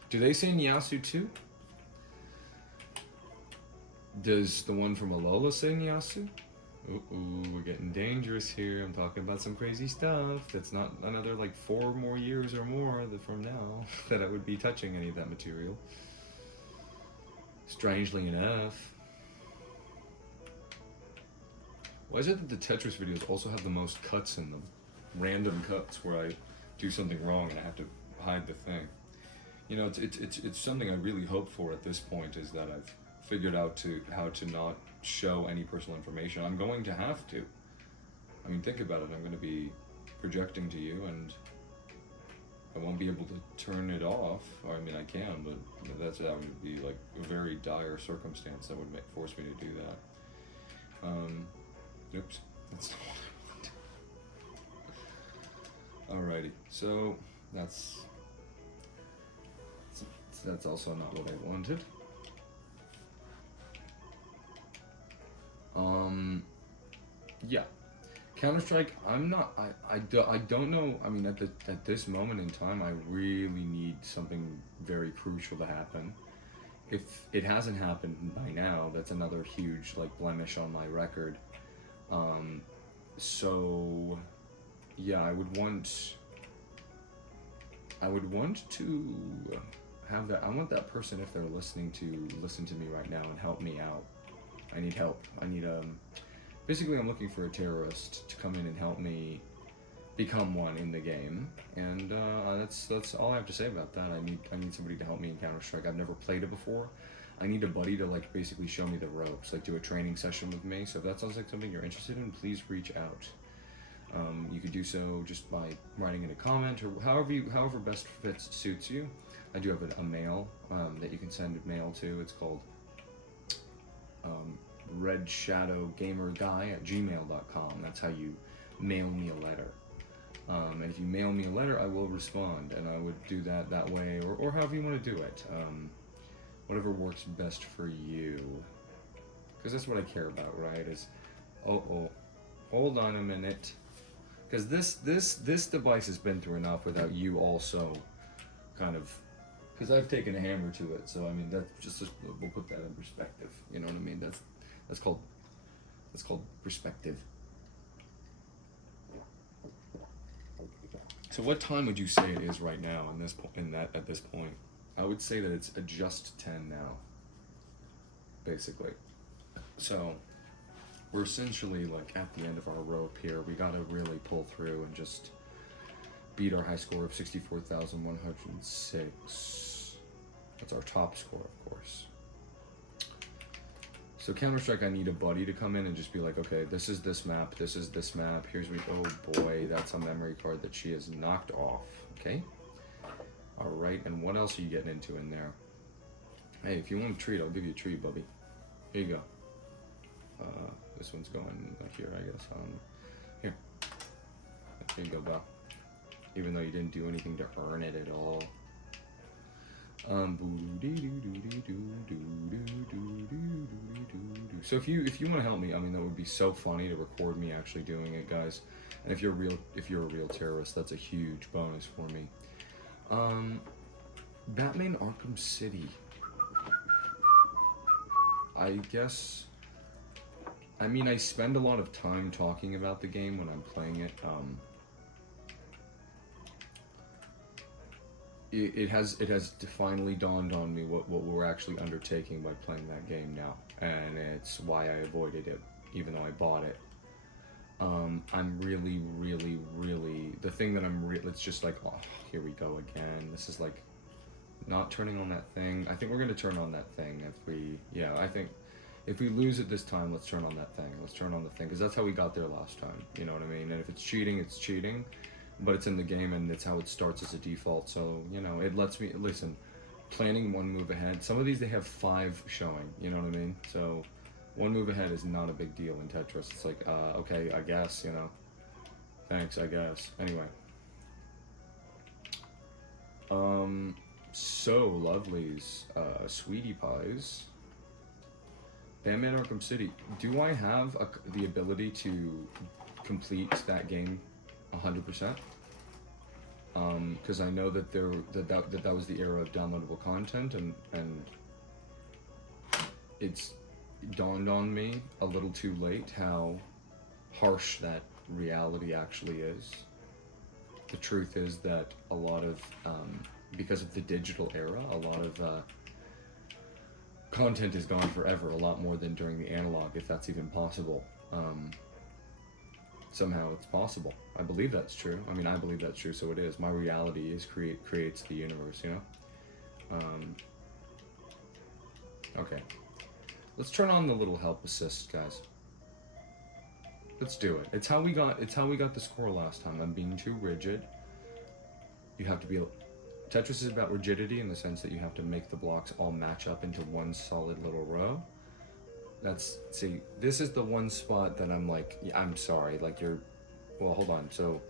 Do they say Nyasu too? Does the one from Alola say Nyasu? Ooh, we're getting dangerous here. I'm talking about some crazy stuff. That's not another like 4 more years or more from now that I would be touching any of that material. Strangely enough. Why is it that the Tetris videos also have the most cuts in them? Random cuts where I do something wrong and I have to hide the thing. You know, it's something I really hope for at this point, is that I've figured out how to not show any personal information. I'm going to have to. I mean, think about it. I'm going to be projecting to you, and I won't be able to turn it off. Or, I mean, I can, but that would be like a very dire circumstance that would force me to do that. Oops, that's not what I wanted. Alrighty, so that's also not what I wanted. Yeah, Counter-Strike. I'm not. I don't know. I mean, at this moment in time, I really need something very crucial to happen. If it hasn't happened by now, that's another huge like blemish on my record. So yeah, I would want to have that. I want that person, if they're listening, to listen to me right now and help me out. I need help. I need basically I'm looking for a terrorist to come in and help me become one in the game, and that's all I have to say about that. I need somebody to help me in Counter-Strike. I've never played it before. I need a buddy to like basically show me the ropes, like do a training session with me. So if that sounds like something you're interested in, please reach out. You could do so just by writing in a comment, or however best suits you. I do have a mail that you can send mail to. It's called redshadowgamerguy@gmail.com. That's how you mail me a letter. And if you mail me a letter, I will respond, and I would do that way, or however you want to do it. Whatever works best for you, because that's what I care about, right? Is hold on a minute, because this device has been through enough without you also kind of, because I've taken a hammer to it. So I mean, that's just we'll put that in perspective. You know what I mean? That's called perspective. So what time would you say it is right now at this point? I would say that it's just 10 now, basically. So we're essentially like at the end of our rope here. We gotta really pull through and just beat our high score of 64,106. That's our top score, of course. So Counter-Strike, I need a buddy to come in and just be like, okay, this is this map, here's oh boy, that's a memory card that she has knocked off, okay? All right, and what else are you getting into in there? Hey, if you want a treat, I'll give you a treat, Bubby. Here you go. This one's going here, I guess. Here. Here you go, Belle. Even though you didn't do anything to earn it at all. So if you want to help me, I mean, that would be so funny to record me actually doing it, guys. And if you're a real terrorist, that's a huge bonus for me. Batman Arkham City. I guess, I mean, I spend a lot of time talking about the game when I'm playing it. It has finally dawned on me what we're actually undertaking by playing that game now, and it's why I avoided it, even though I bought it. I'm really, the thing that it's just like, oh, here we go again. This is like not turning on that thing. I think we're gonna turn on that thing I think if we lose it this time, let's turn on that thing. Let's turn on the thing, because that's how we got there last time. You know what I mean? And if it's cheating, it's cheating. But it's in the game, and it's how it starts as a default. So, you know, it lets me, listen, planning one move ahead. Some of these, they have 5 showing, you know what I mean? So, one move ahead is not a big deal in Tetris. It's like, okay, I guess, you know. Thanks, I guess. Anyway. So, lovelies, sweetie pies. Batman Arkham City. Do I have the ability to complete that game 100%? Because I know that that was the era of downloadable content, and it's dawned on me a little too late how harsh that reality actually is. The truth is that a lot of, because of the digital era, a lot of content is gone forever, a lot more than during the analog, if that's even possible. Somehow it's possible. I believe that's true. I mean, I believe that's true, so it is. My reality is creates the universe, you know? Okay. Let's turn on the little help assist, guys. Let's do it. It's how we got the score last time. I'm being too rigid. You have to be Tetris is about rigidity in the sense that you have to make the blocks all match up into one solid little row. See, this is the one spot that I'm like, yeah, I'm sorry, like well, hold on. So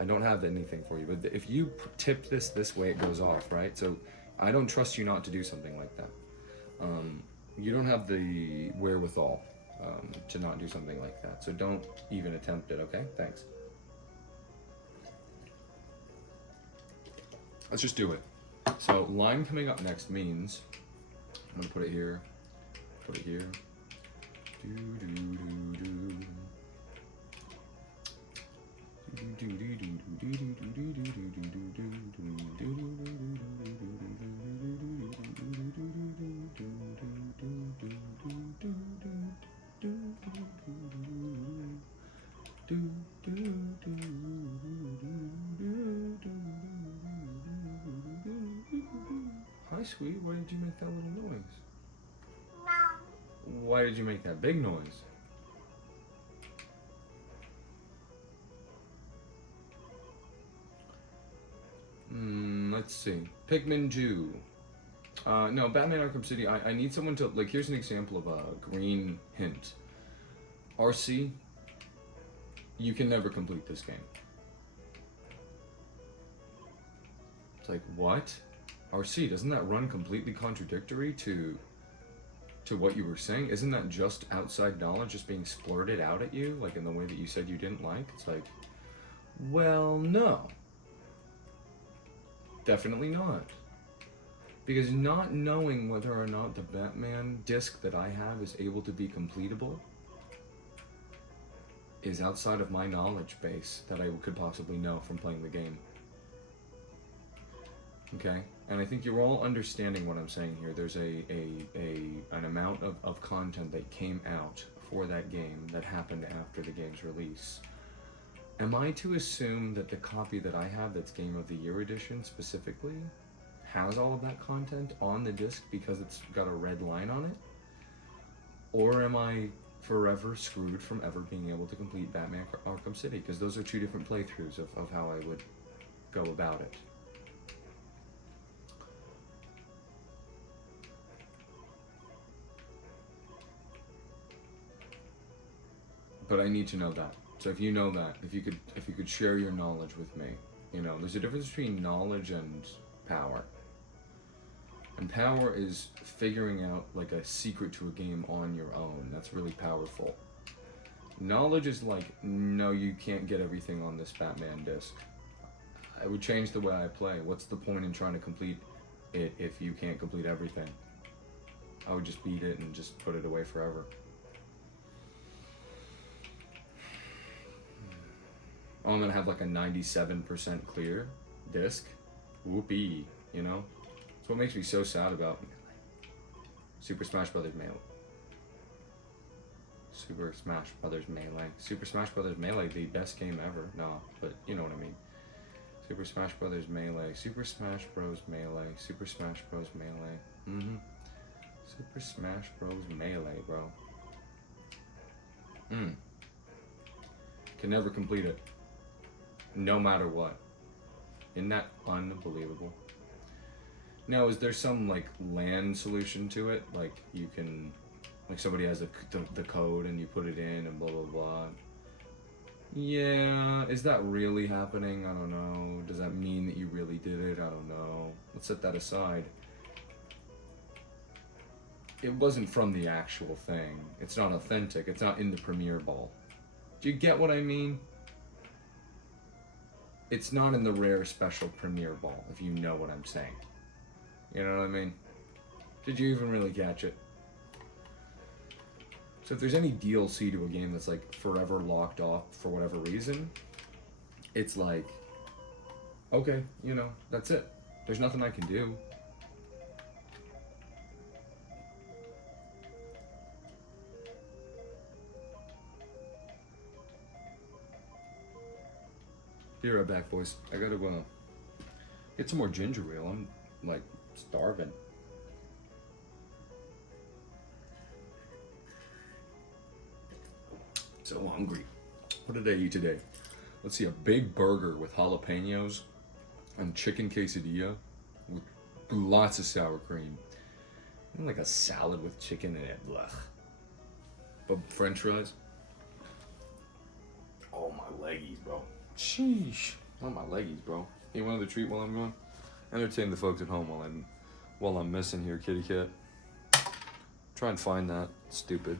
I don't have anything for you, but if you tip this way, it goes off, right? So I don't trust you not to do something like that. You don't have the wherewithal to not do something like that. So don't even attempt it, okay? Thanks. Let's just do it. So line coming up next means, I'm gonna put it here, put it here. Hi, sweetie. Why did you make that little noise? Why did you make that big noise? Let's see. Pikmin 2. No, Batman Arkham City, I need someone to, like, here's an example of a green hint. RC, you can never complete this game. It's like, what? RC, doesn't that run completely contradictory to what you were saying? Isn't that just outside knowledge just being splurted out at you, like in the way that you said you didn't like? It's like, well, no. Definitely not. Because not knowing whether or not the Batman disc that I have is able to be completable is outside of my knowledge base that I could possibly know from playing the game. Okay? And I think you're all understanding what I'm saying here. There's an amount of content that came out for that game that happened after the game's release. Am I to assume that the copy that I have, that's Game of the Year edition specifically, has all of that content on the disc because it's got a red line on it? Or am I forever screwed from ever being able to complete Batman Arkham City? Because those are two different playthroughs of how I would go about it. But I need to know that. So if you know that, if you could share your knowledge with me, you know, there's a difference between knowledge and power. And power is figuring out like a secret to a game on your own. That's really powerful. Knowledge is like, no, you can't get everything on this Batman disc. I would change the way I play. What's the point in trying to complete it if you can't complete everything? I would just beat it and just put it away forever. Oh, I'm gonna have like a 97% clear disc. Whoopee, you know? That's what makes me so sad about Super Smash Brothers Melee. Super Smash Brothers Melee. Super Smash Brothers Melee, the best game ever. No, but you know what I mean. Super Smash Brothers Melee. Super Smash Bros. Melee. Super Smash Bros. Melee. Super Smash Bros. Melee, bro. Can never complete it. No matter what. Isn't that unbelievable? Now, is there some like LAN solution to it? Like you can, like somebody has the code and you put it in and blah blah blah. Yeah, is that really happening? I don't know. Does that mean that you really did it? I don't know. Let's set that aside. It wasn't from the actual thing. It's not authentic. It's not in the Premiere Ball. Do you get what I mean? It's not in the rare special Premiere Ball, if you know what I'm saying. You know what I mean? Did you even really catch it? So if there's any DLC to a game that's like forever locked off for whatever reason, it's like, okay, you know, that's it. There's nothing I can do. Be right back, boys. I gotta get some more ginger ale. I'm like starving. So hungry. What did I eat today? Let's see, a big burger with jalapenos and chicken quesadilla with lots of sour cream. And like a salad with chicken in it. Blech. But French fries. Oh, my leggies, bro. Sheesh. Oh, my leggies, bro. You want another treat while I'm gone? Entertain the folks at home while I'm missing here, kitty cat. Try and find that. Stupid.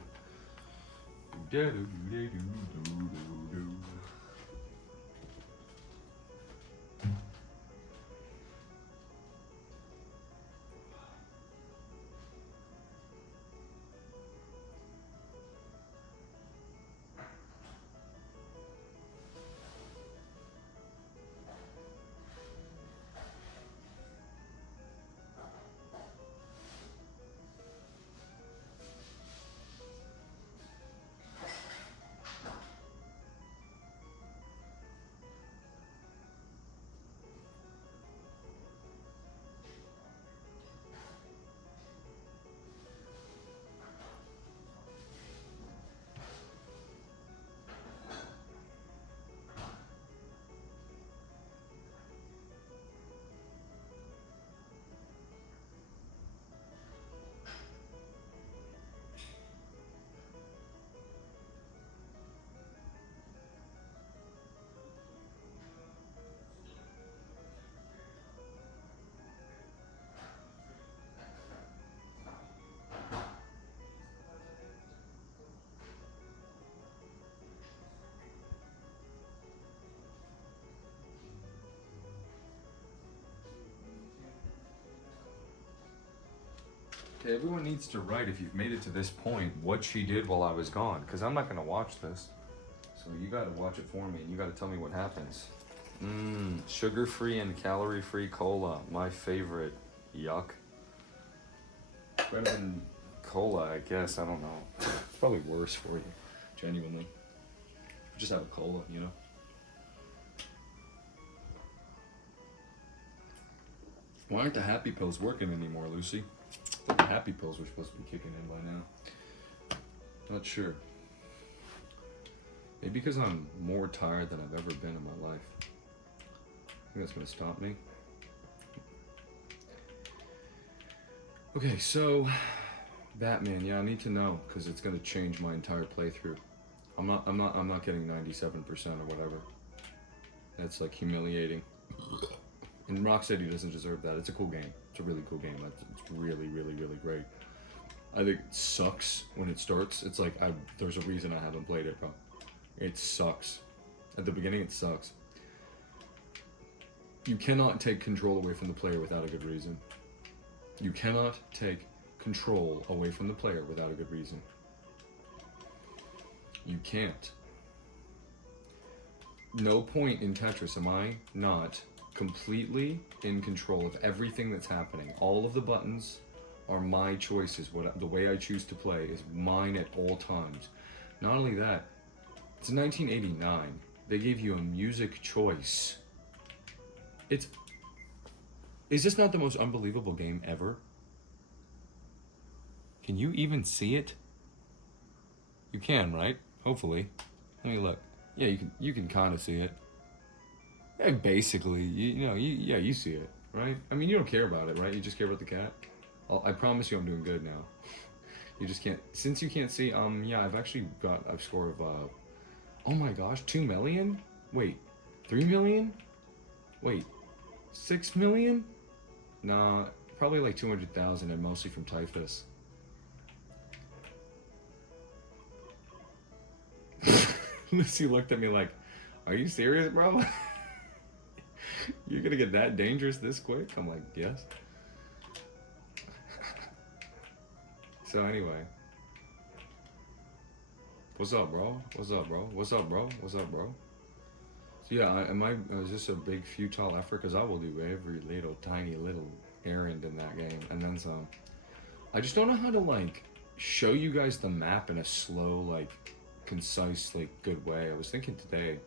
Okay, everyone needs to write, if you've made it to this point, what she did while I was gone, because I'm not going to watch this. So you got to watch it for me, and you got to tell me what happens. Sugar-free and calorie-free cola, my favorite. Yuck. Better than cola, I guess, I don't know. It's probably worse for you, genuinely. Just have a cola, you know? Why aren't the happy pills working anymore, Lucy? I thought the happy pills were supposed to be kicking in by now. Not sure. Maybe because I'm more tired than I've ever been in my life. I think that's gonna stop me. Okay, so Batman, yeah, I need to know because it's gonna change my entire playthrough. I'm not getting 97% or whatever. That's like humiliating. And Rocksteady doesn't deserve that. It's a cool game. It's a really cool game. It's really, really, really great. I think it sucks when it starts. It's like, there's a reason I haven't played it, bro. It sucks. At the beginning, it sucks. You cannot take control away from the player without a good reason. You cannot take control away from the player without a good reason. You can't. No point in Tetris am I not completely in control of everything that's happening. All of the buttons are my choices. The way I choose to play is mine at all times. Not only that, it's 1989. They gave you a music choice. Is this not the most unbelievable game ever? Can you even see it? You can, right? Hopefully. Let me look. Yeah, you can kind of see it. Yeah, basically, you see it, right? I mean, you don't care about it, right? You just care about the cat. I promise you I'm doing good now. You just can't, since you can't see, yeah, I've actually got a score of, oh my gosh, 2 million? Wait, 3 million? Wait, 6 million? Nah, probably like 200,000 and mostly from typhus. Lucy looked at me like, are you serious, bro? You're gonna get that dangerous this quick? I'm like, yes. So anyway. What's up, bro? What's up, bro? What's up, bro? What's up, bro? So yeah, is this a big futile effort? Because I will do every little tiny little errand in that game and then some. I just don't know how to like show you guys the map in a slow, like concise, like good way. I was thinking today,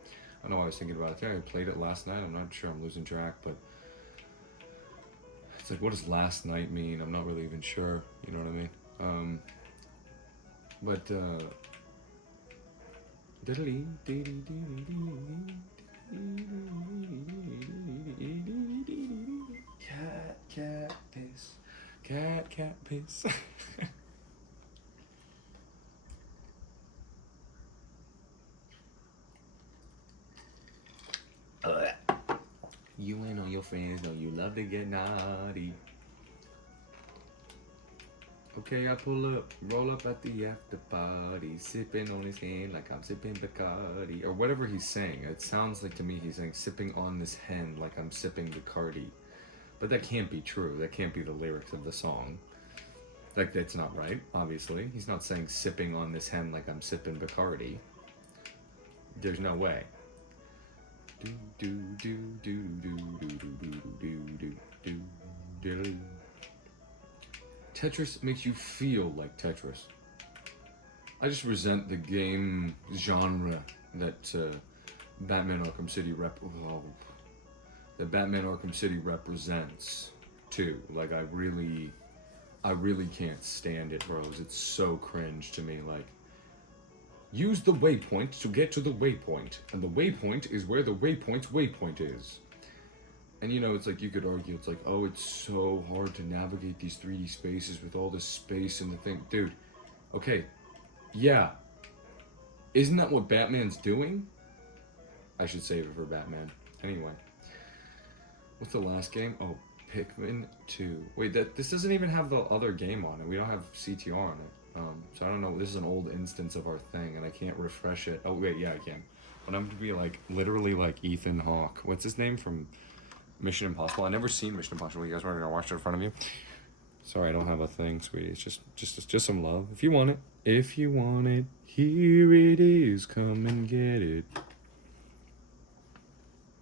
I know I was thinking about it today. I played it last night. I'm not sure, I'm losing track, but it's like, what does last night mean? I'm not really even sure. You know what I mean? Cat piss, cat piss. You ain't on your friends, know you love to get naughty. Okay, I pull up, roll up at the after party, sipping on his hand like I'm sipping Bacardi, or whatever he's saying. It sounds like to me he's saying sipping on this hen like I'm sipping Bacardi, but that can't be true. That can't be the lyrics of the song. Like, that's not right. Obviously, he's not saying sipping on this hen like I'm sipping Bacardi. There's no way. Do do do do do do do do do do do. Tetris makes you feel like Tetris. I just resent the game genre that Batman Arkham City represents too. Like I really can't stand it, bros. It's so cringe to me. Like, use the waypoint to get to the waypoint, and the waypoint is where the waypoint's waypoint is. And you know, it's like you could argue, it's like, oh, it's so hard to navigate these 3D spaces with all this space and the thing. Dude, okay, yeah. Isn't that what Batman's doing? I should save it for Batman. Anyway. What's the last game? Oh, Pikmin 2. Wait, this doesn't even have the other game on it. We don't have CTR on it. So I don't know, this is an old instance of our thing, and I can't refresh it. Oh, wait, yeah, I can. But I'm gonna be like, literally like Ethan Hawke. What's his name from Mission Impossible? I never seen Mission Impossible. You guys want to watch it in front of you? Sorry, I don't have a thing, sweetie. It's just some love. If you want it, here it is. Come and get it.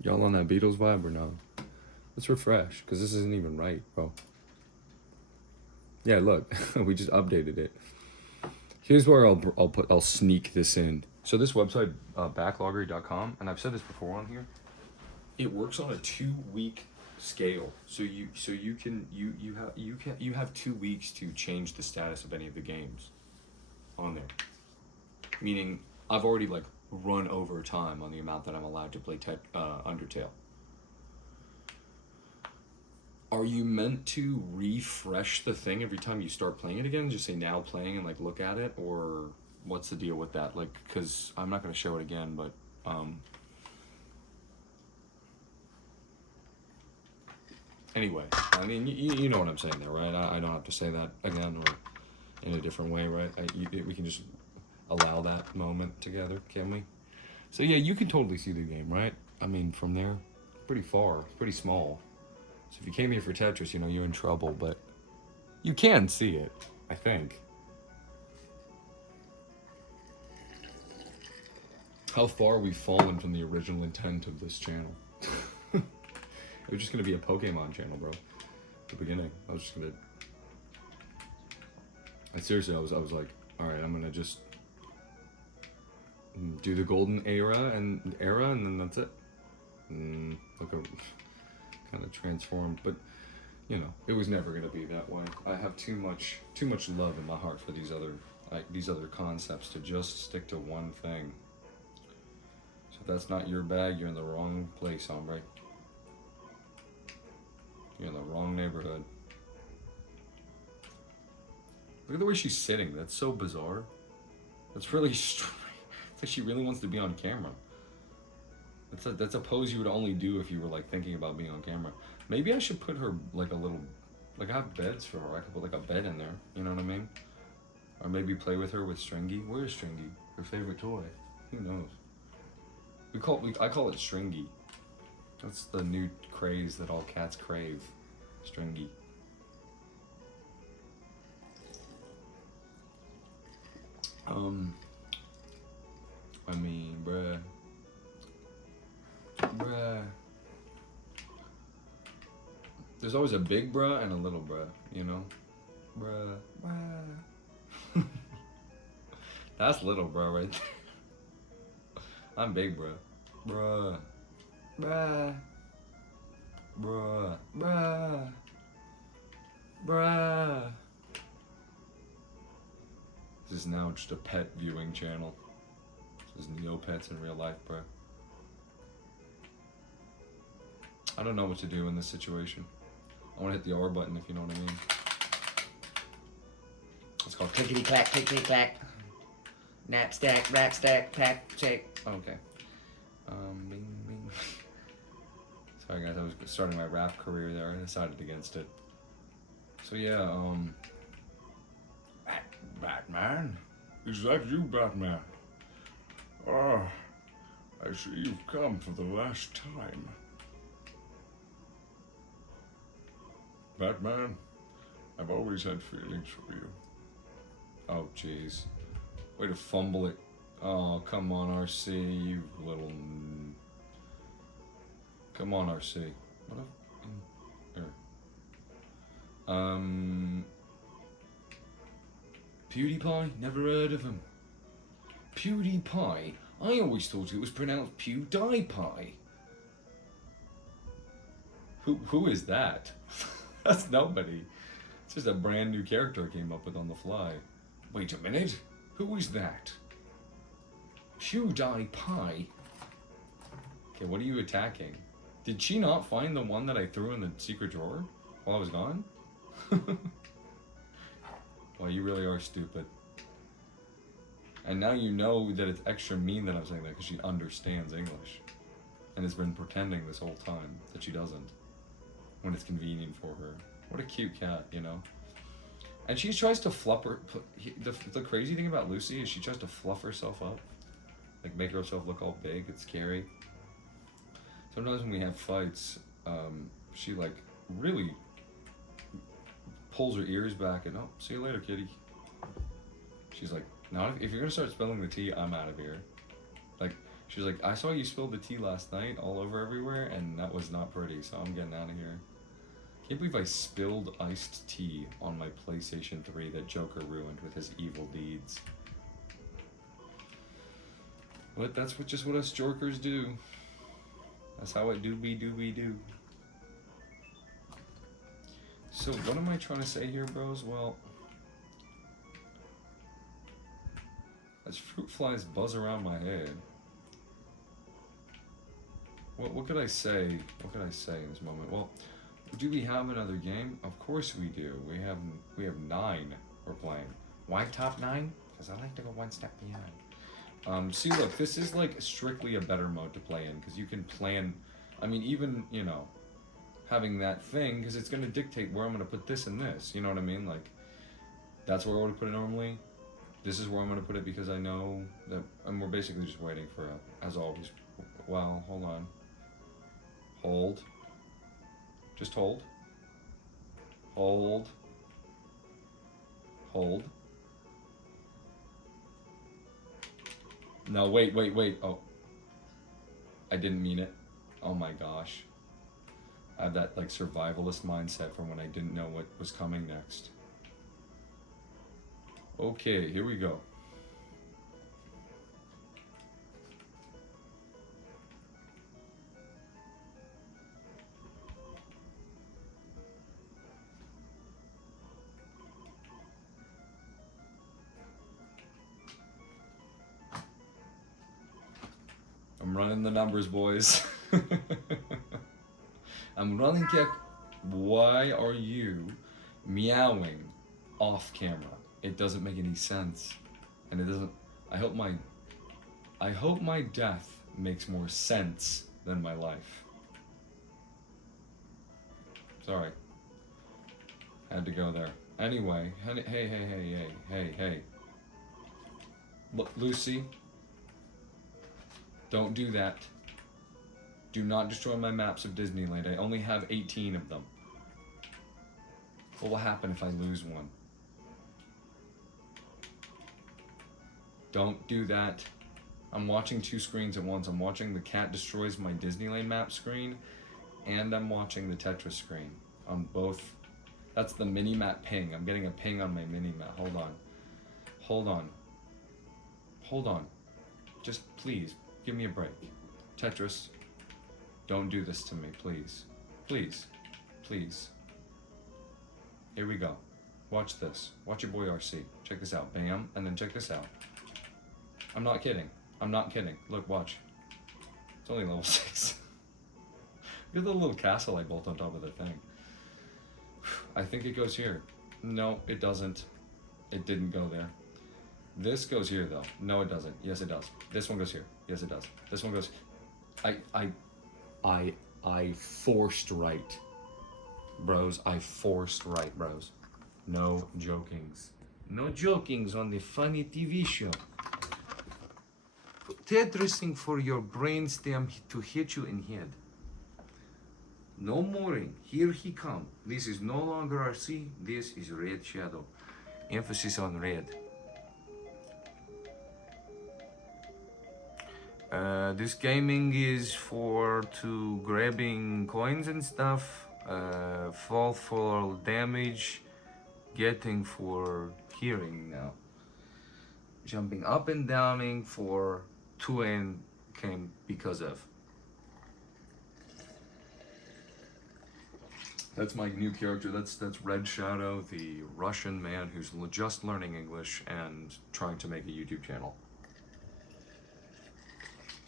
Y'all on that Beatles vibe or no? Let's refresh, because this isn't even right, bro. Yeah, look, we just updated it. Here's where I'll sneak this in. So this website, backloggery.com, and I've said this before on here. It works on a 2-week scale. So you have 2 weeks to change the status of any of the games on there. Meaning, I've already like run over time on the amount that I'm allowed to play Undertale. Are you meant to refresh the thing every time you start playing it again? Just say now playing and like look at it, or what's the deal with that? Like, because I'm not going to show it again, but anyway, I mean, you know what I'm saying there, right? I don't have to say that again or in a different way, right? We can just allow that moment together, can we? So yeah, you can totally see the game, right? I mean, from there, pretty far, pretty small. So if you came here for Tetris, you know, you're in trouble, but you can see it, I think. How far we've fallen from the original intent of this channel. It was just gonna be a Pokemon channel, bro. At the beginning, I was just gonna... seriously, I was like, alright, I'm gonna just do the golden era, and then that's it. Look, kind of transformed, but you know, it was never gonna be that way. I have too much love in my heart for these other concepts to just stick to one thing. So if that's not your bag, you're in the wrong place, hombre. You're in the wrong neighborhood. Look at the way she's sitting. That's so bizarre. That's really strange. It's like she really wants to be on camera. That's a pose you would only do if you were like thinking about being on camera. Maybe I should put her like a little, like I have beds for her. I could put like a bed in there. You know what I mean? Or maybe play with her with Stringy. Where's Stringy? Her favorite toy. Who knows? I call it Stringy. That's the new craze that all cats crave. Stringy. I mean, bruh. Bruh. There's always a big bruh and a little bruh, you know? Bruh. Bruh. That's little bruh right there. I'm big bruh. Bruh. Bruh. Bruh. Bruh. Bruh. This is now just a pet viewing channel. This is Neopets in real life, bruh. I don't know what to do in this situation. I want to hit the R button, if you know what I mean. It's called clickety clack, clickety clack. Nap stack, rap stack, pack, check. Okay. Bing, bing. Sorry guys, I was starting my rap career there. I decided against it. So yeah, Batman? Is that you, Batman? Ah, I see you've come for the last time. Batman, I've always had feelings for you. Oh, jeez. Way to fumble it. Oh, come on, RC, you little... Come on, RC. What a... Here. PewDiePie? Never heard of him. PewDiePie? I always thought it was pronounced PewDiePie. Who is that? That's nobody. It's just a brand new character I came up with on the fly. Wait a minute. Who is that? PewDiePie? Okay, what are you attacking? Did she not find the one that I threw in the secret drawer while I was gone? Well, you really are stupid. And now you know that it's extra mean that I'm saying that because she understands English. And has been pretending this whole time that she doesn't. When it's convenient for her. What a cute cat, you know? And she tries to fluff her... The crazy thing about Lucy is she tries to fluff herself up. Like, make herself look all big. It's scary. Sometimes when we have fights, she, like, really pulls her ears back and, oh, see you later, kitty. She's like, no, if you're gonna start spilling the tea, I'm out of here. Like, she's like, I saw you spill the tea last night all over everywhere, and that was not pretty, so I'm getting out of here. Can't believe I spilled iced tea on my PlayStation 3 that Joker ruined with his evil deeds. But that's just what us Jokers do. That's how it do. So what am I trying to say here, bros? Well, as fruit flies buzz around my head, what could I say? What could I say in this moment? Well, do we have another game? Of course we do. We have 9 we're playing. Why top 9? Because I like to go one step behind. See, look, this is like strictly a better mode to play in because you can plan. I mean, even, you know, having that thing, because it's going to dictate where I'm going to put this and this. You know what I mean? Like, that's where I would put it normally. This is where I'm going to put it because I know that, and we're basically just waiting for, as always. Well, hold on. Hold. Just hold. Hold. Hold. No, wait. Oh. I didn't mean it. Oh my gosh. I have that, like, survivalist mindset from when I didn't know what was coming next. Okay, here we go. I'm running the numbers, boys. I'm running Why are you meowing off camera? It doesn't make any sense. And it doesn't... I hope my death makes more sense than my life. Sorry. Had to go there. Anyway, hey. Look, Lucy. Don't do that. Do not destroy my maps of Disneyland. I only have 18 of them. What will happen if I lose one? Don't do that. I'm watching two screens at once. I'm watching the cat destroys my Disneyland map screen, and I'm watching the Tetris screen on both. That's the mini-map ping. I'm getting a ping on my mini-map. Hold on. Hold on. Hold on. Just please, give me a break. Tetris, don't do this to me, please. Please. Please. Here we go. Watch this. Watch your boy RC. Check this out. Bam. And then check this out. I'm not kidding. I'm not kidding. Look, watch. It's only level 6. Look at the little castle I built on top of the thing. I think it goes here. No, it doesn't. It didn't go there. This goes here though. No, it doesn't. Yes, it does. This one goes here. Yes, it does. This one goes. I forced right, bros. I forced right, bros. No jokings. No jokings on the funny TV show. Tetrising for your brainstem to hit you in head. No mooring. Here he come. This is no longer RC. This is Red Shadow. Emphasis on red. This gaming is for to grabbing coins and stuff. Fall for damage. Getting for hearing now. Jumping up and downing for to and came because of. That's my new character. That's Red Shadow, the Russian man who's just learning English and trying to make a YouTube channel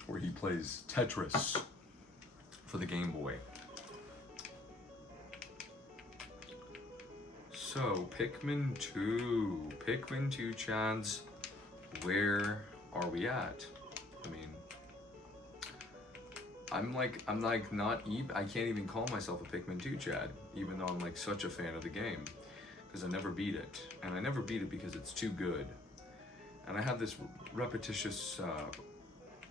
where he plays Tetris for the Game Boy. So, Pikmin 2. Pikmin 2 Chads, where are we at? I mean, I'm like not even, I can't even call myself a Pikmin 2 Chad, even though I'm like such a fan of the game, because I never beat it. And I never beat it because it's too good. And I have this repetitious,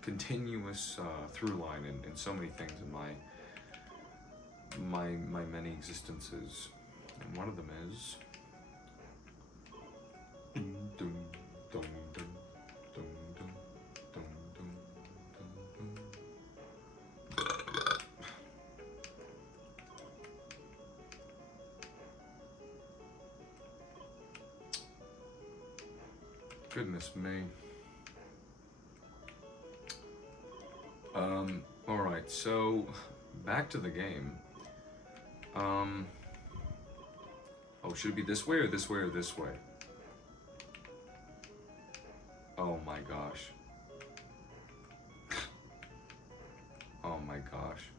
continuous through line in so many things in my many existences. And one of them is goodness me. Alright, so back to the game. Oh, should it be this way or this way or this way? Oh my gosh. Oh my gosh.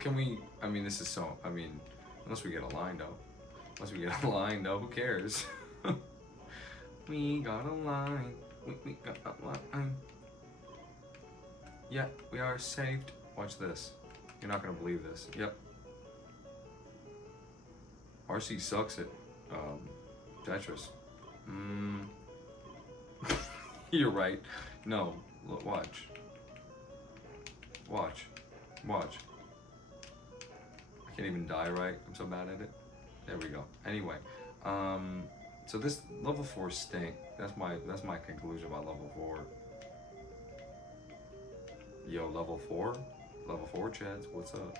Can we, I mean, this is so, I mean, unless we get aligned up. Unless we get aligned up, who cares? We got a line. We got a line. Yeah, we are saved. Watch this. You're not gonna believe this. Yep. RC sucks at Tetris. You're right. No, look, watch. Watch. Watch. I can't even die right. I'm so bad at it. There we go. Anyway, so this level 4 stink. That's my conclusion about level 4. Yo, level 4? Level 4 Chads, what's up?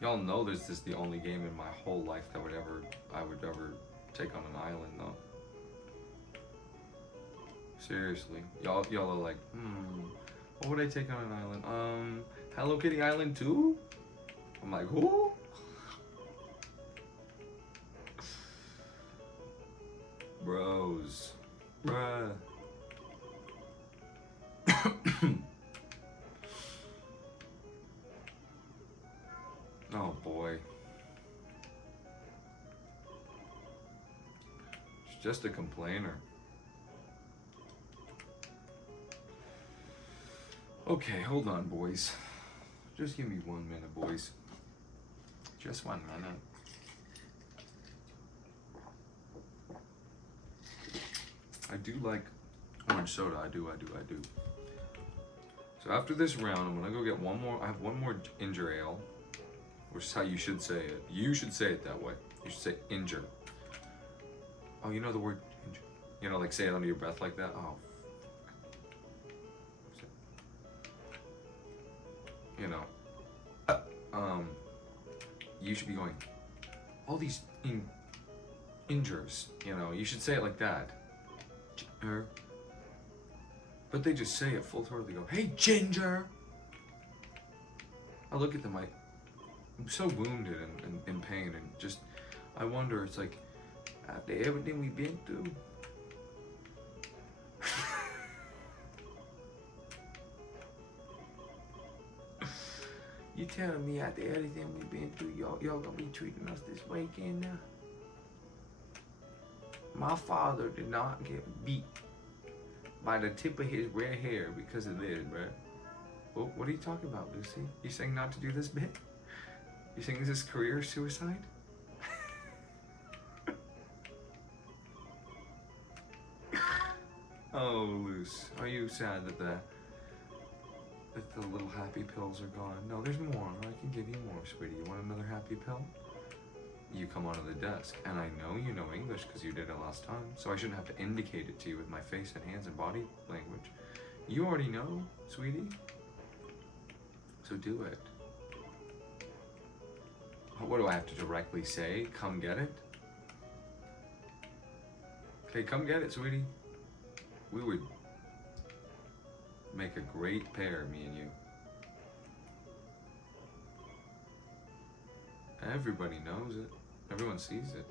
Y'all know this is the only game in my whole life that I would ever take on an island though. Seriously. Y'all are like, what would I take on an island? Hello Kitty Island 2? I'm like, who? Bros. Bruh. Oh boy. She's just a complainer. Okay, hold on, boys. Just give me 1 minute, boys. Just 1 minute. I do like orange soda. I do. So after this round, I'm gonna go get one more. I have one more ginger ale, which is how you should say it. You should say it that way. You should say ginger. Oh, you know the word ginger. You know, like say it under your breath like that. Oh. You know. You should be going, all these ingers, you know, you should say it like that. But they just say it full throat. They go, hey, Ginger. I look at them, I'm so wounded and in pain, and just, I wonder, it's like, after everything we've been through, you telling me after everything we've been through, y'all gonna be treating us this way again now? My father did not get beat by the tip of his red hair because of this, bro. Well, what are you talking about, Lucy? You saying not to do this bit? You saying this is career suicide? Oh, Luce, are you sad that the little happy pills are gone? No, there's more. I can give you more, sweetie. You want another happy pill? You come onto the desk, and I know you know English because you did it last time, so I shouldn't have to indicate it to you with my face and hands and body language. You already know, sweetie. So do it. What do I have to directly say? Come get it? Okay, come get it, sweetie. We would make a great pair, me and you. Everybody knows it. Everyone sees it.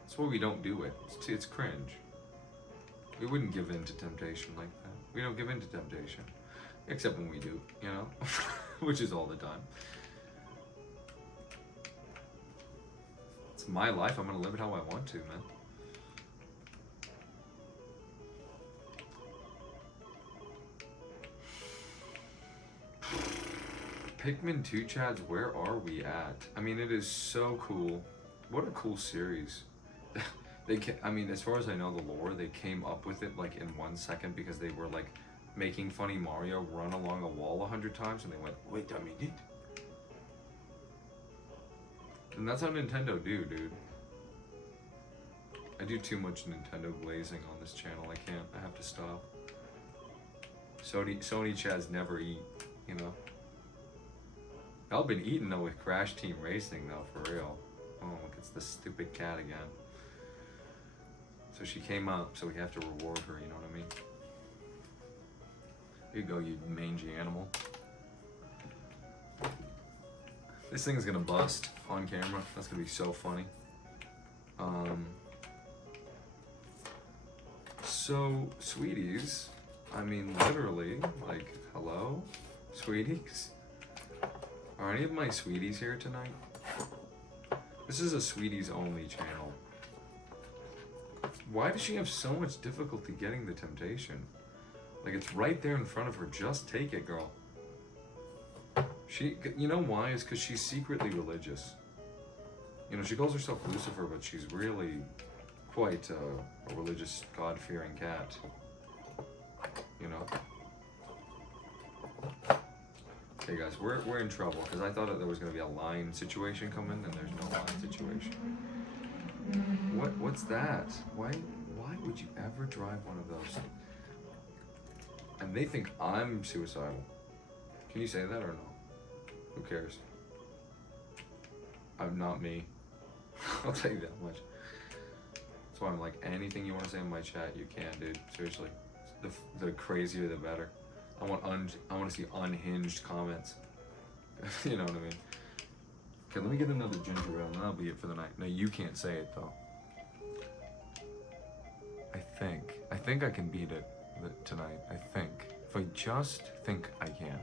That's why we don't do it. It's cringe. We wouldn't give in to temptation like that. We don't give in to temptation. Except when we do, you know? Which is all the time. It's my life. I'm gonna live it how I want to, man. Pikmin 2 Chads, where are we at? I mean, it is so cool. What a cool series. I mean, as far as I know, the lore, they came up with it like in 1 second because they were like making funny Mario run along a wall 100 times and they went, wait a minute. And that's how Nintendo do, dude. I do too much Nintendo glazing on this channel. I can't. I have to stop. Sony Chads never eat, you know? I've been eating though with Crash Team Racing though, for real. Oh, look, it's the stupid cat again. So she came up, so we have to reward her, you know what I mean? Here you go, you mangy animal. This thing's gonna bust on camera. That's gonna be so funny. So, sweeties, I mean, literally, like, hello? Sweeties? Are any of my sweeties here tonight? This is a sweeties only channel. Why does she have so much difficulty getting the temptation? Like, it's right there in front of her. Just take it, girl. You know why? It's because she's secretly religious. You know, she calls herself Lucifer, but she's really quite a religious, God-fearing cat. You know? Okay, guys, we're in trouble because I thought that there was going to be a line situation coming, and there's no line situation. What's that? Why would you ever drive one of those? And they think I'm suicidal. Can you say that or no? Who cares? I'm not me. I'll tell you that much. That's why I'm like, anything you want to say in my chat, you can, dude. Seriously. The crazier, the better. I want to see unhinged comments. You know what I mean? Okay, let me get another ginger ale, and that'll be it for the night. No, you can't say it though. I think I can beat it tonight. I think. If I just think I can.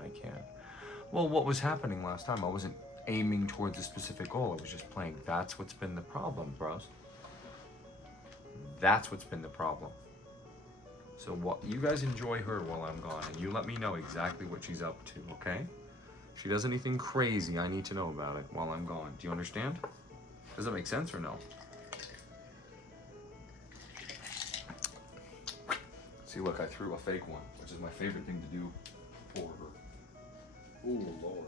Well, what was happening last time? I wasn't aiming towards a specific goal. I was just playing. That's what's been the problem, bros. That's what's been the problem. So what you guys enjoy her while I'm gone, and you let me know exactly what she's up to, okay? If she does anything crazy, I need to know about it while I'm gone. Do you understand? Does that make sense or no? See, look, I threw a fake one, which is my favorite thing to do for her. Ooh, Lord.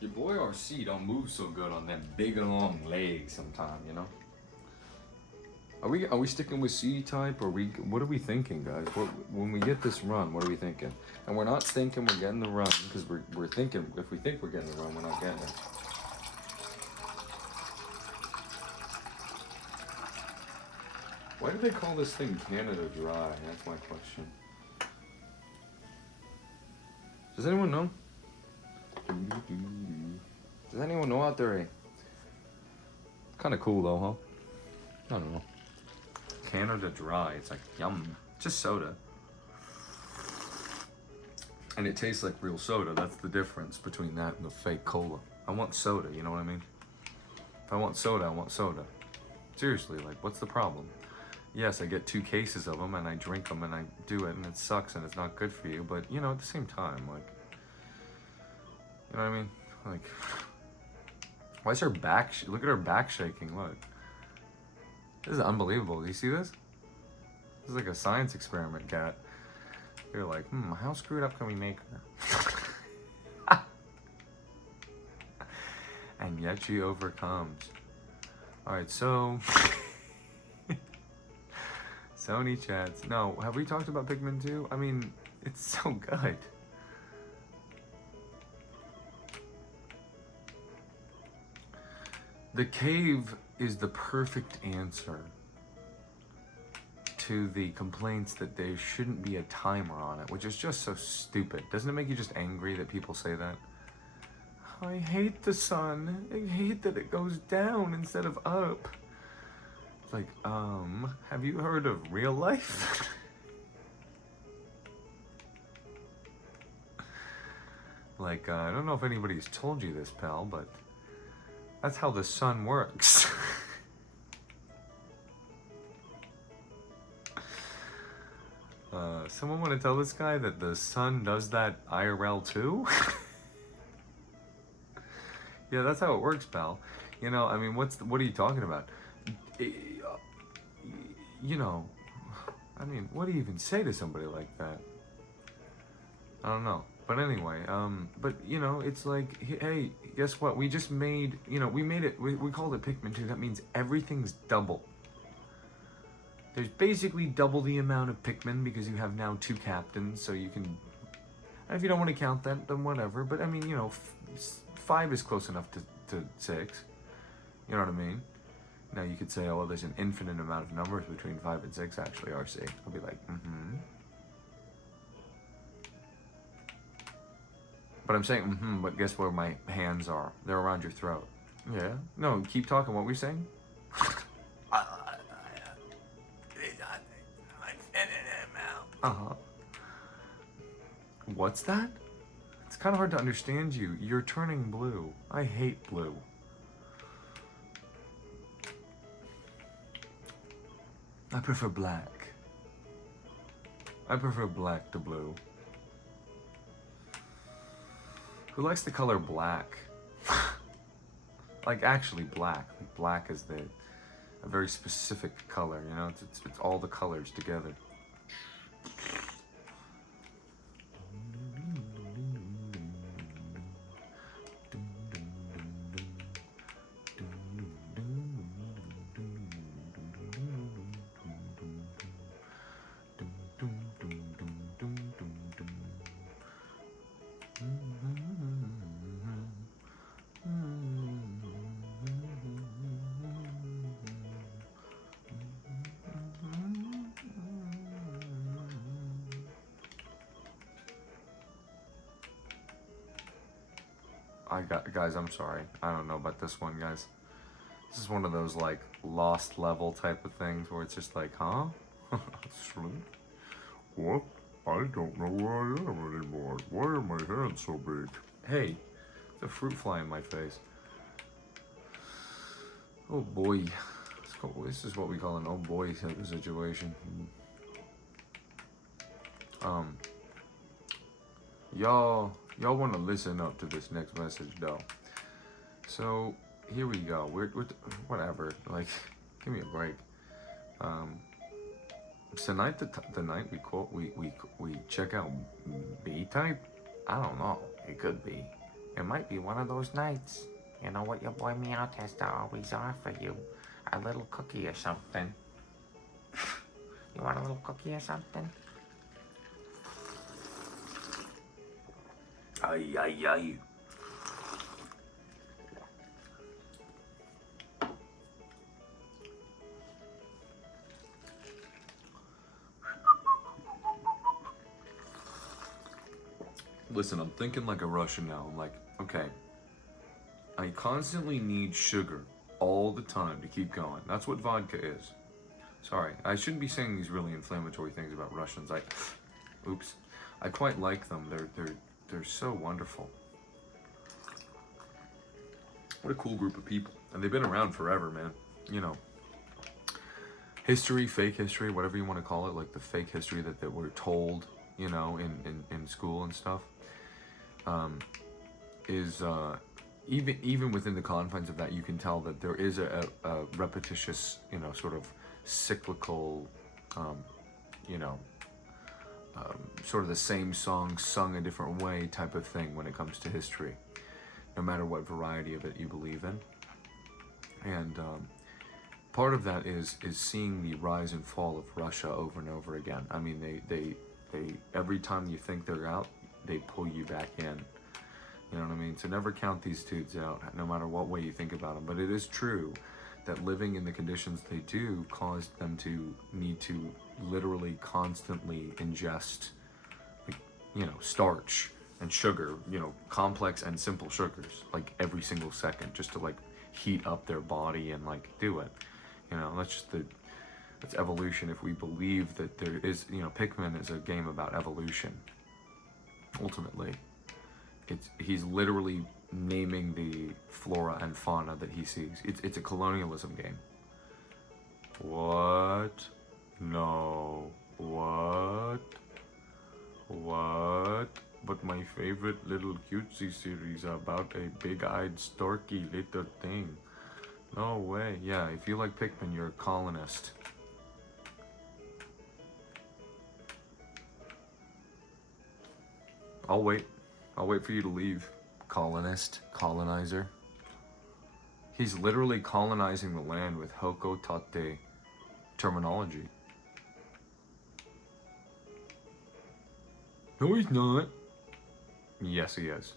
Your boy RC don't move so good on them big long legs sometimes, you know? Are we sticking with C type, or what are we thinking, guys? When we get this run, what are we thinking? And we're not thinking we're getting the run, because we're thinking, if we think we're getting the run, we're not getting it. Why do they call this thing Canada Dry? That's my question. Does anyone know? Does anyone know out there? Kind of cool though, huh? I don't know. Canada Dry. It's like yum. Just soda. And it tastes like real soda. That's the difference between that and the fake cola. I want soda, you know what I mean? If I want soda, I want soda. Seriously, like, what's the problem? Yes, I get 2 cases of them and I drink them and I do it and it sucks and it's not good for you, but you know, at the same time, like, you know what I mean? Like, why is her back, look at her back shaking, look. This is unbelievable, do you see this? This is like a science experiment, cat. You're like, how screwed up can we make her? And yet she overcomes. Alright, so... Sony chats. No, have we talked about Pikmin 2? I mean, it's so good. The cave is the perfect answer to the complaints that there shouldn't be a timer on it, which is just so stupid. Doesn't it make you just angry that people say that? I hate the sun. I hate that it goes down instead of up. It's like, have you heard of real life? Like, I don't know if anybody's told you this, pal, but that's how the sun works. Someone want to tell this guy that the sun does that IRL too? Yeah, that's how it works, pal. You know, I mean, what are you talking about? You know, I mean, what do you even say to somebody like that? I don't know. But anyway, but you know, it's like, hey, guess what? We just made, you know, we made it, we called it Pikmin 2. That means everything's double. There's basically double the amount of Pikmin because you have now 2 captains, so you can, and if you don't want to count that, then whatever. But I mean, you know, 5 is close enough to 6. You know what I mean? Now you could say, oh, well, there's an infinite amount of numbers between 5 and 6, actually, RC. I'll be like, But I'm saying, but guess where my hands are? They're around your throat. Yeah? No, keep talking. What were you saying? Uh-huh. What's that? It's kind of hard to understand you. You're turning blue. I hate blue. I prefer black. I prefer black to blue. Who likes the color black? Like actually black. Like black is a very specific color, you know? It's all the colors together. Guys, I'm sorry. I don't know about this one, guys. This is one of those, like, lost level type of things where it's just like, huh? Sleep? What? I don't know where I am anymore. Why are my hands so big? Hey, there's a fruit fly in my face. Oh boy. This is what we call an oh boy type of situation. Y'all want to listen up to this next message, though. So here we go. We're whatever. Like, give me a break. Tonight, the night we check out B type. I don't know. It could be. It might be one of those nights. You know what your boy Meowth has to always offer you? A little cookie or something. You want a little cookie or something? Ay, ay, ay. Listen, I'm thinking like a Russian now. I'm like, okay, I constantly need sugar all the time to keep going. That's what vodka is. Sorry, I shouldn't be saying these really inflammatory things about Russians. Oops, I quite like them. They're so wonderful. What a cool group of people, and they've been around forever, man. You know, history, fake history, whatever you want to call it, like the fake history that we're told, you know, in school and stuff. Even within the confines of that, you can tell that there is a repetitious, you know, sort of cyclical, sort of the same song sung a different way type of thing when it comes to history, no matter what variety of it you believe in. And part of that is seeing the rise and fall of Russia over and over again. I mean, they every time you think they're out, they pull you back in. You know what I mean? So never count these dudes out, no matter what way you think about them. But it is true that living in the conditions they do caused them to need to literally constantly ingest, like, you know, starch and sugar, you know, complex and simple sugars, like every single second, just to like heat up their body and like do it. You know, that's evolution. If we believe that there is, you know, Pikmin is a game about evolution. Ultimately, he's literally naming the flora and fauna that he sees. It's a colonialism game. What? No. What? What? But my favorite little cutesy series about a big-eyed storky little thing. No way. Yeah, if you like Pikmin, you're a colonist. I'll wait. I'll wait for you to leave. Colonist, colonizer. He's literally colonizing the land with Hoko Tate terminology. No, he's not. Yes, he is.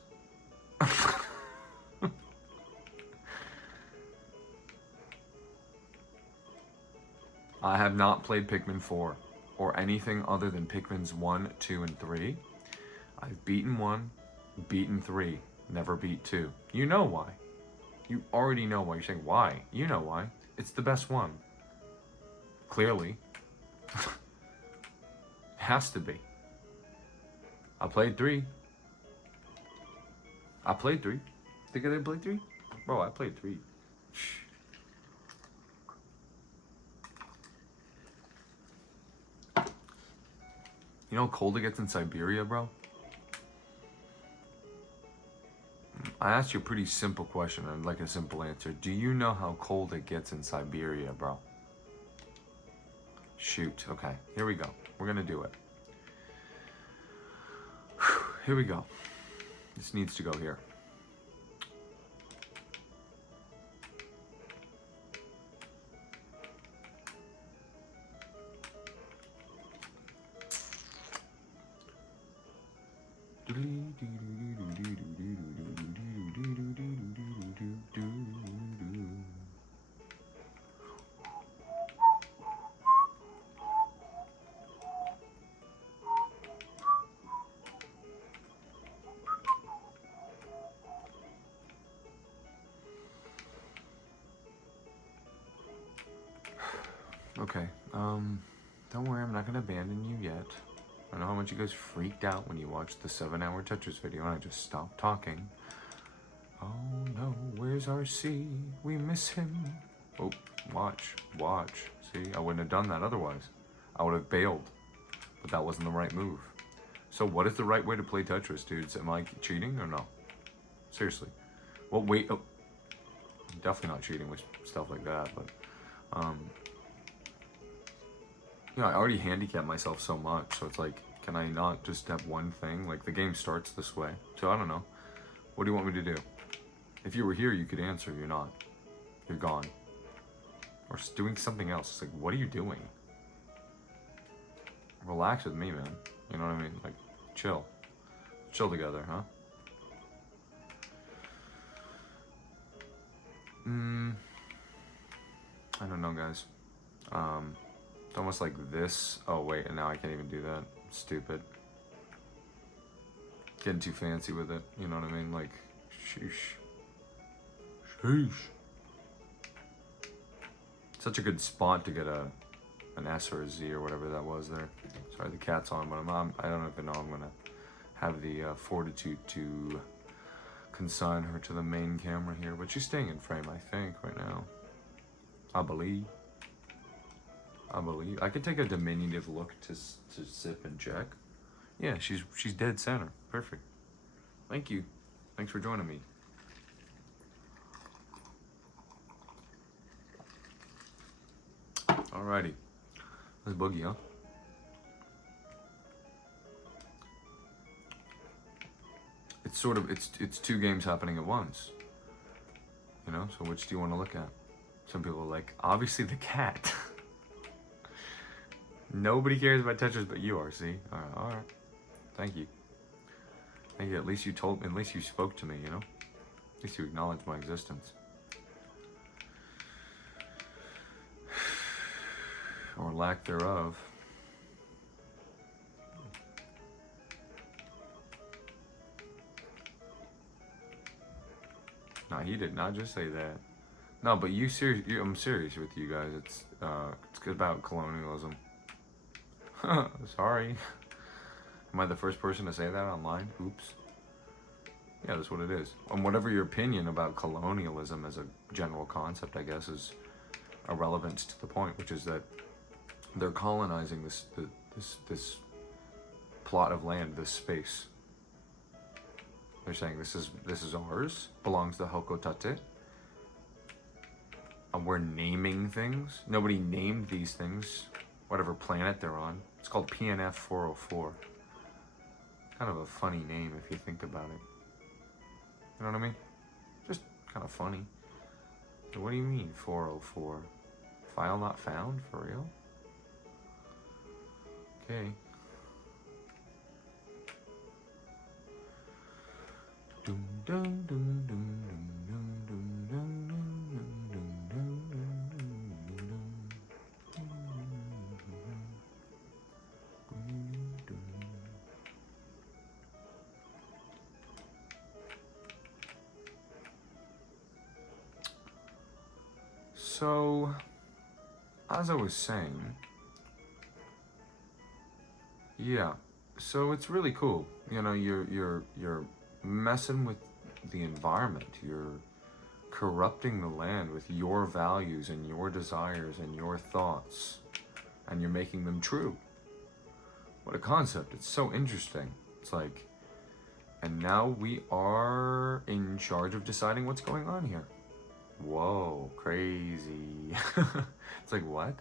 I have not played Pikmin 4 or anything other than Pikmin's 1, 2, and 3. I've beaten 1, beaten 3, never beat 2. You know why. You already know why. You're saying, why? You know why. It's the best one. Clearly. Has to be. I played 3. I played 3. Think I didn't play 3? Bro, I played 3. You know how cold it gets in Siberia, bro? I asked you a pretty simple question. I'd like a simple answer. Do you know how cold it gets in Siberia, bro? Shoot. Okay, here we go. We're gonna do it. Here we go. This needs to go here. Okay, don't worry, I'm not gonna abandon you yet. I know how much you guys freaked out when you watched the 7-hour TetRiS video and I just stopped talking. Oh no, where's RC? We miss him. Oh, watch. See, I wouldn't have done that otherwise. I would have bailed, but that wasn't the right move. So what is the right way to play TetRiS, dudes? Am I cheating or no? Seriously. Well, wait, oh. I'm definitely not cheating with stuff like that, but, you know, I already handicapped myself so much, so it's like, can I not just have one thing? Like, the game starts this way, so I don't know. What do you want me to do? If you were here, you could answer. You're not. You're gone. Or doing something else. It's like, what are you doing? Relax with me, man. You know what I mean? Like, chill. Chill together, huh? I don't know, guys. It's almost like this. Oh, wait, and now I can't even do that. Stupid. Getting too fancy with it. You know what I mean? Like, sheesh. Sheesh. Such a good spot to get an S or a Z or whatever that was there. Sorry, the cat's on, but I don't even know I'm gonna have the fortitude to consign her to the main camera here, but she's staying in frame, I think, right now. I believe. I could take a diminutive look to sip and check. Yeah, she's dead center. Perfect. Thank you. Thanks for joining me. Alrighty. Let's boogie, huh? It's sort of, it's two games happening at once. You know, so which do you want to look at? Some people are like, obviously the cat. Nobody cares about Tetris but you are, see? Alright. Thank you. Thank you. At least you told me, at least you spoke to me, you know? At least you acknowledged my existence. Or lack thereof. No, he did not just say that. No, but I'm serious with you guys. It's about colonialism. Sorry. Am I the first person to say that online? Oops. Yeah, that's what it is. And whatever your opinion about colonialism as a general concept, I guess, is irrelevant to the point, which is that they're colonizing this plot of land, this space. They're saying this is ours, belongs to Hokotate. And we're naming things. Nobody named these things, whatever planet they're on. It's called PNF 404. Kind of a funny name if you think about it. You know what I mean? Just kind of funny. So what do you mean 404? File not found? For real? Okay. Dum dum dum dum dum dum dum dum dum dum dum. So, as I was saying, yeah, so it's really cool. You know, you're messing with the environment. You're corrupting the land with your values and your desires and your thoughts, and you're making them true. What a concept. It's so interesting. It's like, and now we are in charge of deciding what's going on here. Whoa, crazy. It's like, what?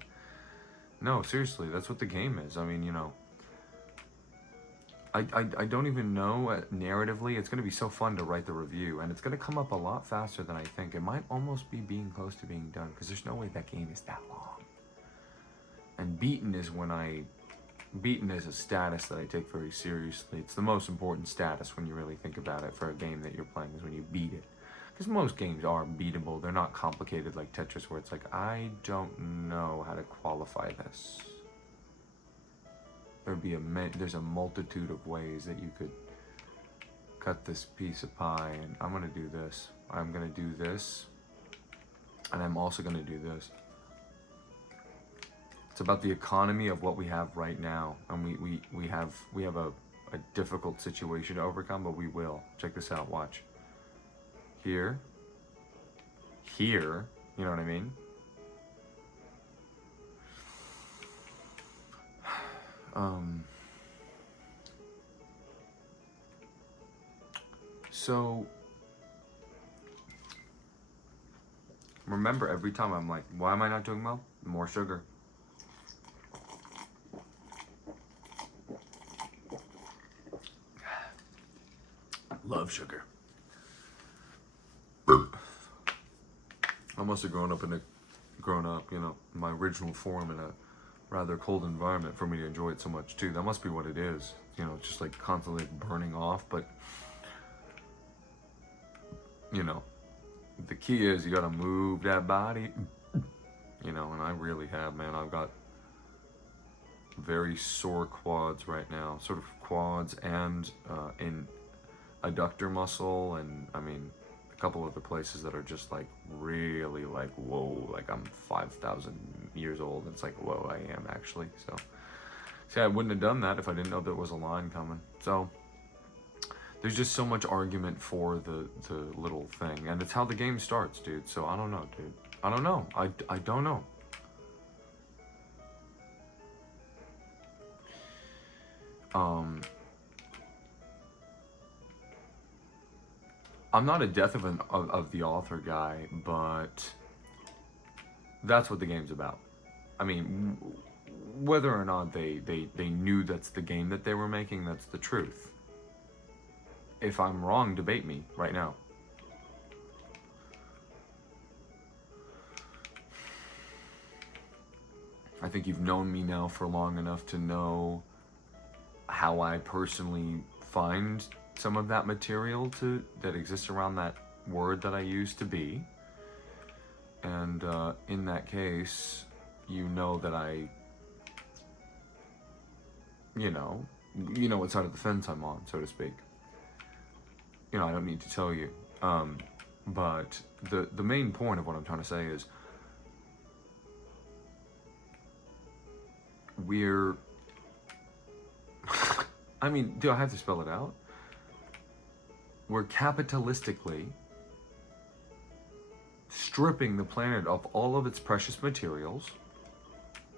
No, seriously, that's what the game is. I mean, you know, I don't even know, narratively, it's going to be so fun to write the review, and it's going to come up a lot faster than I think. It might almost be being close to being done, because there's no way that game is that long. And beaten is a status that I take very seriously. It's the most important status when you really think about it for a game that you're playing, is when you beat it. Because most games are beatable. They're not complicated like Tetris, where it's like, I don't know how to qualify this. There's a multitude of ways that you could cut this piece of pie, and I'm gonna do this. I'm gonna do this, and I'm also gonna do this. It's about the economy of what we have right now, and we have a difficult situation to overcome, but we will. Check this out. Watch. Here, you know what I mean? So remember, every time I'm like, why am I not doing well? More sugar. Love sugar. I must have grown up, you know, in my original form in a rather cold environment for me to enjoy it so much too. That must be what it is. You know, just like constantly burning off. But you know, the key is you gotta move that body. You know, and I really have, man. I've got very sore quads right now, sort of quads and in adductor muscle, and I mean a couple other places that are just like really like whoa, like I'm 5,000 years old. It's like whoa, I am actually. So see, I wouldn't have done that if I didn't know there was a line coming. So there's just so much argument for the little thing, and it's how the game starts, dude. So I don't know, dude. I don't know. I don't know. I'm not a death of the author guy, but that's what the game's about. I mean, whether or not they knew that's the game that they were making, that's the truth. If I'm wrong, debate me right now. I think you've known me now for long enough to know how I personally find some of that material that exists around that word that I used to be. And in that case, you know that I, you know what side of the fence I'm on, so to speak. You know, I don't need to tell you. But the main point of what I'm trying to say is we're I mean, do I have to spell it out? We're capitalistically stripping the planet of all of its precious materials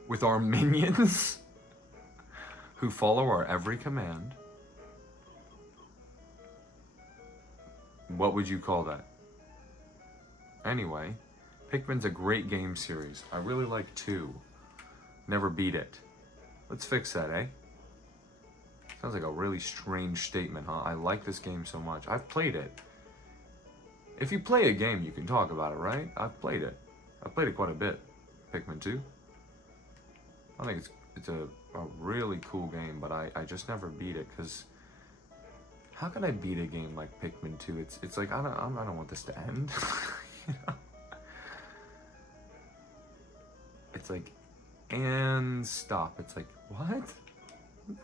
with our minions who follow our every command. What would you call that? Anyway, Pikmin's a great game series. I really like 2. Never beat it. Let's fix that, eh? Sounds like a really strange statement, huh? I like this game so much. I've played it. If you play a game, you can talk about it, right? I've played it. I've played it quite a bit. Pikmin 2. I think it's a really cool game, but I just never beat it, because how can I beat a game like Pikmin 2? It's like I don't want this to end. You know? It's like, and stop. It's like, what?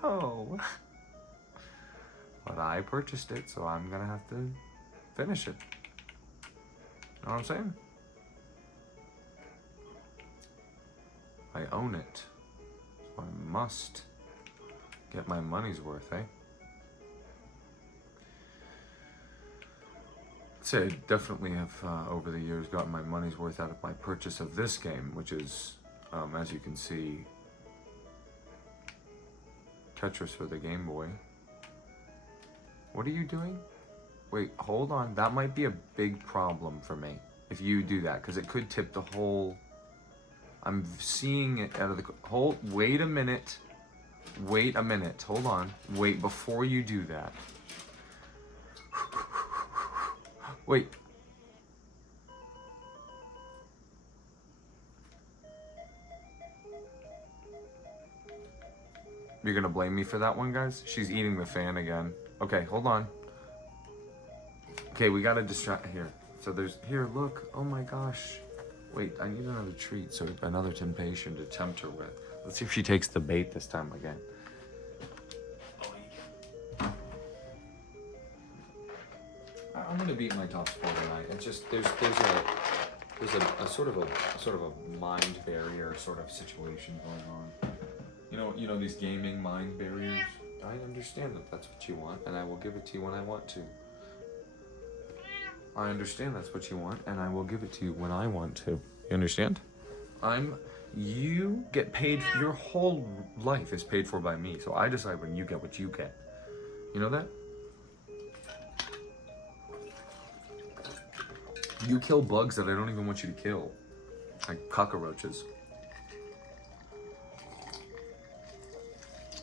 No. But I purchased it, so I'm gonna have to finish it. Know what I'm saying? I own it, so I must get my money's worth, eh? I'd say I definitely have, over the years, gotten my money's worth out of my purchase of this game, which is, as you can see, Tetris for the Game Boy. What are you doing? Wait, hold on. That might be a big problem for me if you do that, because it could tip the whole... I'm seeing it out of the... Wait a minute. Wait a minute. Hold on. Wait, before you do that. Wait. You're gonna blame me for that one, guys? She's eating the fan again. Okay, hold on. Okay, we gotta distract here. So there's, here, look. Oh my gosh. Wait, I need another treat, so another temptation to tempt her with. Let's see if she takes the bait this time again. I'm gonna beat my top score tonight. It's just there's a sort of a mind barrier sort of situation going on. You know these gaming mind barriers. I understand that that's what you want, and I will give it to you when I want to. I understand that's what you want, and I will give it to you when I want to. You understand? You get paid, your whole life is paid for by me, so I decide when you get what you get. You know that? You kill bugs that I don't even want you to kill. Like cockroaches.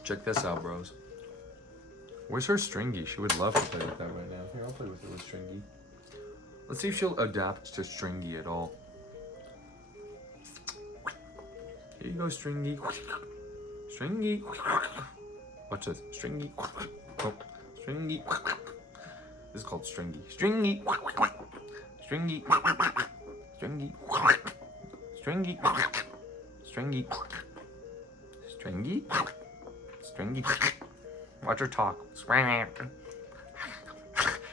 Check this out, bros. Where's her Stringy? She would love to play with that right now. Here, I'll play with her with Stringy. Let's see if she'll adapt to Stringy at all. Here you go, Stringy. Stringy. Watch this. Stringy. Oh, Stringy. This is called Stringy. Stringy. Stringy. Stringy. Stringy. Stringy. Stringy. Stringy. Watch her talk.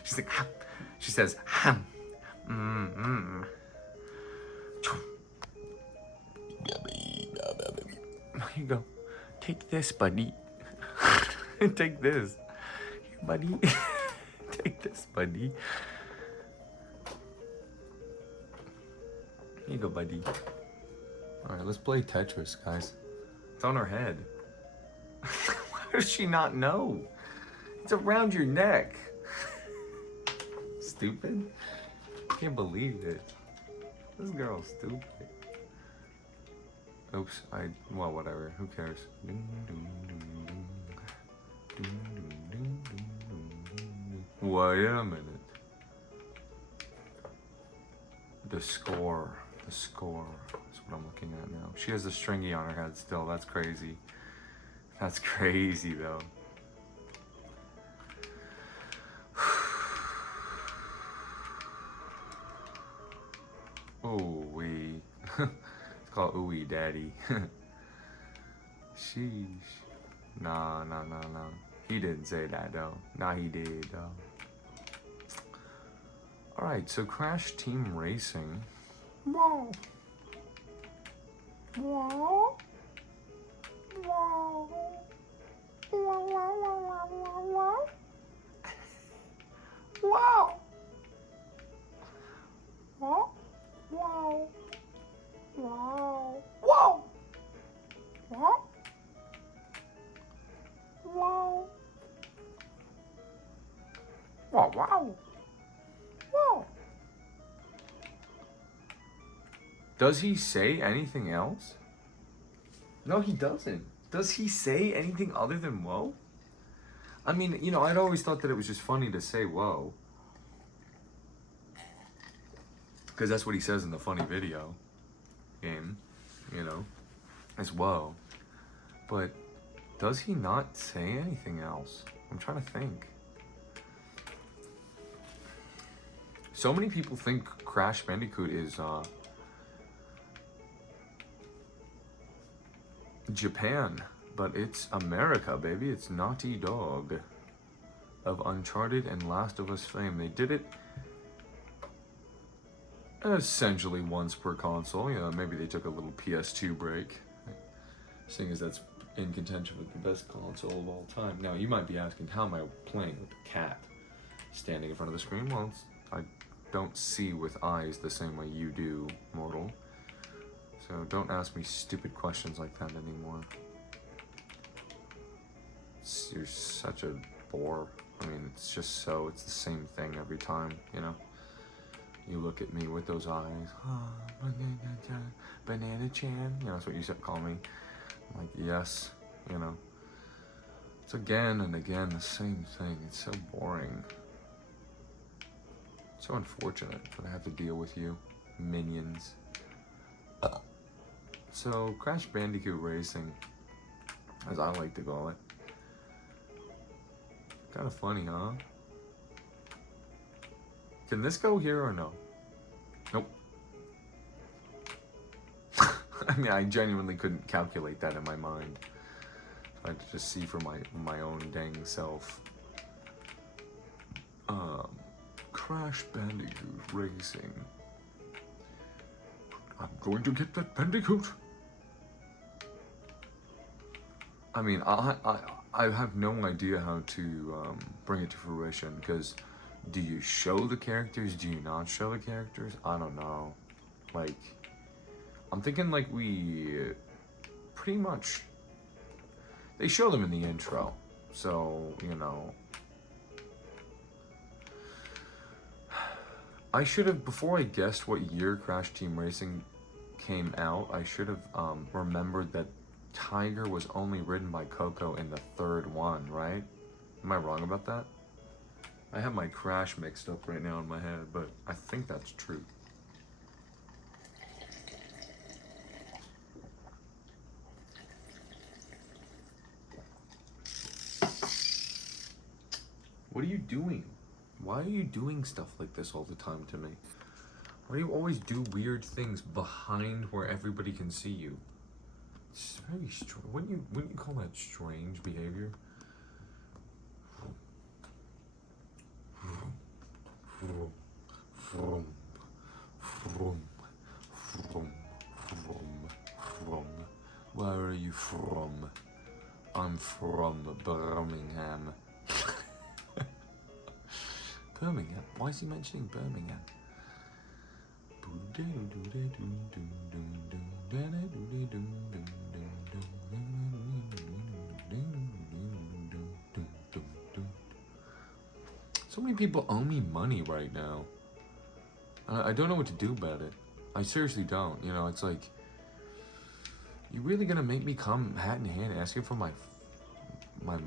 She's like, she says, ham. Here you go. Take this, buddy. Take this. Here, buddy. Take this, buddy. Here you go, buddy. Alright, let's play Tetris, guys. It's on her head. Why does she not know? It's around your neck. Stupid. Can't believe it. This girl's stupid. Oops, well, whatever. Who cares? Wait a minute. The score. The score is what I'm looking at now. She has a stringy on her head still. That's crazy. That's crazy, though. Ooh-wee. It's called ooey daddy. Sheesh. Nah. He didn't say that, though. Nah, he did, though. Alright, so Crash Team Racing. Whoa. Whoa. Whoa. Wow. Wow. Wow. Wow. Wow. Wow. Wow. Wow. Wow. Wow. Wow. Does he say anything else? No, he doesn't. Does he say anything other than whoa? I mean, you know, I'd always thought that it was just funny to say whoa. Because that's what he says in the funny video game, you know, is whoa. But does he not say anything else? I'm trying to think. So many people think Crash Bandicoot is Japan, but it's America, baby. It's Naughty Dog of Uncharted and Last of Us fame. They did it essentially once per console. You know, maybe they took a little PS2 break, seeing as that's in contention with the best console of all time. Now, you might be asking, how am I playing with a cat standing in front of the screen? Well, I don't see with eyes the same way you do, mortal. So don't ask me stupid questions like that anymore. You're such a bore. I mean, it's just so, it's the same thing every time, you know? You look at me with those eyes. Oh, Banana Chan. You know, that's what you used to call me. I'm like, yes, you know. It's again and again the same thing. It's so boring. It's so unfortunate that I have to deal with you, minions. So, Crash Bandicoot Racing, as I like to call it. Kind of funny, huh? Can this go here or no? Nope. I mean, I genuinely couldn't calculate that in my mind. I had to just see for my own dang self. Crash Bandicoot Racing. I'm going to get that Bandicoot. I mean, I have no idea how to bring it to fruition, because do you show the characters? Do you not show the characters? I don't know. Like, I'm thinking like we pretty much, they show them in the intro. So, you know, I should have, before I guessed what year Crash Team Racing came out, I should have remembered that Tiger was only ridden by Coco in the third one, right? Am I wrong about that? I have my Crash mixed up right now in my head, but I think that's true. What are you doing? Why are you doing stuff like this all the time to me? Why do you always do weird things behind where everybody can see you? It's very strange. Wouldn't you call that strange behavior? Where are you from? I'm from Birmingham. Birmingham? Why is he mentioning Birmingham? So many people owe me money right now. I don't know what to do about it. I seriously don't. You know, it's like, you really gonna make me come hat in hand asking for my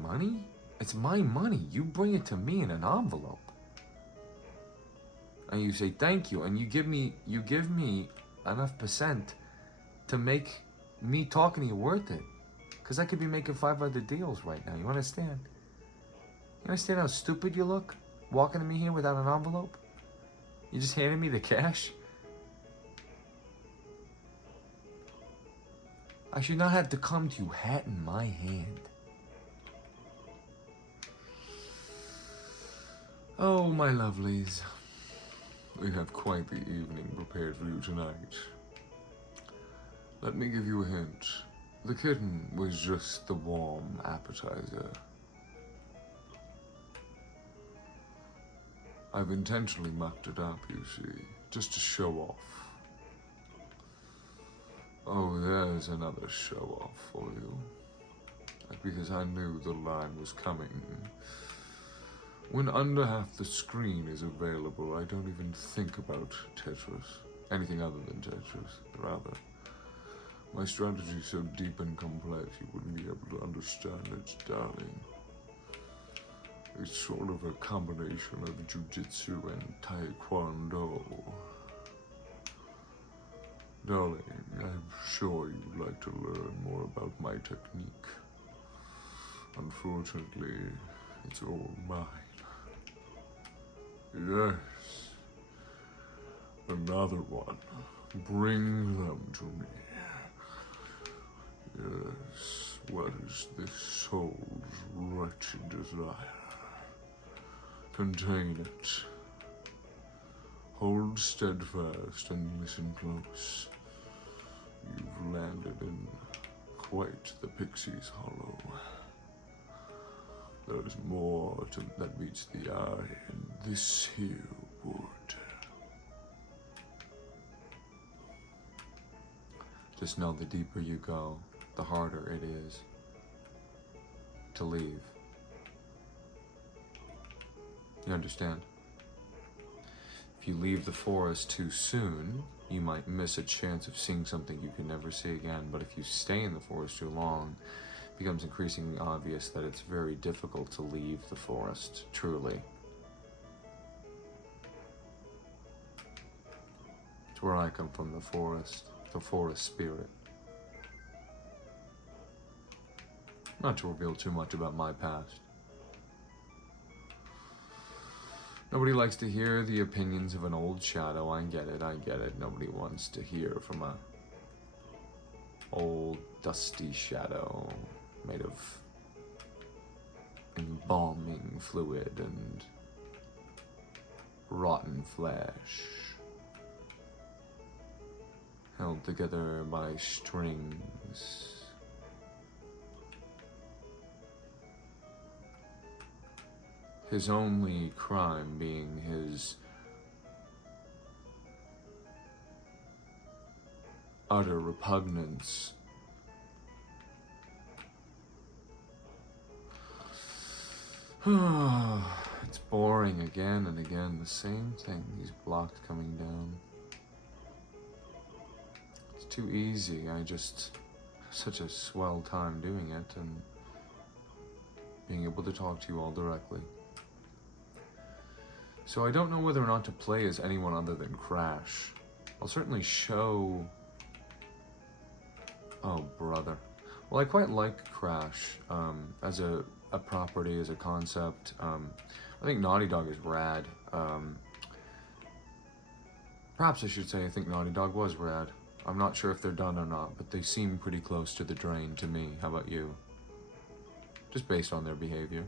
money? It's my money. You bring it to me in an envelope. And you say thank you, and you give me enough percent to make me talking to you worth it. Cause I could be making 5 other deals right now. You understand? You understand how stupid you look? Walking to me here without an envelope? You just handed me the cash? I should not have to come to you hat in my hand. Oh, my lovelies. We have quite the evening prepared for you tonight. Let me give you a hint. The kitten was just the warm appetizer. I've intentionally mucked it up, you see, just to show off. Oh, there's another show off for you. Because I knew the line was coming. When under half the screen is available, I don't even think about TetRiS. Anything other than TetRiS, rather. My strategy's so deep and complex, you wouldn't be able to understand it, darling. It's sort of a combination of jiu-jitsu and taekwondo. Darling, I'm sure you'd like to learn more about my technique. Unfortunately, it's all mine. Yes. Another one. Bring them to me. Yes, what is this soul's wretched desire? Contain it. Hold steadfast and listen close. You've landed in quite the pixie's hollow. There's more that meets the eye in this here wood. Just know the deeper you go, the harder it is to leave. You understand? If you leave the forest too soon, you might miss a chance of seeing something you can never see again. But if you stay in the forest too long, it becomes increasingly obvious that it's very difficult to leave the forest, truly. It's where I come from, the forest spirit. Not to reveal too much about my past. Nobody likes to hear the opinions of an old shadow. I get it. Nobody wants to hear from a old dusty shadow made of embalming fluid and rotten flesh, held together by strings. His only crime being his utter repugnance it's boring again and again, the same thing, these blocks coming down. It's too easy. I just such a swell time doing it and being able to talk to you all directly. So I don't know whether or not to play as anyone other than Crash. I'll certainly show... Oh, brother. Well, I quite like Crash as a property, as a concept. I think Naughty Dog is rad. Perhaps I should say I think Naughty Dog was rad. I'm not sure if they're done or not, but they seem pretty close to the drain to me. How about you? Just based on their behavior.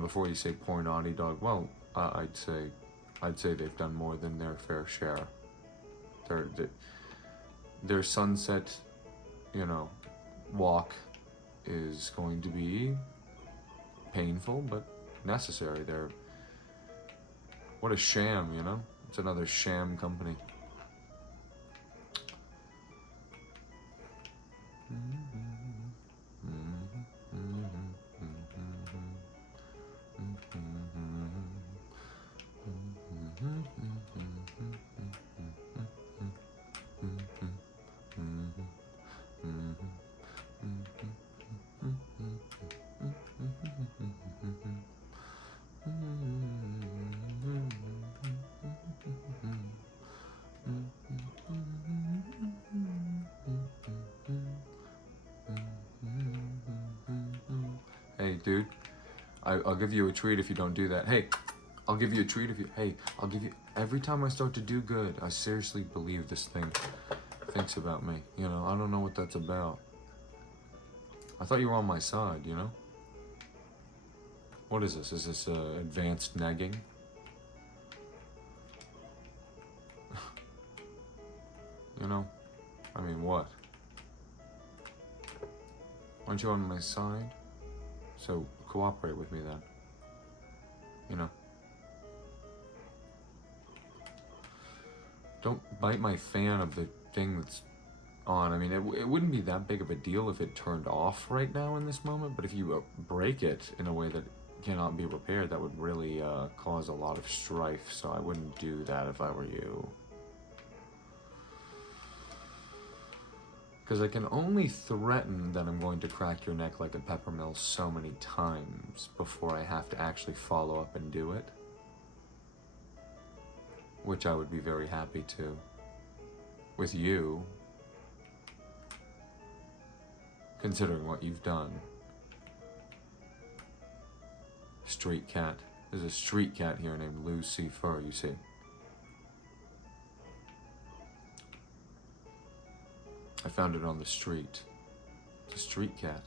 Before you say poor Naughty Dog, well, I'd say they've done more than their fair share. Their sunset, you know, walk is going to be painful, but necessary. What a sham, you know? It's another sham company. Hey, dude, I'll give you a treat if you don't do that. Hey, I'll give you a treat if you... Hey, I'll give you... Every time I start to do good, I seriously believe this thing thinks about me. You know, I don't know what that's about. I thought you were on my side, you know? What is this? Is this advanced negging? You know? I mean, what? Aren't you on my side? So, cooperate with me then. You know? Don't bite my fan of the thing that's on. I mean, it wouldn't be that big of a deal if it turned off right now in this moment, but if you break it in a way that cannot be repaired, that would really cause a lot of strife, so I wouldn't do that if I were you. Because I can only threaten that I'm going to crack your neck like a peppermill so many times before I have to actually follow up and do it. Which I would be very happy to. With you. Considering what you've done. Street cat. There's a street cat here named Lucy Fur, you see. I found it on the street. It's a street cat.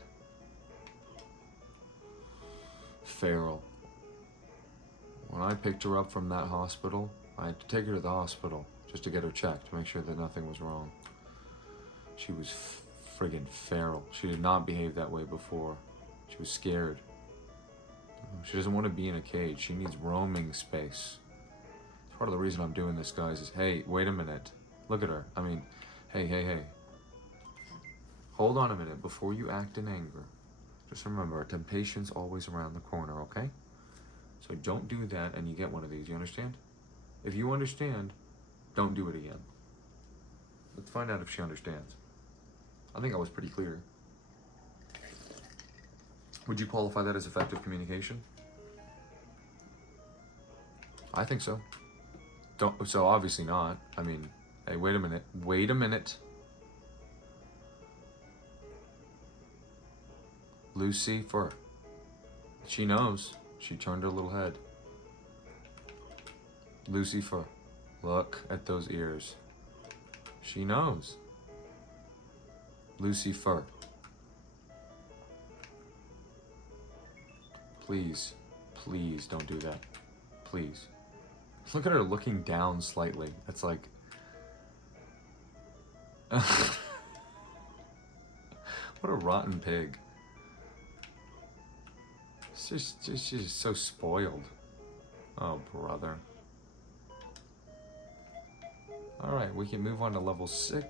Feral. When I picked her up from that hospital, I had to take her to the hospital just to get her checked, to make sure that nothing was wrong. She was friggin' feral. She did not behave that way before. She was scared. She doesn't want to be in a cage. She needs roaming space. It's part of the reason I'm doing this, guys, is, hey, wait a minute. Look at her. I mean, hey. Hold on a minute before you act in anger. Just remember, temptation's always around the corner, okay? So don't do that and you get one of these, you understand? If you understand, don't do it again. Let's find out if she understands. I think I was pretty clear. Would you qualify that as effective communication? I think so. So obviously not. I mean, hey, wait a minute. Wait a minute. Lucy Fur. She knows. She turned her little head. Lucy Fur. Look at those ears. She knows. Lucy Fur. Please, please don't do that. Please. Look at her looking down slightly. It's like... What a rotten pig. She's just so spoiled. Oh, brother. Alright, we can move on to level 6.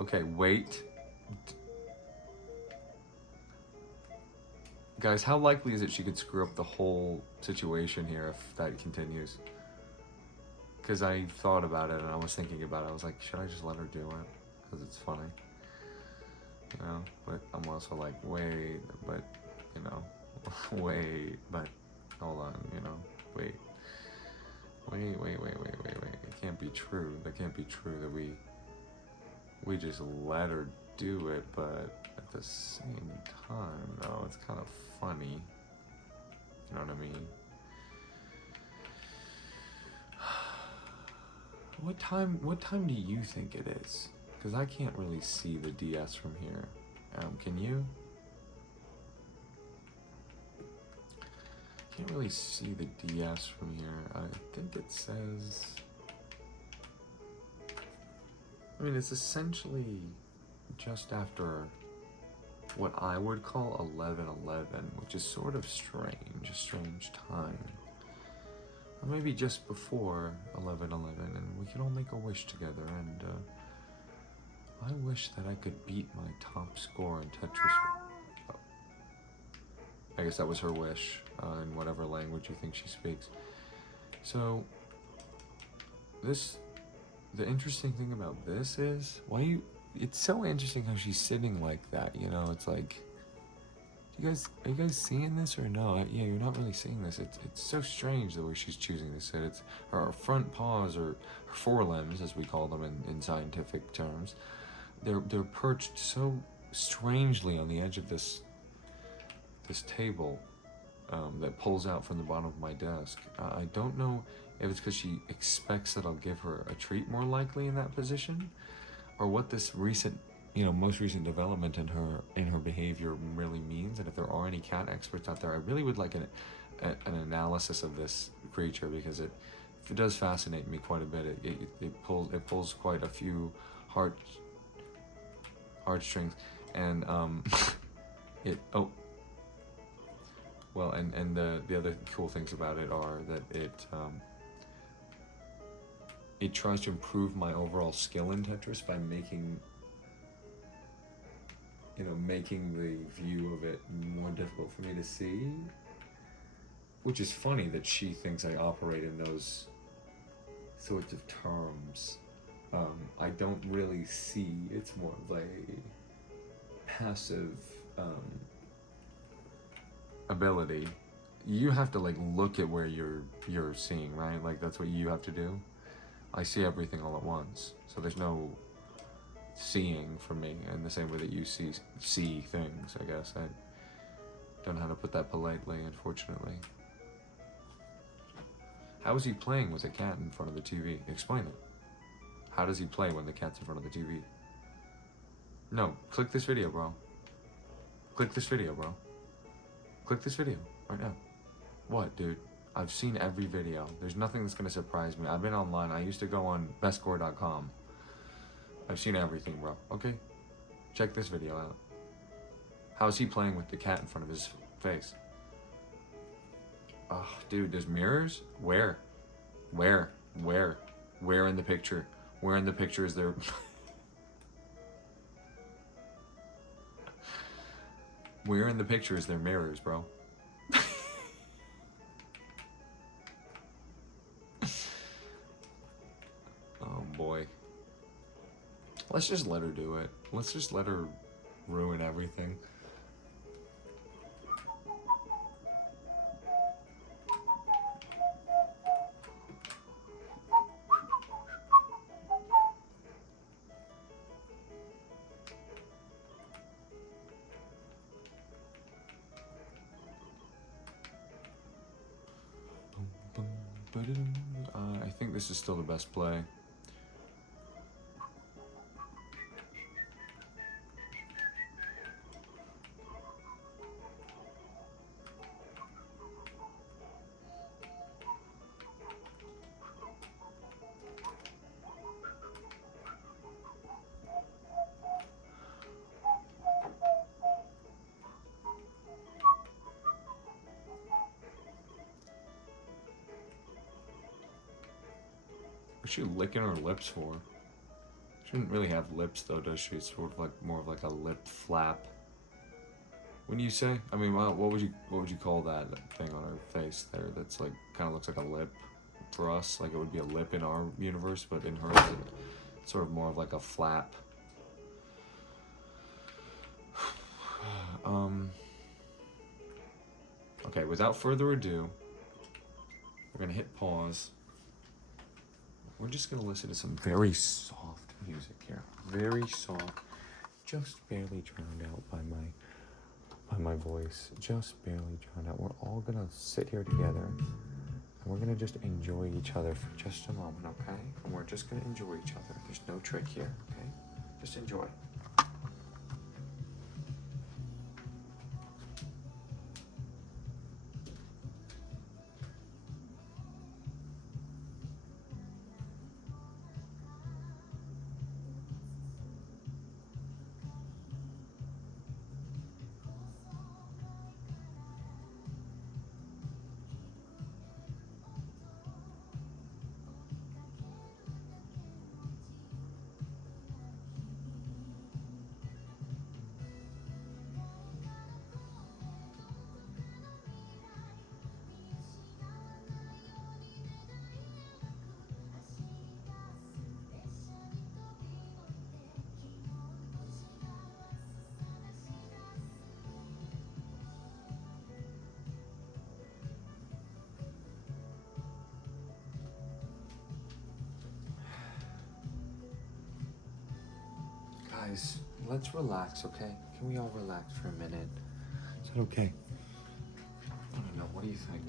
Okay, wait. Guys, how likely is it she could screw up the whole situation here if that continues? Because I thought about it and I was thinking about it. I was like, should I just let her do it? Because it's funny. You know? But I'm also like, wait, but, you know, wait, but, hold on, you know, wait. Wait. It can't be true. That can't be true that we... we just let her do it, but at the same time, though, it's kind of funny. You know what I mean? What time do you think it is? Because I can't really see the DS from here. Can you? Can't really see the DS from here. I think it says... I mean, it's essentially just after what I would call 11:11, which is sort of strange, a strange time. Or maybe just before 11:11, and we can all make a wish together, and I wish that I could beat my top score in TetRiS. Oh. I guess that was her wish, in whatever language you think she speaks. So, the interesting thing about this is, it's so interesting how she's sitting like that, you know, it's like, are you guys seeing this or no? Yeah, you're not really seeing this. It's so strange the way she's choosing to sit. It's her front paws, or her forelimbs, as we call them in scientific terms. They're perched so strangely on the edge of this table that pulls out from the bottom of my desk. I don't know if it's because she expects that I'll give her a treat more likely in that position, or what this most recent development in her behavior really means. And if there are any cat experts out there, I really would like an analysis of this creature, because it does fascinate me quite a bit. It pulls quite a few heartstrings, and the other cool things about it are that it tries to improve my overall skill in TetRiS by making the view of it more difficult for me to see, which is funny that she thinks I operate in those sorts of terms. I don't really see. It's more of a passive ability. You have to look at where you're seeing, right? That's what you have to do. I see everything all at once, so there's no seeing for me in the same way that you see things, I guess. I don't know how to put that politely, unfortunately. How is he playing with a cat in front of the TV? Explain it. How does he play when the cat's in front of the TV? No, click this video, bro. Click this video, bro. Click this video right now. What, dude? I've seen every video. There's nothing that's gonna surprise me. I've been online. I used to go on bestscore.com. I've seen everything, bro. Okay? Check this video out. How is he playing with the cat in front of his face? Oh, dude, there's mirrors? Where? Where in the picture? Where in the picture is there? Where in the picture is there mirrors, bro? Oh boy. Let's just let her do it. Let's just let her ruin everything. I think this is still the best play. What's she licking her lips for? She doesn't really have lips though, does she? It's sort of more of a lip flap. Wouldn't you say? I mean, what would you call that thing on her face there? That's kind of looks like a lip for us. It would be a lip in our universe, but in hers, it's sort of more of a flap. Okay, without further ado, we're gonna hit pause. We're just gonna listen to some very soft music here. Very soft, just barely drowned out by my voice. Just barely drowned out. We're all gonna sit here together and we're gonna just enjoy each other for just a moment, okay? And we're just gonna enjoy each other. There's no trick here, okay? Just enjoy. Guys, let's relax, okay? Can we all relax for a minute? Is that okay? I don't know, what do you think?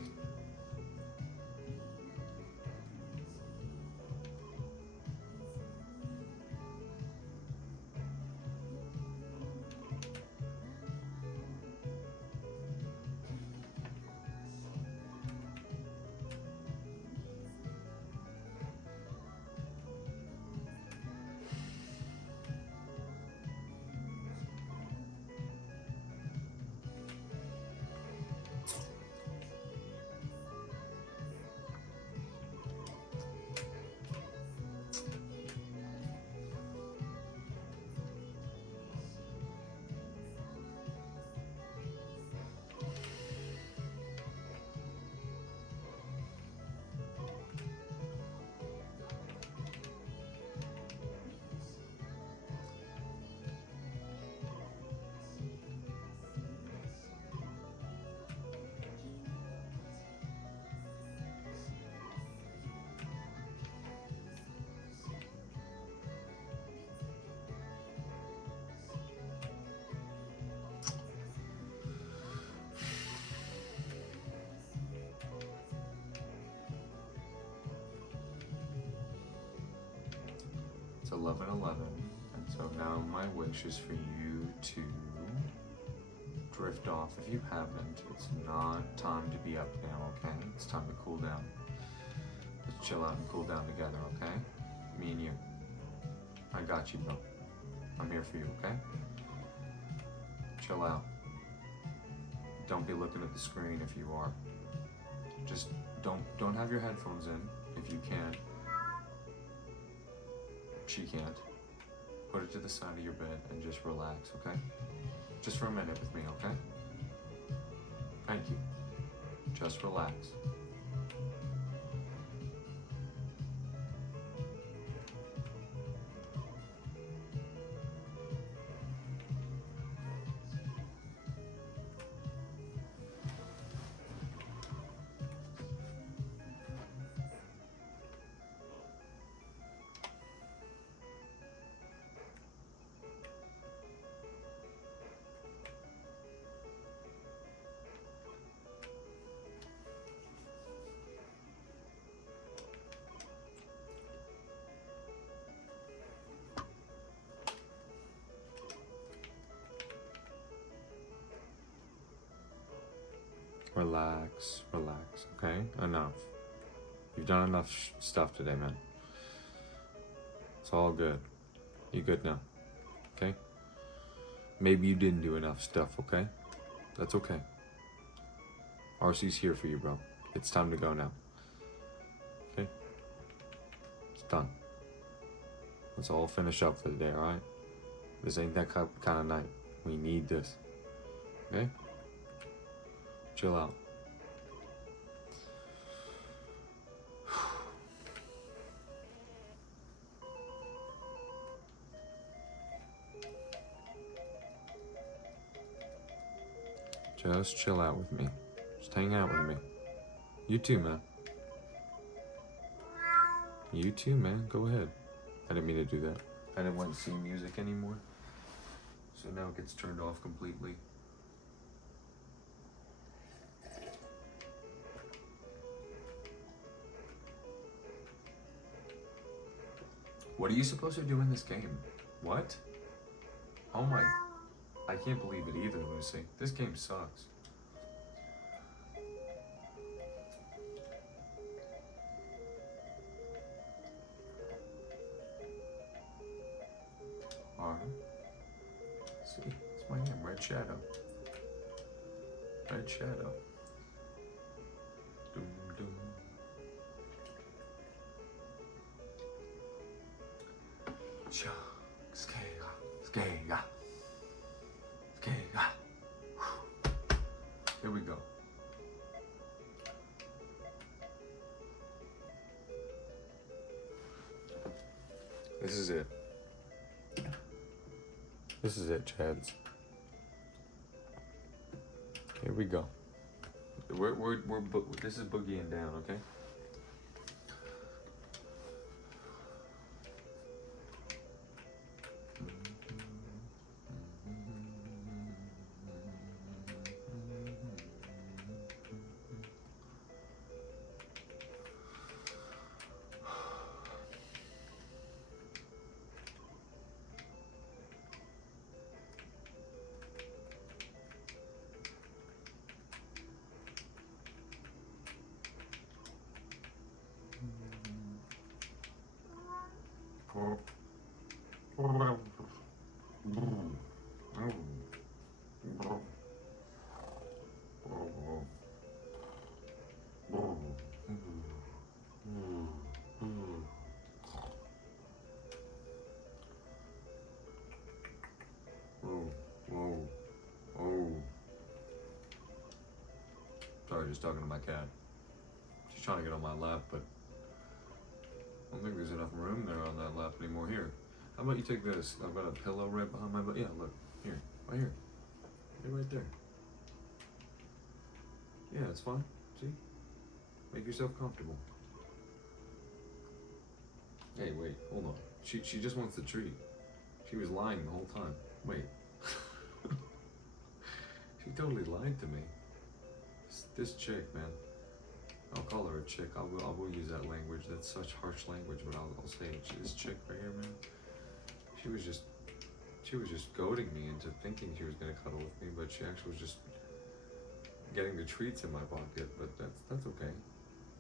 It's 11:11, and so now my wish is for you to drift off. If you haven't, it's not time to be up now, okay? It's time to cool down. Let's chill out and cool down together, okay? Me and you. I got you, bro. I'm here for you, okay? Chill out. Don't be looking at the screen if you are. Just don't have your headphones in if you can. She can't. Put it to the side of your bed and just relax, okay? Just for a minute with me, okay? Thank you. Just relax. Relax, relax, okay? Enough. You've done enough stuff today, man. It's all good. You good now, okay? Maybe you didn't do enough stuff, okay? That's okay. RC's here for you, bro. It's time to go now. Okay? It's done. Let's all finish up for the day, alright? This ain't that kind of night. We need this. Okay? Chill out. Just chill out with me. Just hang out with me. You too, man. You too, man. Go ahead. I didn't mean to do that. I didn't want to see music anymore. So now it gets turned off completely. What are you supposed to do in this game? What? Oh my... I can't believe it either, Lucy. This game sucks. Alright. See, it's my name, Red Shadow. Red Shadow. Doom, doom. Sha, skega, skega, skega. Here we go. This is it. This is it, Chads. Here we go. This is boogieing down, okay? Sorry, just talking to my cat. She's trying to get on my lap, but I don't think there's enough room there on that lap anymore. Here, how about you take this? I've got a pillow right behind my butt. Yeah, look. Here. Right here. You're right there. Yeah, it's fine. See? Make yourself comfortable. Hey, wait. Hold on. She just wants the treat. She was lying the whole time. Wait. She totally lied to me. This chick, man. I'll call her a chick. I will use that language. That's such harsh language, but I'll say it. This chick right here, man. She was just goading me into thinking she was gonna cuddle with me, but she actually was just getting the treats in my pocket. But that's okay,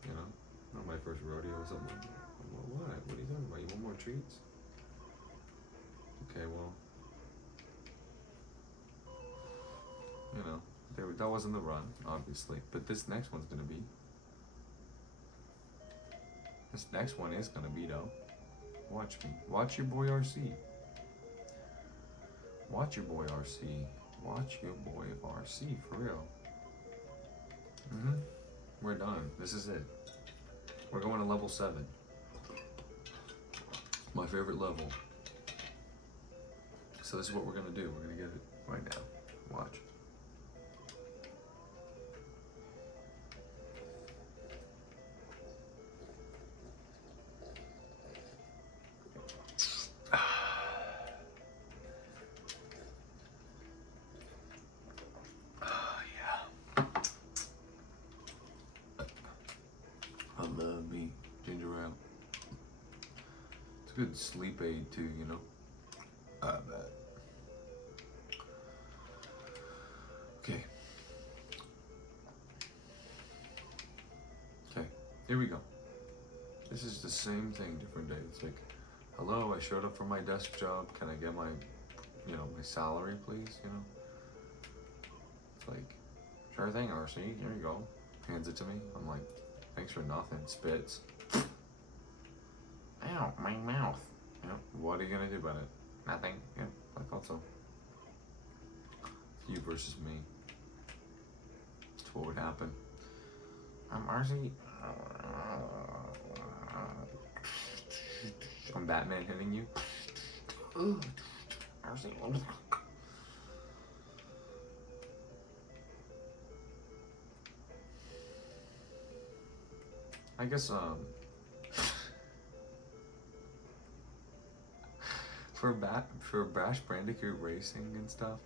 you know. Not my first rodeo or something. What? What are you talking about? You want more treats? Okay, well, you know, that wasn't the run, obviously. But this next one's gonna be. This next one is gonna be though. Watch me. Watch your boy RC. Watch your boy RC. Watch your boy RC for real. We're done. This is it. We're going to level 7. My favorite level. So this is what we're gonna do. We're gonna get it right now. Watch. Good sleep aid too, you know. I bet. Okay. Okay, here we go. This is the same thing, different day. It's like, hello, I showed up for my desk job. Can I get my, you know, my salary, please? You know. It's like, sure thing, RC. Here you go. Hands it to me. I'm like, thanks for nothing. Spits. Ow, my mouth. Yep. What are you gonna do about it? Nothing. Yeah, I thought so. It's you versus me. That's what would happen. RC. I'm Batman hitting you. RC. I guess for Crash Bandicoot racing and stuff,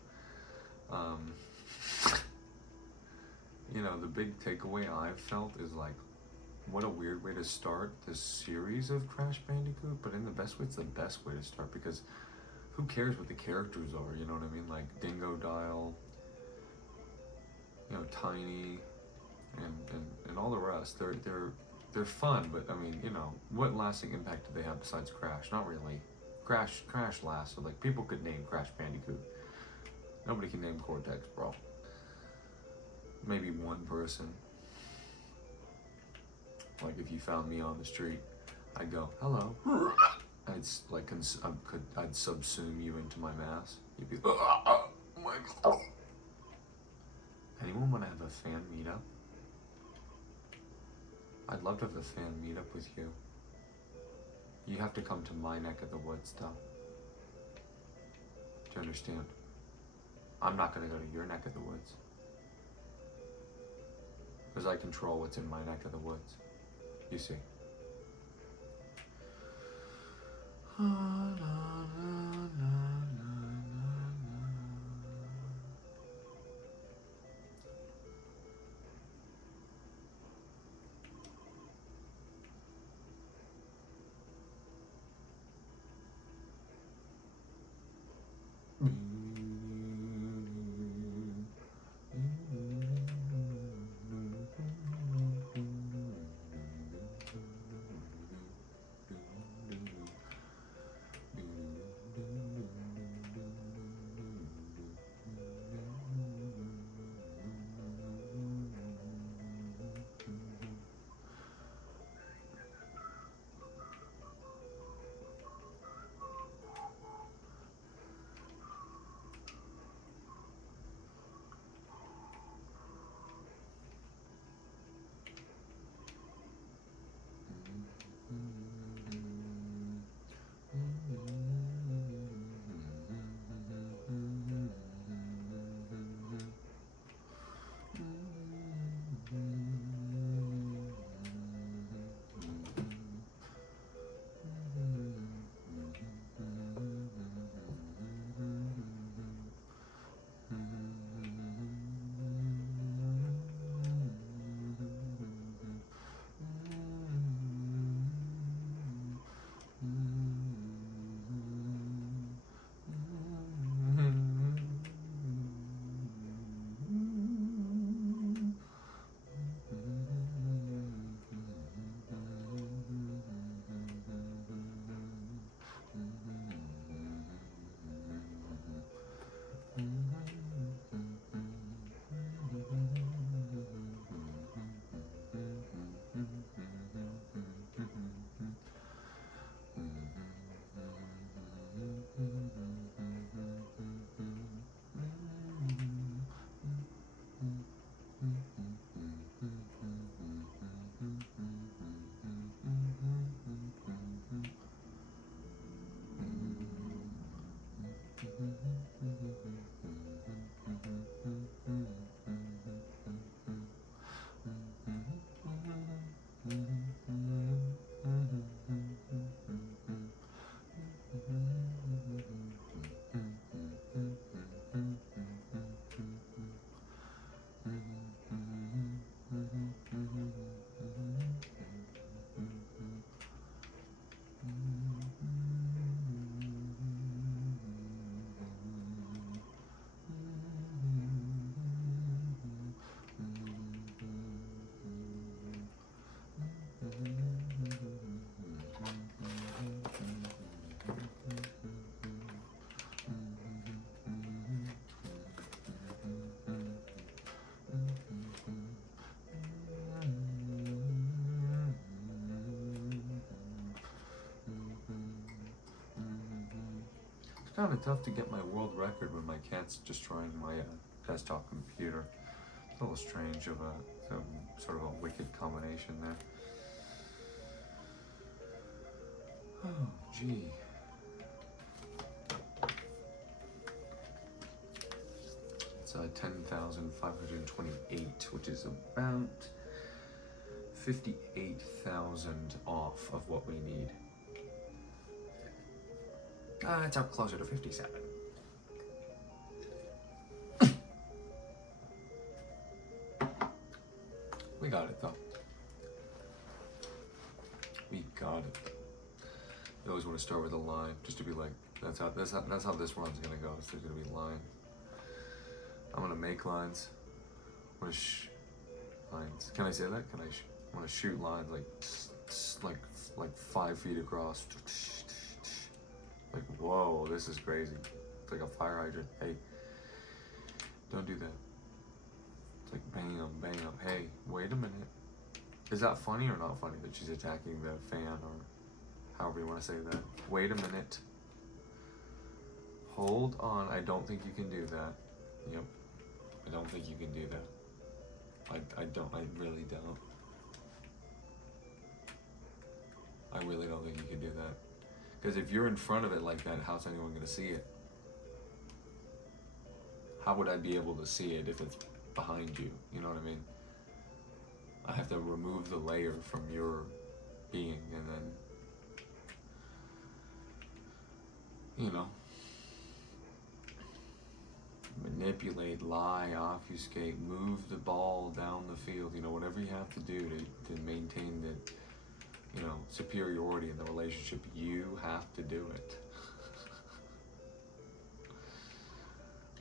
you know, the big takeaway I've felt is like, what a weird way to start this series of Crash Bandicoot, but in the best way, it's the best way to start, because who cares what the characters are, you know what I mean? Like Dingo Dial, you know, Tiny, and all the rest. They're fun, but I mean, you know, what lasting impact do they have besides Crash? Not really. Crash lasts, so like people could name Crash Bandicoot. Nobody can name Cortex, bro. Maybe one person. Like if you found me on the street, I'd go, hello. I'd like I'd subsume you into my mass. You'd be, oh my God. Anyone want to have a fan meetup? I'd love to have a fan meetup with you. You have to come to my neck of the woods, though. Do you understand? I'm not gonna go to your neck of the woods. Because I control what's in my neck of the woods. You see. Kind of tough to get my world record when my cat's destroying my desktop computer. It's a little strange of a sort of a wicked combination there. Oh, gee. It's 10,528, which is about 58,000 off of what we need. It's up closer to 57. We got it though. We got it. You always want to start with a line, just to be like, that's how this one's gonna go. It's gonna be a line. I'm gonna make lines. I'm gonna lines. Can I say that? Can I? I'm gonna shoot lines like 5 feet across. Like, whoa, this is crazy. It's like a fire hydrant. Hey, don't do that. It's like bam, bam. Hey, wait a minute. Is that funny or not funny that she's attacking the fan, or however you want to say that? Wait a minute. Hold on. I don't think you can do that. Yep. I don't think you can do that. I don't. I really don't. I really don't think you can do that. Because if you're in front of it like that, how's anyone going to see it? How would I be able to see it if it's behind you? You know what I mean? I have to remove the layer from your being and then, you know, manipulate, lie, obfuscate, move the ball down the field, you know, whatever you have to do to maintain the, you know, superiority in the relationship, you have to do it.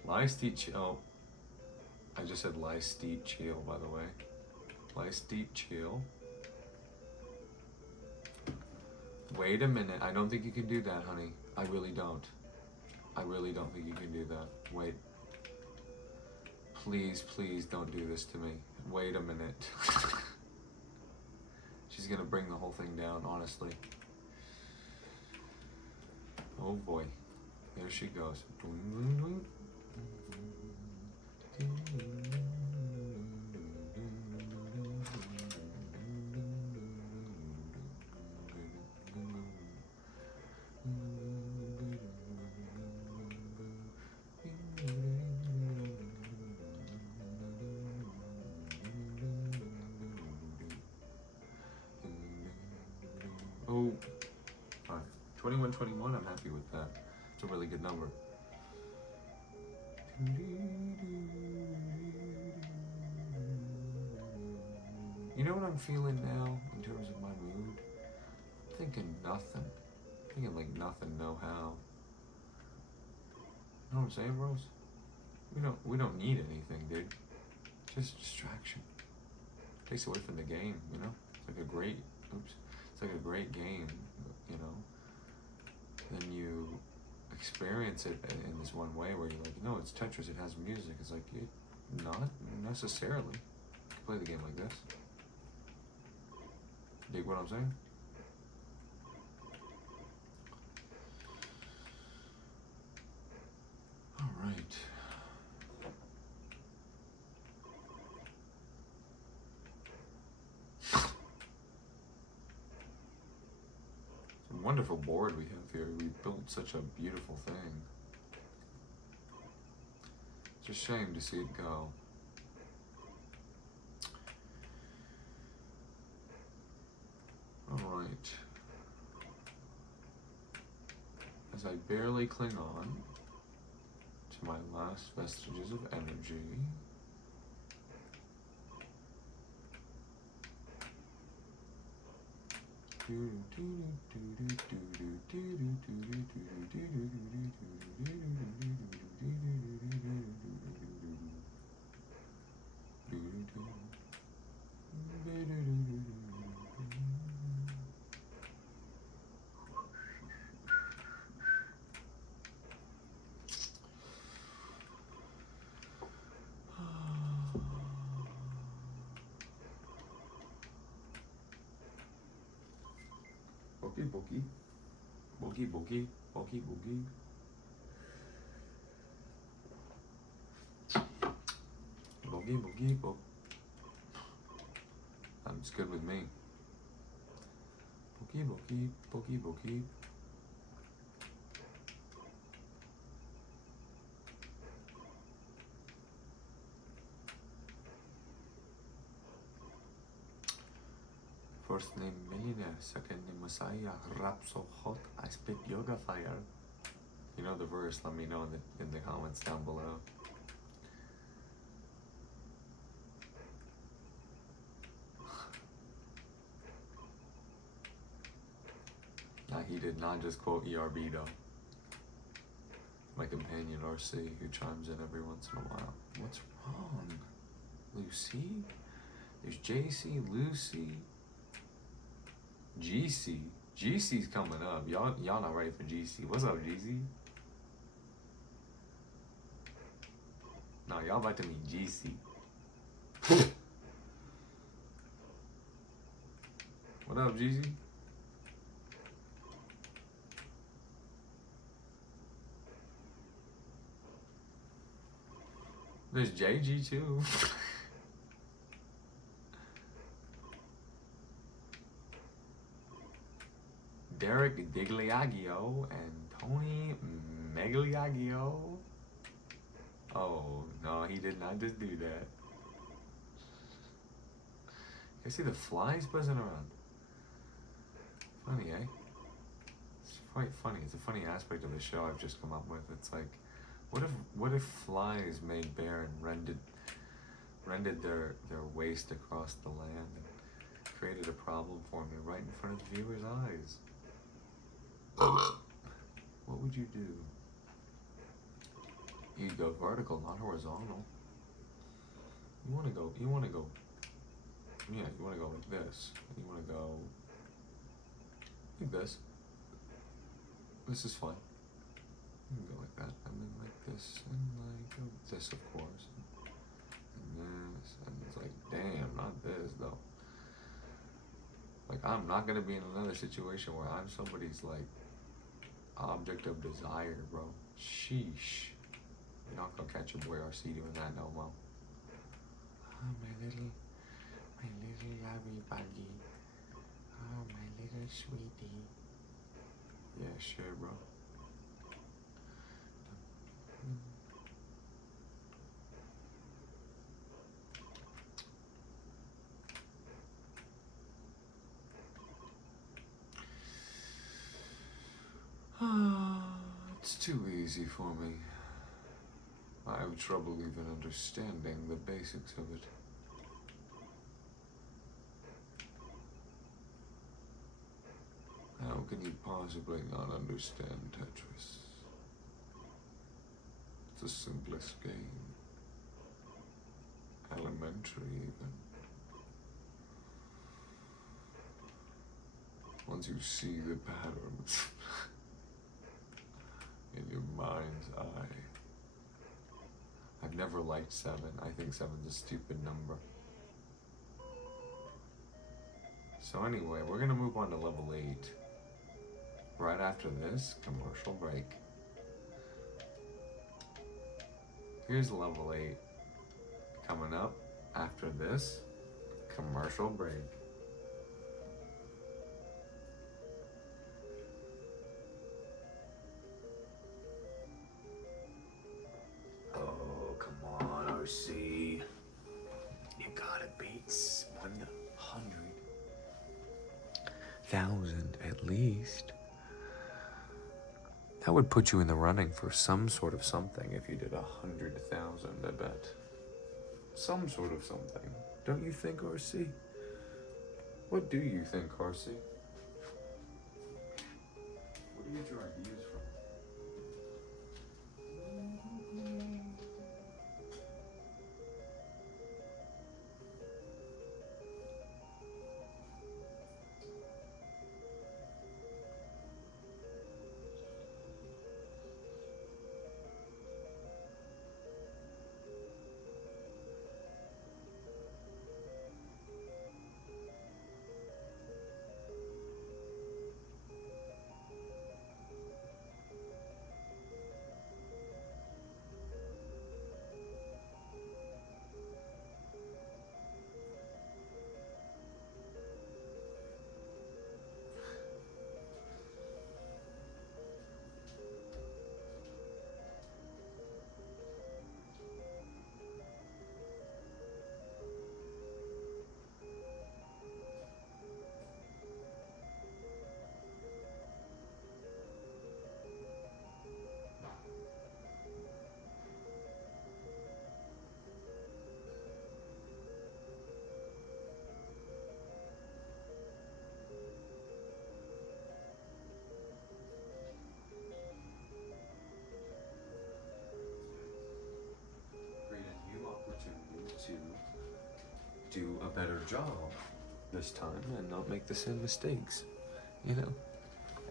Lie, steep, chill. Oh, I just said lie, steep, chill, by the way. Lie, steep, chill. Wait a minute. I don't think you can do that, honey. I really don't. I really don't think you can do that. Wait. Please, please don't do this to me. Wait a minute. She's gonna bring the whole thing down, honestly. Oh boy. There she goes. Oh, all right. 2121, I'm happy with that. It's a really good number. You know what I'm feeling now in terms of my mood? I'm thinking nothing. I'm thinking like nothing, no how. You know what I'm saying, bros? We don't need anything, dude. Just distraction. Takes away from the game, you know? It's like a great game, you know? Then you experience it in this one way where you're like, no, it's Tetris, it has music. It's like, not necessarily. You can play the game like this. Dig what I'm saying? All right. It's a wonderful board we have here. We built such a beautiful thing. It's a shame to see it go. All right. As I barely cling on to my last vestiges of energy, boogie, boogie, boogie, boogie, boogie, boogie, boogie, boogie. That's good with me. Boogie, boogie, boogie, boogie. First name millionaire, second name Messiah, rap so hot, I spit yoga fire. You know the verse, let me know in the comments down below. Nah, he did not just quote ERB though. My companion RC, who chimes in every once in a while. What's wrong? Lucy? There's JC, Lucy, GC. GC's coming up. Y'all not ready for GC. What's up, GC? No, y'all about to meet GC. What up, GC? There's JG too. Derek Digliaggio and Tony Megliaggio. Oh, no, he did not just do that. You see the flies buzzing around? Funny, eh? It's quite funny. It's a funny aspect of the show I've just come up with. It's like, what if flies made bare and rendered their waste across the land and created a problem for me right in front of the viewer's eyes? What would you do? You'd go vertical, not horizontal. You wanna go, yeah, you wanna go like this. You wanna go like this. This is fine. You can go like that, and then like this, and like this, of course. And this, and it's like, damn, not this though. Like, I'm not gonna be in another situation where I'm somebody's like object of desire, bro. Sheesh. You're not gonna catch your boy RC doing that no more. Oh, my little lovey buggy. Oh, my little sweetie. Yeah, sure, bro. It's too easy for me. I have trouble even understanding the basics of it. How can you possibly not understand Tetris? It's the simplest game. Elementary even. Once you see the patterns in your mind's eye. I've never liked 7. I think 7's a stupid number. So anyway, we're gonna move on to level 8. Right after this commercial break. Here's level 8. Coming up after this commercial break. Oh, come on, RC. You gotta beat 100,000 at least. That would put you in the running for some sort of something if you did 100,000, I bet. Some sort of something. Don't you think, RC? What do you think, RC? Where do you get your ideas from? do a better job this time and not make the same mistakes, you know?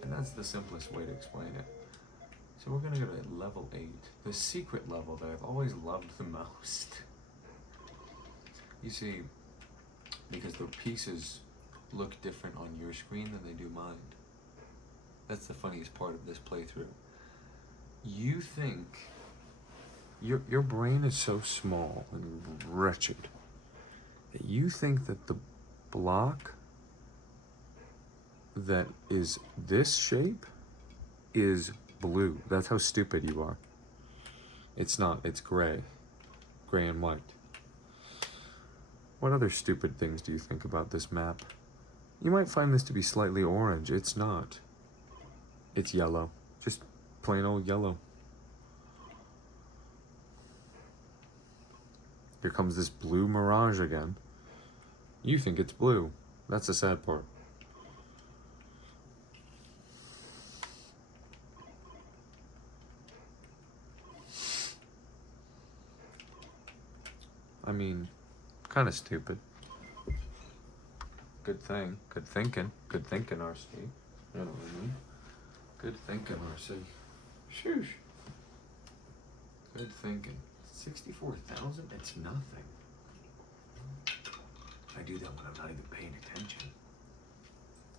And that's the simplest way to explain it. So we're gonna go to level 8, the secret level that I've always loved the most. You see, because the pieces look different on your screen than they do mine. That's the funniest part of this playthrough. You think, your brain is so small and wretched that you think that the block that is this shape is blue. That's how stupid you are. It's not, it's gray. Gray and white. What other stupid things do you think about this map? You might find this to be slightly orange. It's not. It's yellow. Just plain old yellow. Here comes this blue mirage again. You think it's blue. That's the sad part. I mean, kind of stupid. Good thing. Good thinking. Good thinking, RC. You know what I mean? Good thinking, RC. Shoosh. Good thinking. 64,000? It's nothing. I do that when I'm not even paying attention.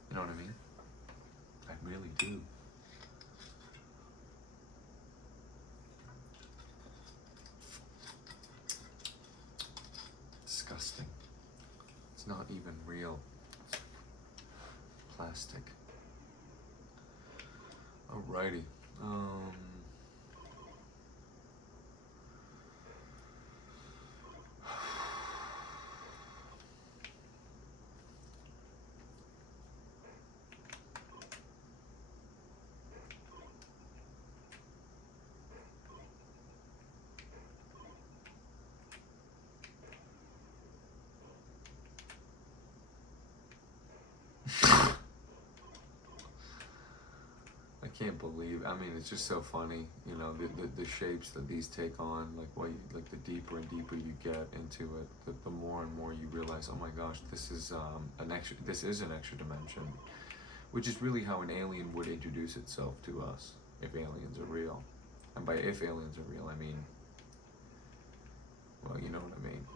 You know what I mean? I really do. Disgusting. It's not even real. It's plastic. Alrighty. I can't believe, I mean, it's just so funny, you know, the shapes that these take on, like like the deeper and deeper you get into it, the more and more you realize, oh my gosh, this is an extra dimension, which is really how an alien would introduce itself to us, if aliens are real. And by if aliens are real, I mean, well, you know what I mean.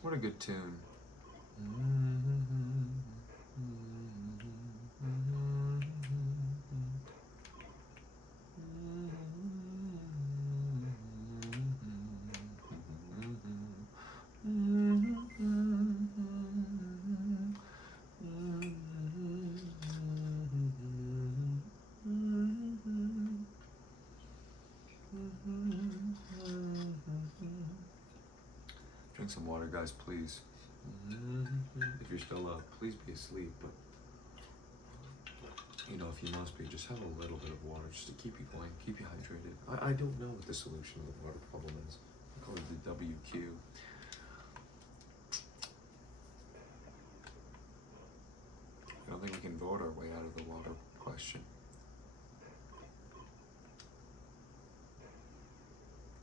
What a good tune. Drink some water, guys, please. If you're still up, please be asleep, but you know, if you must be, just have a little bit of water just to keep you going, keep you hydrated. I don't know what the solution of the water problem is. I call it the WQ. I don't think we can vote our way out of the water question.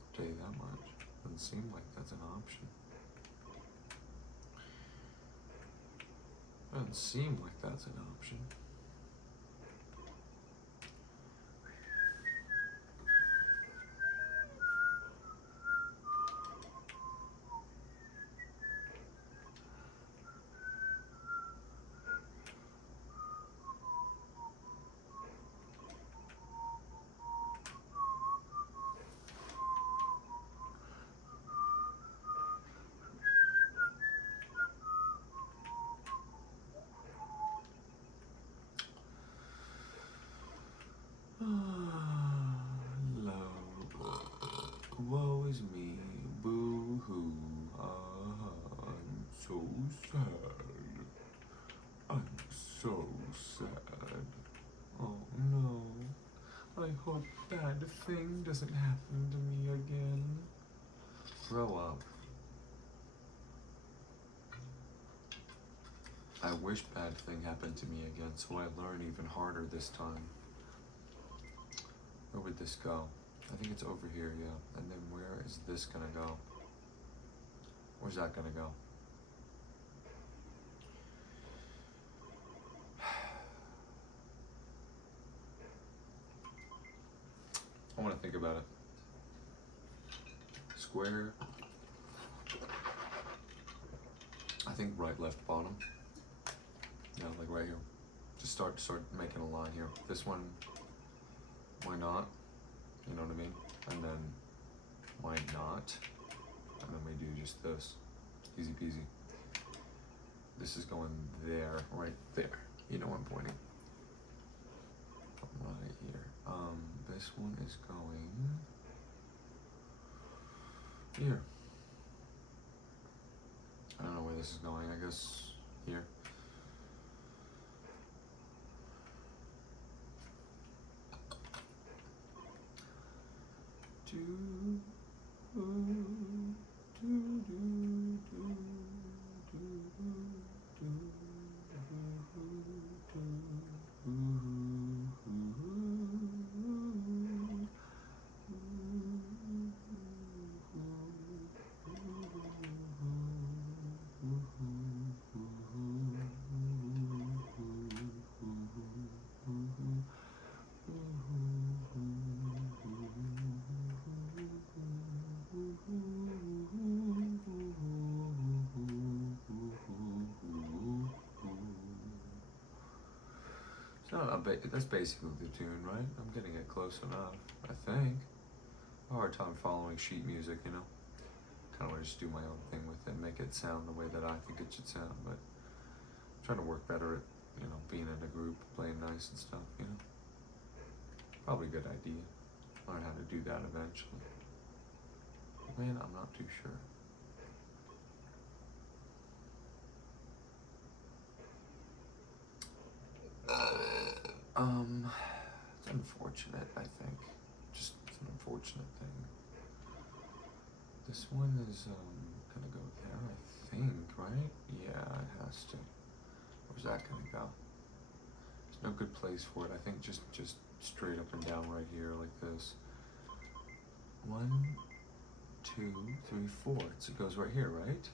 I'll tell you that much. Doesn't seem like that's an option. Doesn't seem like that's an option. Woe is me, boo-hoo, I'm so sad, I'm so sad, oh no, I hope bad thing doesn't happen to me again. Grow up. I wish bad thing happened to me again, so I learn even harder this time. Where would this go? I think it's over here, yeah. And then where is this gonna go? Where's that gonna go? I want to think about it. Square. I think right, left, bottom. Yeah, like right here. Just start making a line here. This one, why not? You know what I mean? And then, why not? And then we do just this. Easy peasy. This is going there, right there. You know I'm pointing. Right here. This one is going here. I don't know where this is going. I guess here. It's not that's basically the tune, right? I'm getting it close enough, I think. A hard time following sheet music, you know? Kind of want to just do my own thing with it, make it sound the way that I think it should sound, but I'm trying to work better at, you know, being in a group, playing nice and stuff, you know? Probably a good idea. Learn how to do that eventually. Man, I'm not too sure. It's unfortunate, I think. Just, it's an unfortunate thing. This one is, gonna go there, I think, right? Yeah, it has to. Where's that gonna go? There's no good place for it. I think just straight up and down right here, like this. 1, 2, 3, 4. So it goes right here, right?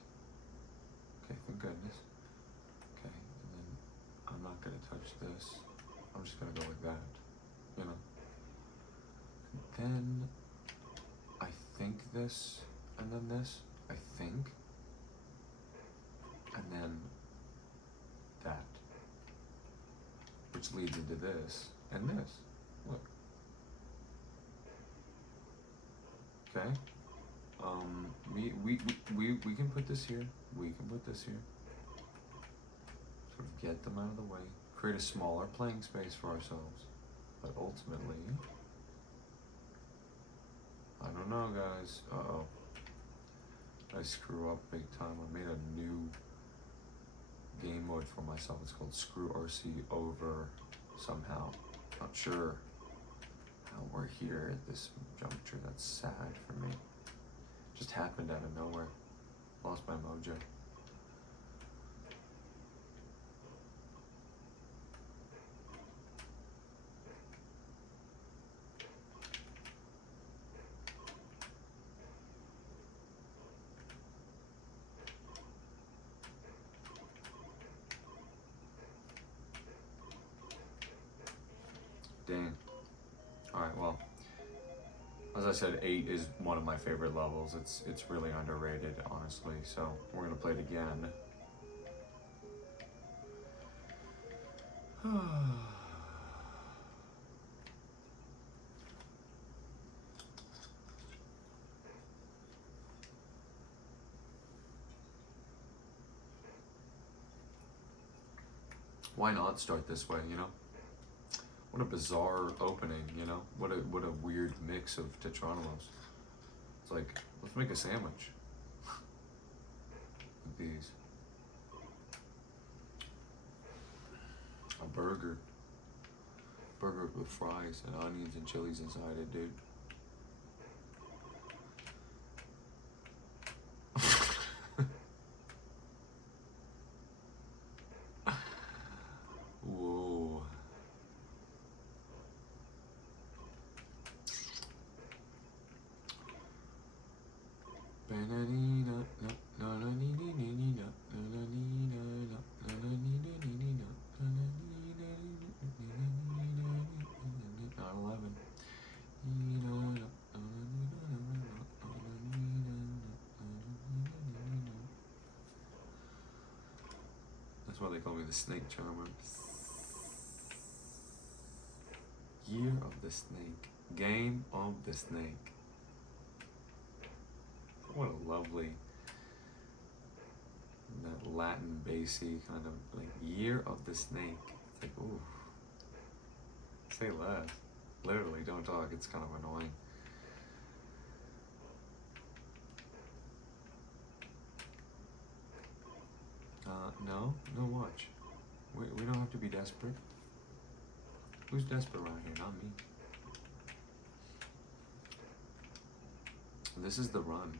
Okay, thank goodness. Okay, and then I'm not gonna touch this. I'm just gonna go like that, you know? And then I think this, and then this, I think, and then that, which leads into this, and this, look. Okay, we can put this here, we can put this here, sort of get them out of the way, create a smaller playing space for ourselves, but ultimately, I don't know, guys. Uh-oh. I screw up big time. I made a new game mode for myself. It's called Screw RC Over somehow. Not sure how we're here at this juncture. That's sad for me. Just happened out of nowhere. Lost my mojo. Dang. Alright, well, as I said, 8 is one of my favorite levels. It's really underrated, honestly, so we're gonna play it again. Why not start this way, you know? What a bizarre opening, you know? What a weird mix of Tetronimus. It's like, let's make a sandwich. With these. A burger. Burger with fries and onions and chilies inside it, dude. That's why they call me the snake charmer. Year of the snake. Game of the snake. What a lovely, that Latin bassy kind of like year of the snake. It's like, ooh, say less. Literally, don't talk. It's kind of annoying. No, watch. We don't have to be desperate. Who's desperate around here? Not me. This is the run.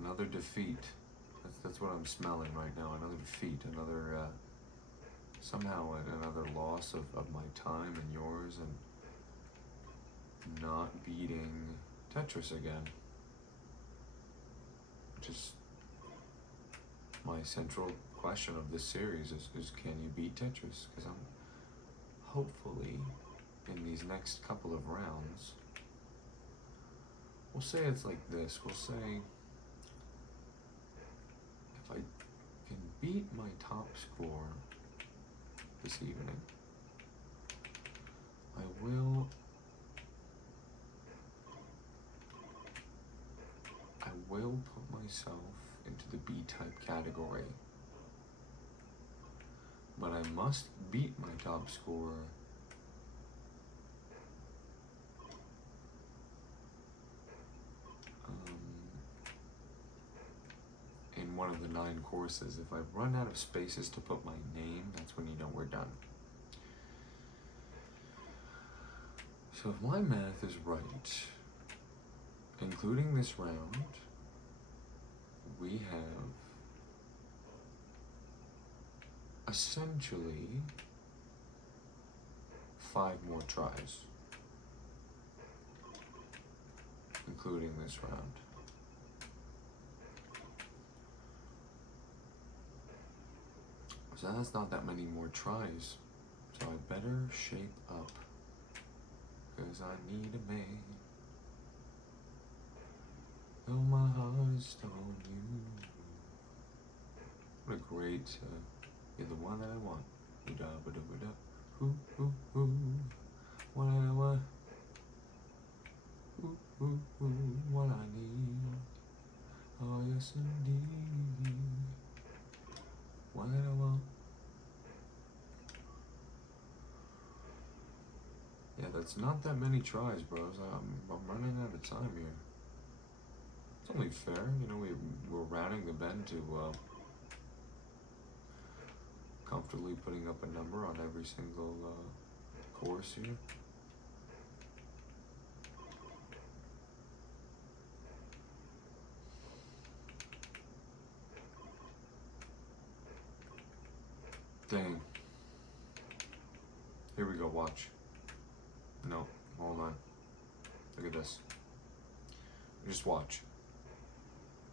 Another defeat. That's what I'm smelling right now. Another defeat. Another, somehow another loss of my time and yours, and not beating TetRiS again. Which is my central question of this series is can you beat TetRiS? Because I'm hopefully in these next couple of rounds, we'll say it's like this. We'll say if I can beat my top score this evening, I will put myself into the B-type category. But I must beat my top score in one of the 9 courses. If I run out of spaces to put my name, that's when you know we're done. So if my math is right, including this round, we have essentially 5 more tries, including this round. So that's not that many more tries. So I better shape up, because I need a man. Though my heart is on you. What a great, you're the one that I want. Ooh, ooh, ooh. What I want. Ooh, ooh, ooh. What I need. Oh, yes, indeed. What I want. Yeah, that's not that many tries, bros. I'm running out of time here. It's only fair, you know, we're rounding the bend to comfortably putting up a number on every single course here. Dang. Here we go, watch. No, hold on. Look at this. Just watch.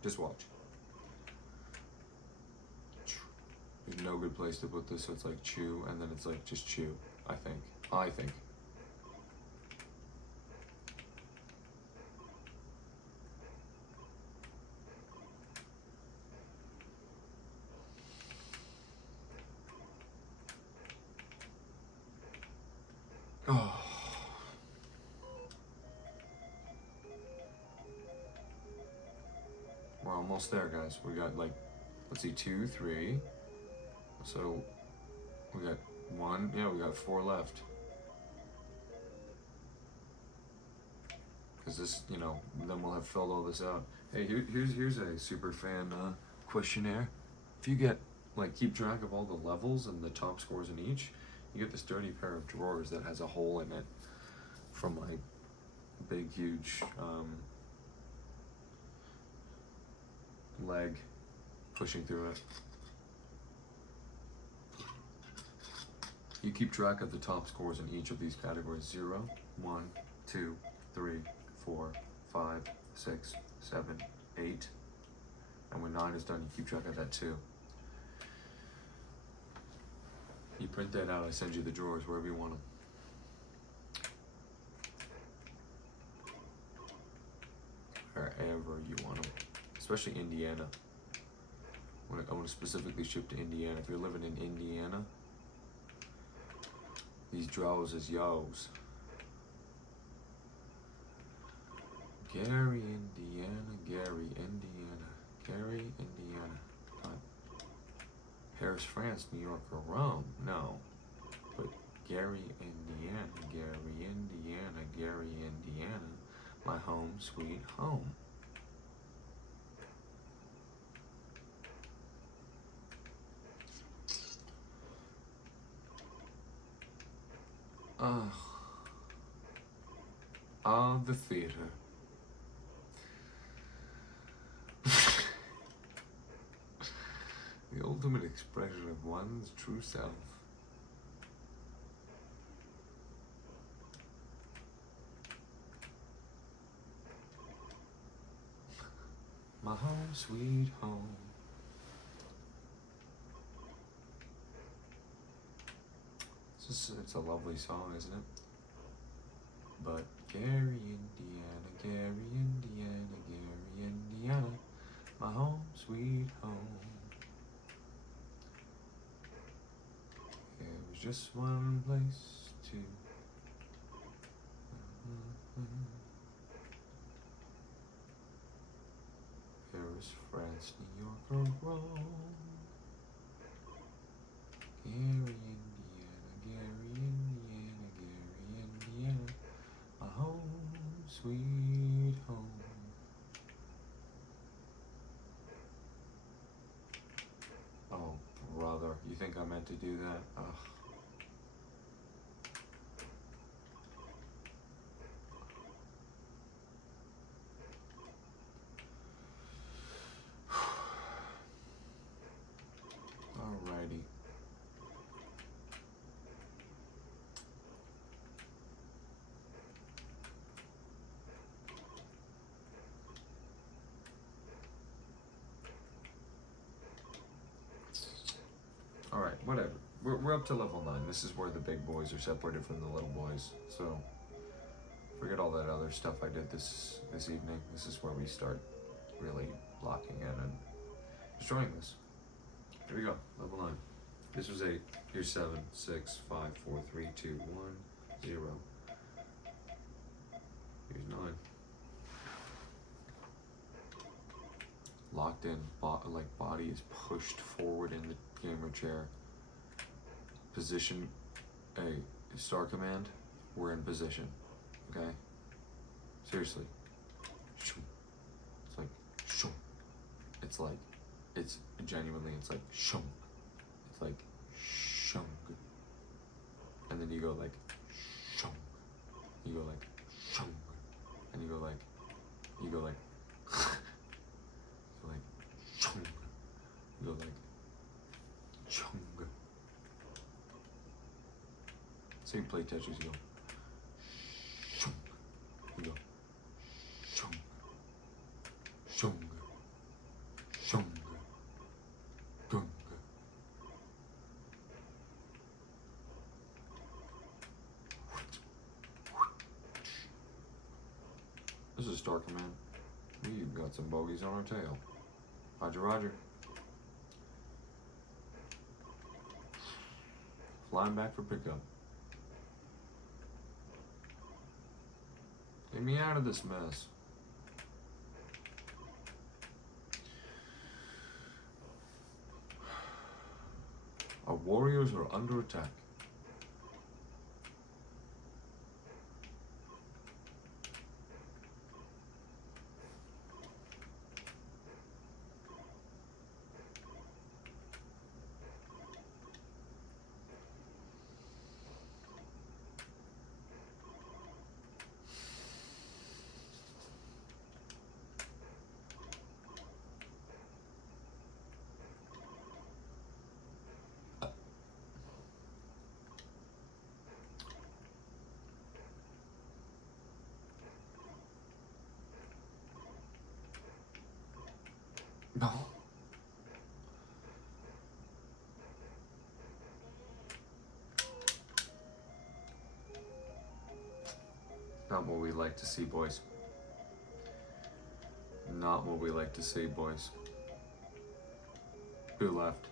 Just watch. There's no good place to put this, so it's like chew, and then it's like just chew, I think. Oh. We're almost there, guys. We got like, let's see, 2, 3. So we got 1, yeah, we got 4 left. Because this, you know, then we'll have filled all this out. Hey, here's a super fan questionnaire. If you get, like, keep track of all the levels and the top scores in each, you get this dirty pair of drawers that has a hole in it from my big, huge leg pushing through it. You keep track of the top scores in each of these categories: 0, 1, 2, 3, 4, 5, 6, 7, 8. And when 9 is done, you keep track of that too. You print that out, I send you the drawers wherever you want them. Wherever you want them. Especially Indiana. I want to specifically ship to Indiana. If you're living in Indiana, these drawers is yours. Gary, Indiana, Gary, Indiana, Gary, Indiana. Not Paris, France, New York, or Rome. No. But Gary, Indiana, Gary, Indiana, Gary, Indiana. My home, sweet home. The theater. The ultimate expression of one's true self. My home, sweet home. It's a lovely song, isn't it? But Gary, Indiana, Gary, Indiana, Gary, Indiana, my home, sweet home. There was just one place to. Paris, France, New York, or Rome. Gary, Indiana, Gary, Indiana, Gary, Indiana, my home, sweet home. Oh, brother, you think I meant to do that? Ugh. Alrighty. Alright, whatever. We're up to level 9. This is where the big boys are separated from the little boys. So, forget all that other stuff I did this evening. This is where we start really locking in and destroying this. Here we go, level 9. This was 8. Here's 7, 6, 5, 4, 3, 2, 1, 0. Here's 9. Locked in, body is pushed forward in the gamer chair. Position, star command, we're in position, okay? Seriously. It's like, shoo. It's genuinely, it's like, shung. It's like, shung. And then you go like, shung. You go like, shung. And you go like, you're like, chung. You go like, chung. So you play Tetris, you go, chung. You go, chung. Chung. Chung. Gung. This is Star Command. We've got some bogeys on our tail. Roger, roger. Flying back for pickup. Get me out of this mess. Our warriors are under attack. No. Not what we like to see, boys. Not what we like to see, boys. Who left?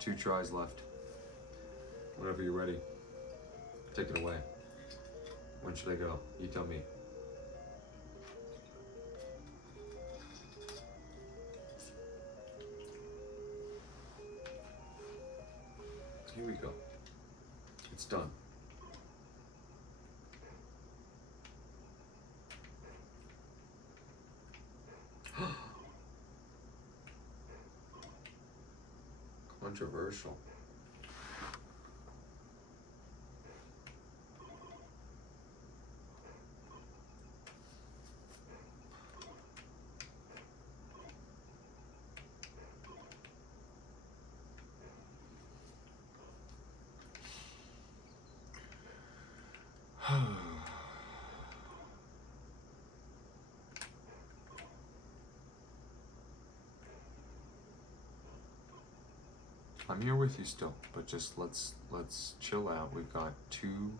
2 tries left. Whenever you're ready, take it away. When should I go? You tell me. Here we go. It's done. Controversial. I'm here with you still, but just let's chill out. We've got 2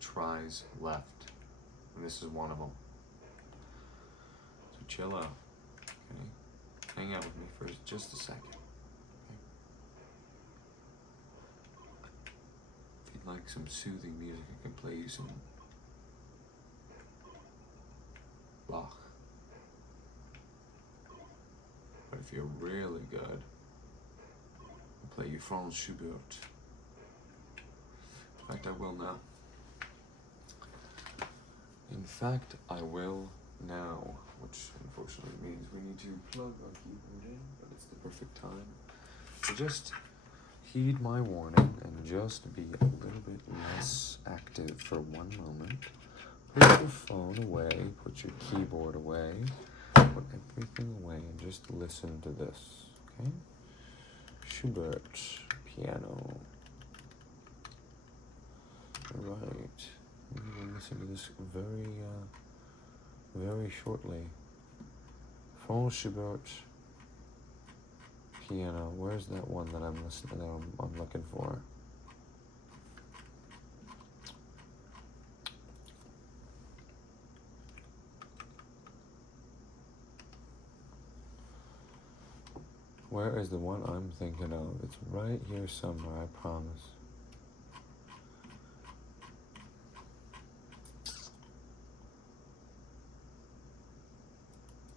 tries left, and this is one of them. So chill out, okay? Hang out with me for just a second. Okay? If you'd like some soothing music, I can play you some Bach. But if you're really good, play you Franz Schubert. In fact, I will now. In fact, I will now, which unfortunately means we need to plug our keyboard in, but it's the perfect time. So just heed my warning and just be a little bit less active for one moment. Put your phone away, put your keyboard away, put everything away, and just listen to this, okay? Schubert, piano. Right. We will listen to this very shortly. Franz Schubert, piano. Where's that one that I'm listening? I'm looking for. Where is the one I'm thinking of? It's right here somewhere, I promise.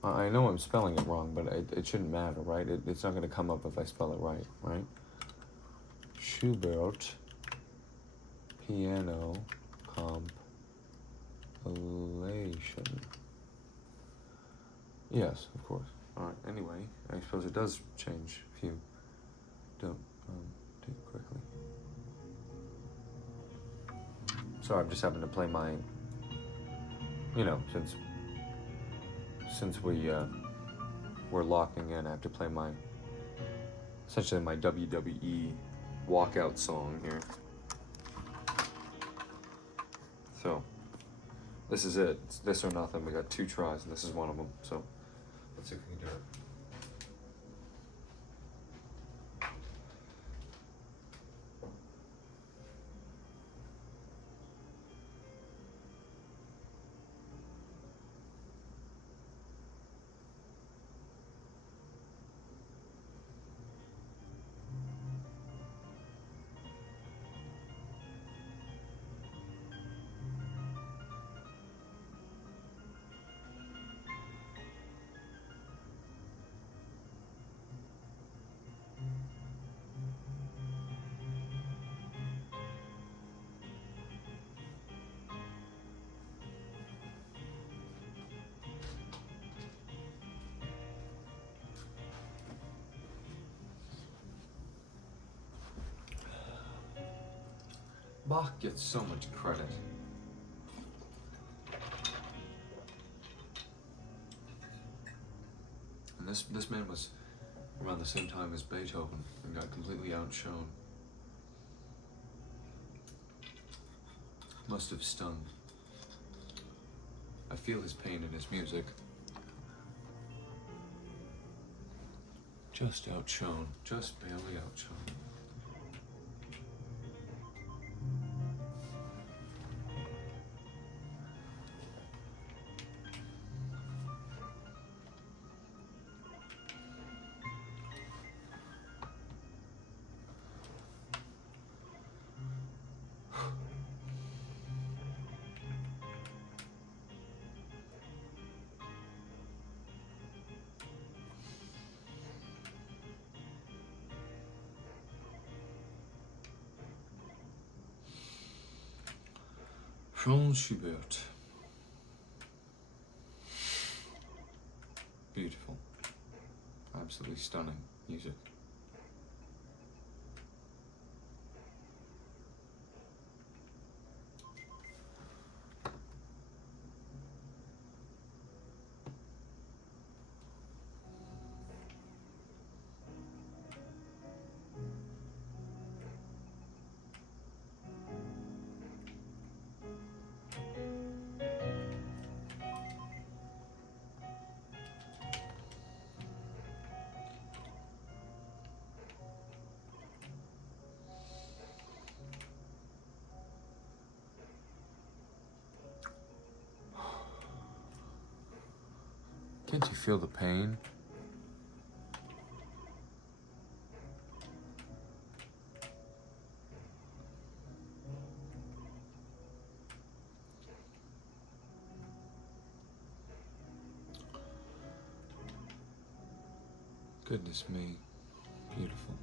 I know I'm spelling it wrong, but it shouldn't matter, right? It's not going to come up if I spell it right, right? Schubert, piano, compilation. Yes, of course. Alright, anyway, I suppose it does change if you don't do it correctly. Sorry, I'm just having to play my, you know, since we're locking in, I have to play my, essentially my WWE walkout song here. So, this is it. It's this or nothing. We got 2 tries, and this is one of them, so let's see if we can do it. Bach gets so much credit. And this man was around the same time as Beethoven and got completely outshone. Must have stung. I feel his pain in his music. Just outshone. Just barely outshone. Franz Schubert. Beautiful. Absolutely stunning music. Can't you feel the pain? Goodness me, beautiful.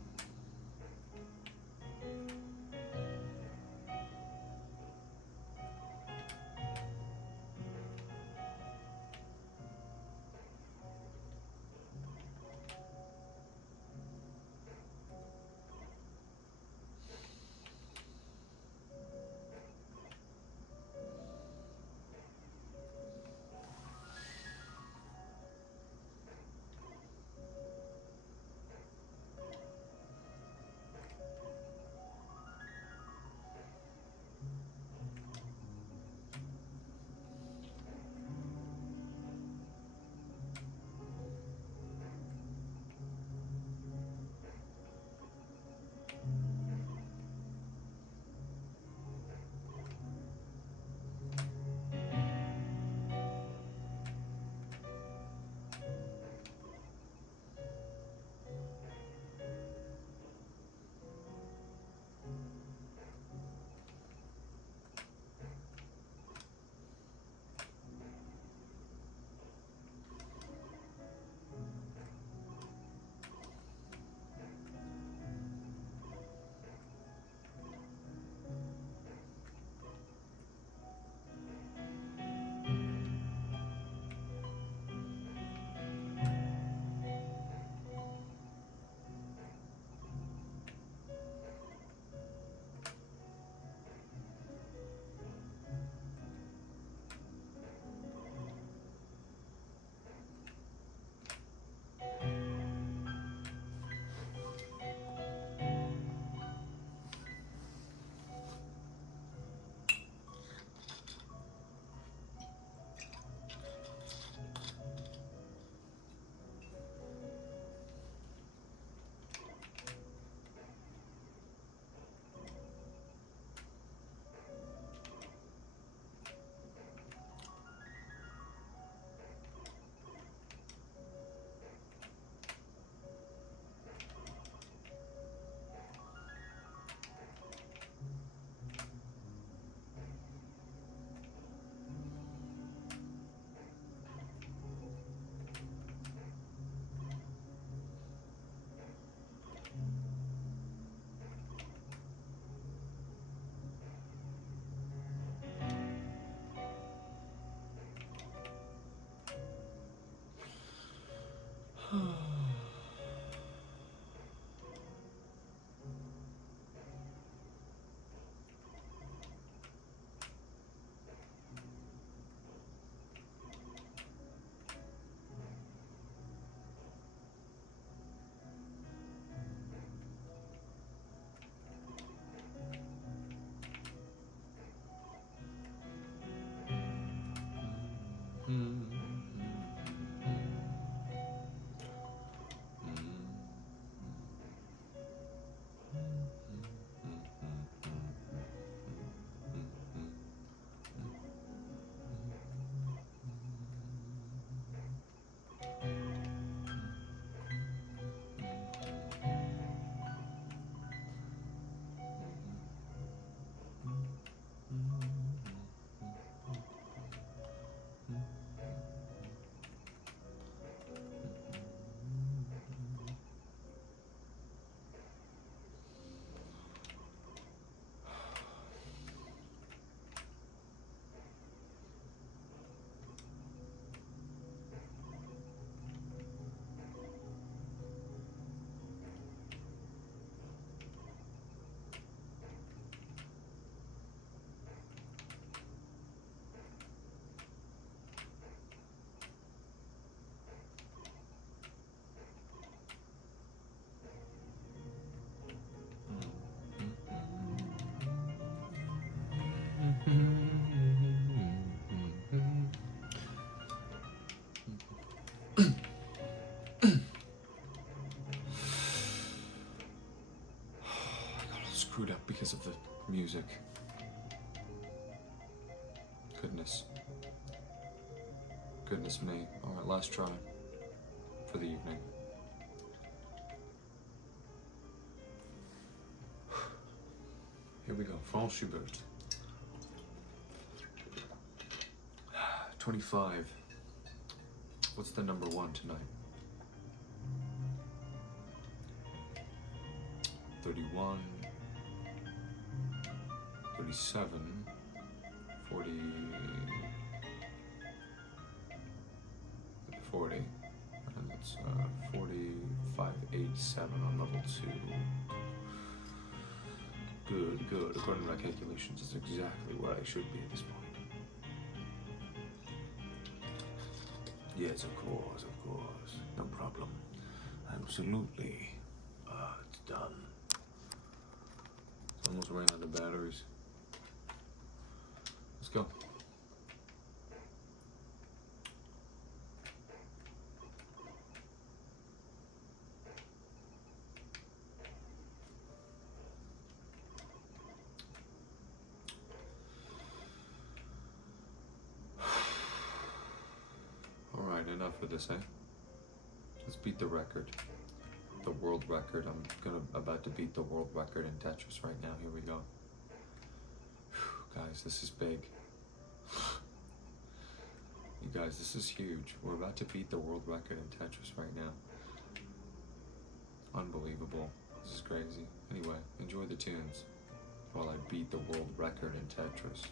got all screwed up because of the music. Goodness me. Alright, last try for the evening. Here we go. Franz Schubert. 25. What's the number 1 tonight? 31. 37. 40. 40. And it's 4587 on level 2. Good, good. According to my calculations, it's exactly where I should be at this point. Yes, of course, no problem. Absolutely. It's done. It's almost ran out of batteries. Let's go. Enough of this, eh? Let's beat the record. The world record. I'm about to beat the world record in Tetris right now. Here we go. Whew, guys, this is big. You guys, this is huge. We're about to beat the world record in Tetris right now. Unbelievable. This is crazy. Anyway, enjoy the tunes while I beat the world record in Tetris.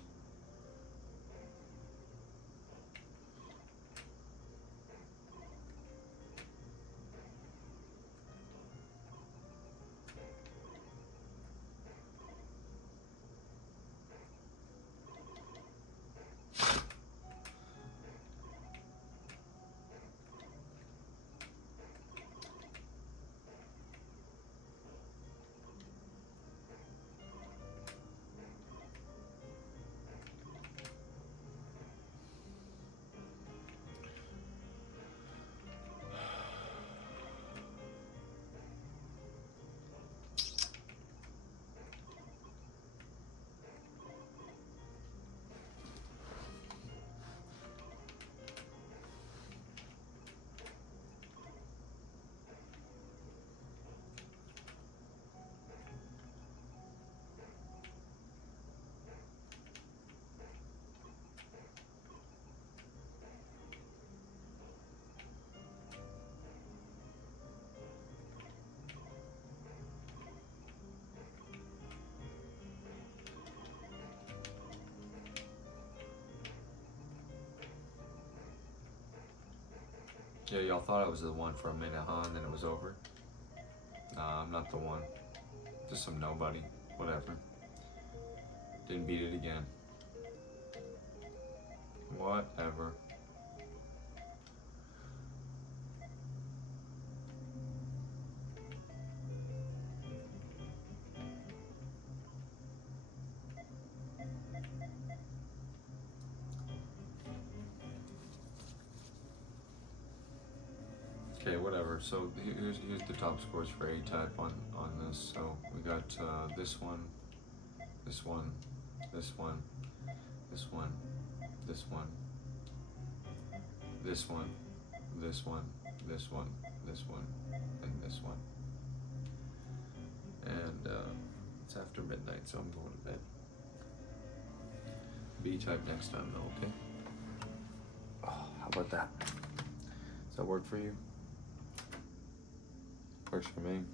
Yeah, y'all thought I was the one for a minute, huh? And then it was over? Nah, I'm not the one. Just some nobody. Whatever. Didn't beat it again. Whatever. Okay, whatever. So here's the top scores for A-type on this. So we got this one, this one, this one, this one, this one, this one, this one, this one, this one, and this one. And it's after midnight, so I'm going to bed. B-type next time though, okay? Oh, how about that? Does that work for you? Works for me.